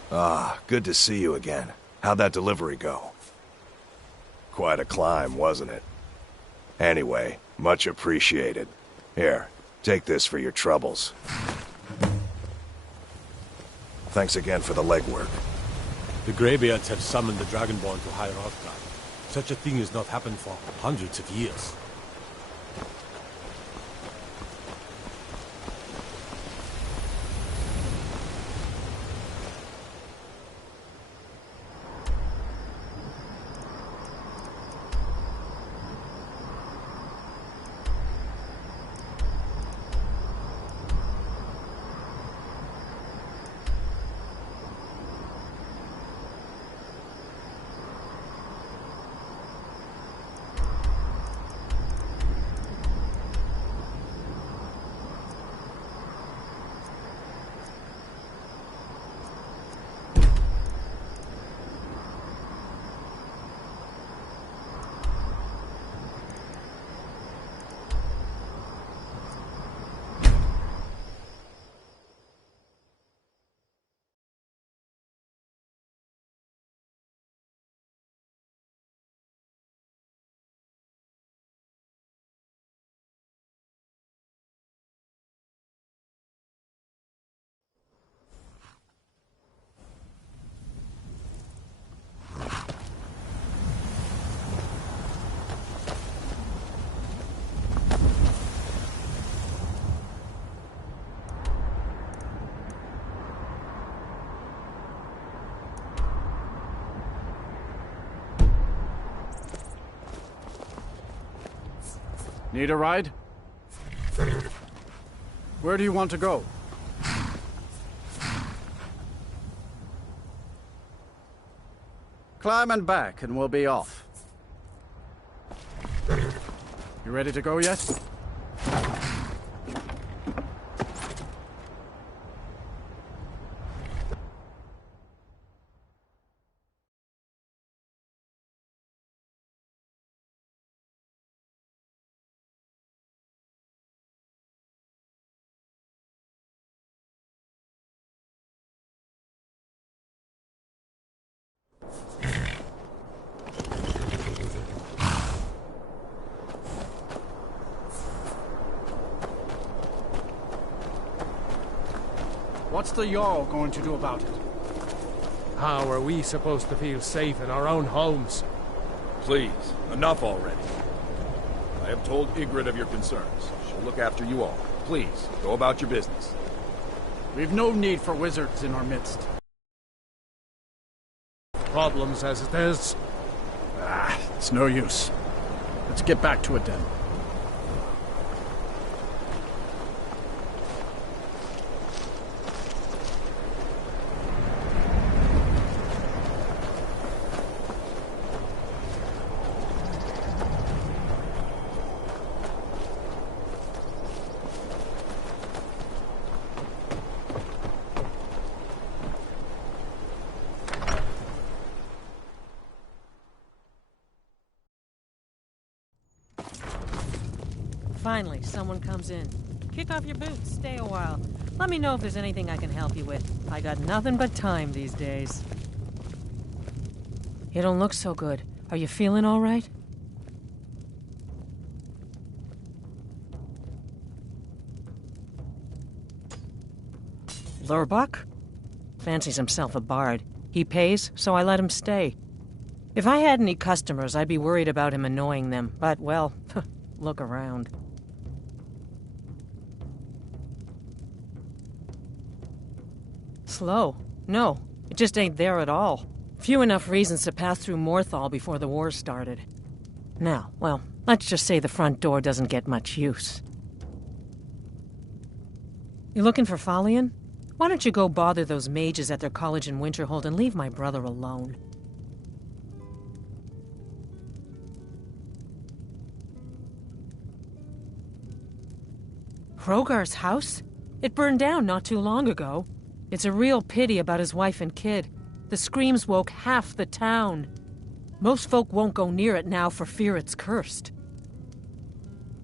Ah, good to see you again. How'd that delivery go? Quite a climb, wasn't it? Anyway, much appreciated. Here, take this for your troubles. Thanks again for the legwork. The Greybeards have summoned the Dragonborn to High Rothgar. Such a thing has not happened for hundreds of years. Need a ride? Where do you want to go? Climb and back, and we'll be off. You ready to go yet? What's the Jarl going to do about it? How are we supposed to feel safe in our own homes? Please, enough already. I have told Ygritte of your concerns. She'll look after you all. Please, go about your business. We've no need for wizards in our midst. Problems as it is. It's no use. Let's get back to it then. Finally, someone comes in. Kick off your boots, stay a while. Let me know if there's anything I can help you with. I got nothing but time these days. You don't look so good. Are you feeling all right? Lurbach? Fancies himself a bard. He pays, so I let him stay. If I had any customers, I'd be worried about him annoying them. But, well, look around. Slow? No, it just ain't there at all. Few enough reasons to pass through Morthal before the war started. Now, well, let's just say the front door doesn't get much use. You looking for Falion? Why don't you go bother those mages at their college in Winterhold and leave my brother alone? Hrogar's house? It burned down not too long ago. It's a real pity about his wife and kid. The screams woke half the town. Most folk won't go near it now for fear it's cursed.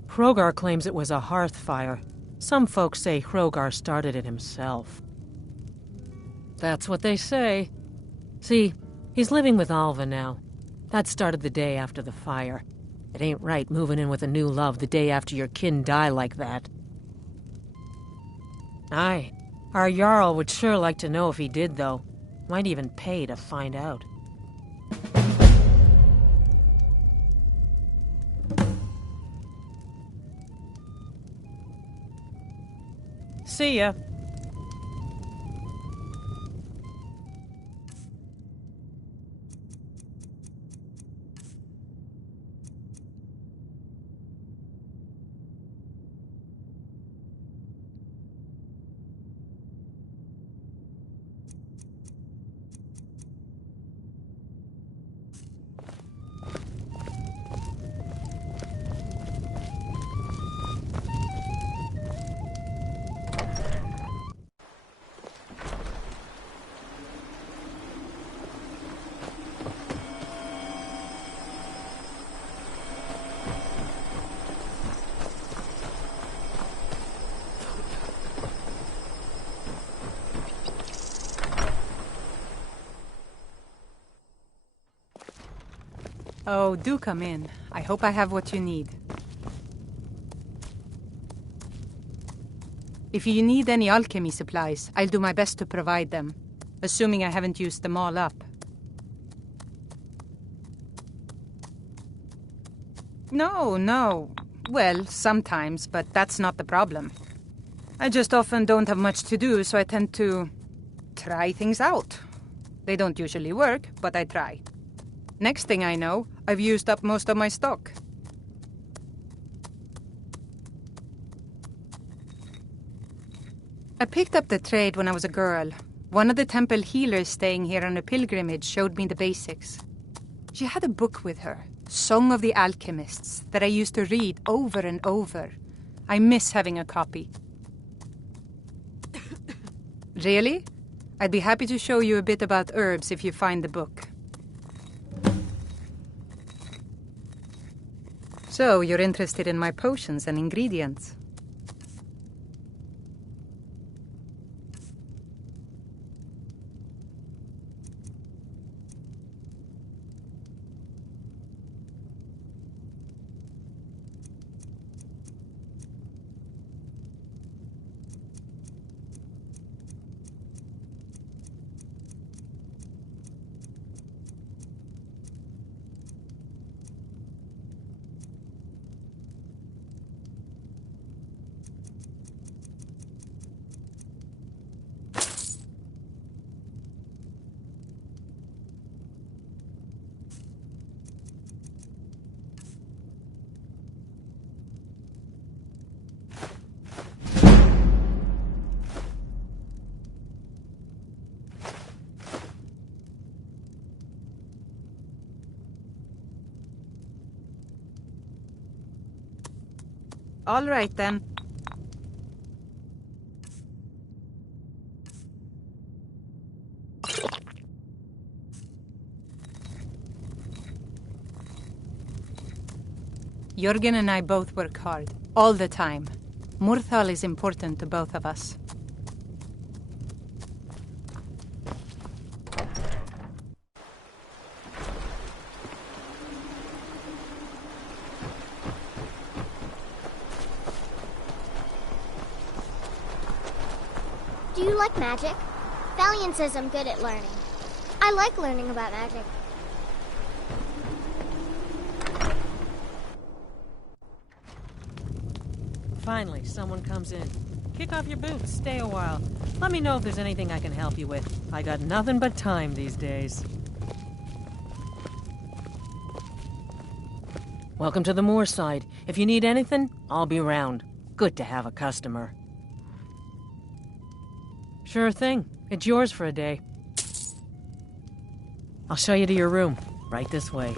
Hrogar claims it was a hearth fire. Some folks say Hrogar started it himself. That's what they say. See, he's living with Alva now. That started the day after the fire. It ain't right moving in with a new love the day after your kin die like that. Aye. Our Jarl would sure like to know if he did, though. Might even pay to find out. See ya. Oh, do come in. I hope I have what you need. If you need any alchemy supplies, I'll do my best to provide them, assuming I haven't used them all up. No. Well, sometimes, but that's not the problem. I just often don't have much to do, so I tend to try things out. They don't usually work, but I try. Next thing I know, I've used up most of my stock. I picked up the trade when I was a girl. One of the temple healers staying here on a pilgrimage showed me the basics. She had a book with her, Song of the Alchemists, that I used to read over and over. I miss having a copy. Really? I'd be happy to show you a bit about herbs if you find the book. So, you're interested in my potions and ingredients? All right, then. Jörgen and I both work hard, all the time. Murthal is important to both of us. Do you like magic? Valiant says I'm good at learning. I like learning about magic. Finally, someone comes in. Kick off your boots, stay a while. Let me know if there's anything I can help you with. I got nothing but time these days. Welcome to the Moorside. If you need anything, I'll be around. Good to have a customer. Sure thing. It's yours for a day. I'll show you to your room. Right this way.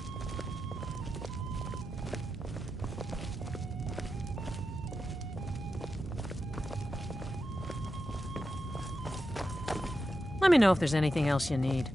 Let me know if there's anything else you need.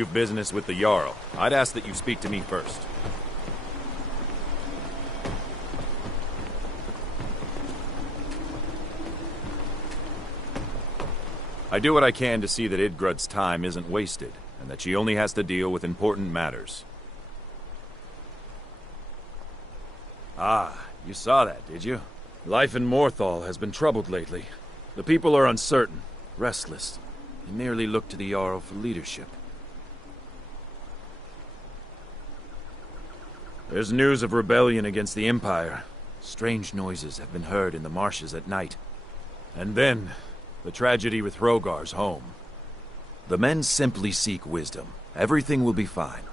you've business with the Jarl, I'd ask that you speak to me first. I do what I can to see that Idgrud's time isn't wasted, and that she only has to deal with important matters. Ah, you saw that, did you? Life in Morthal has been troubled lately. The people are uncertain, restless. They merely look to the Jarl for leadership. There's news of rebellion against the Empire. Strange noises have been heard in the marshes at night. And then, the tragedy with Hrogar's home. The men simply seek wisdom. Everything will be fine.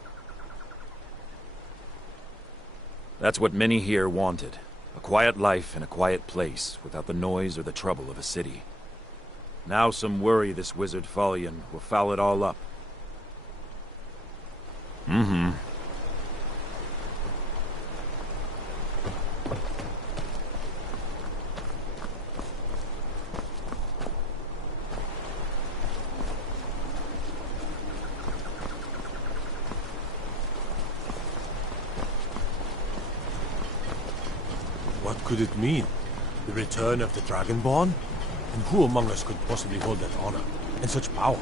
That's what many here wanted. A quiet life in a quiet place, without the noise or the trouble of a city. Now some worry this wizard Fallion will foul it all up. Mm-hmm. What could it mean? The return of the Dragonborn? And who among us could possibly hold that honor and such power?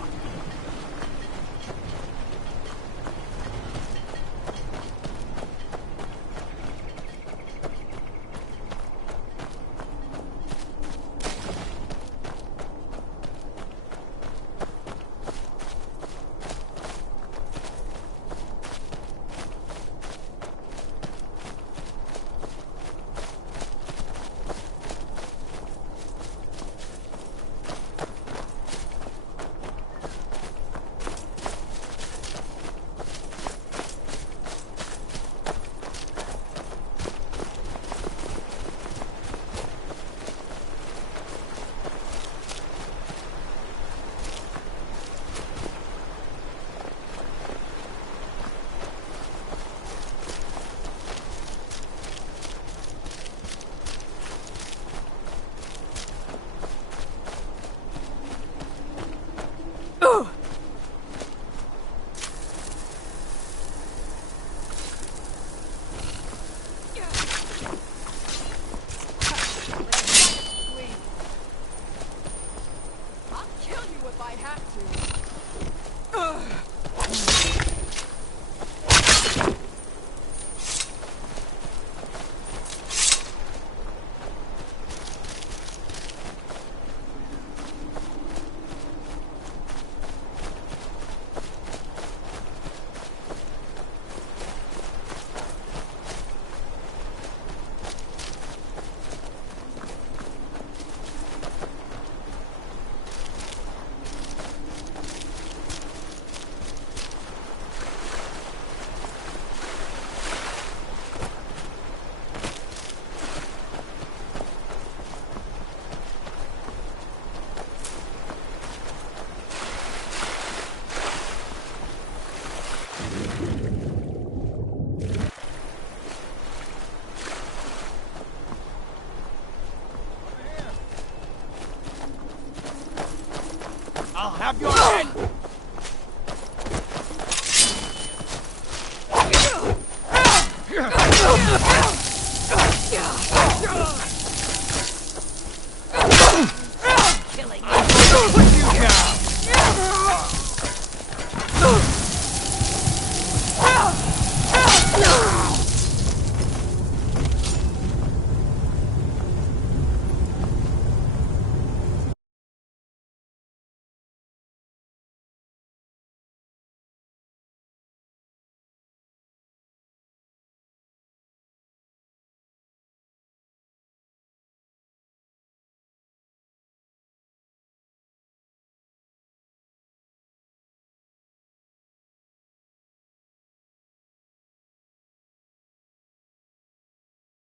I'll have your head!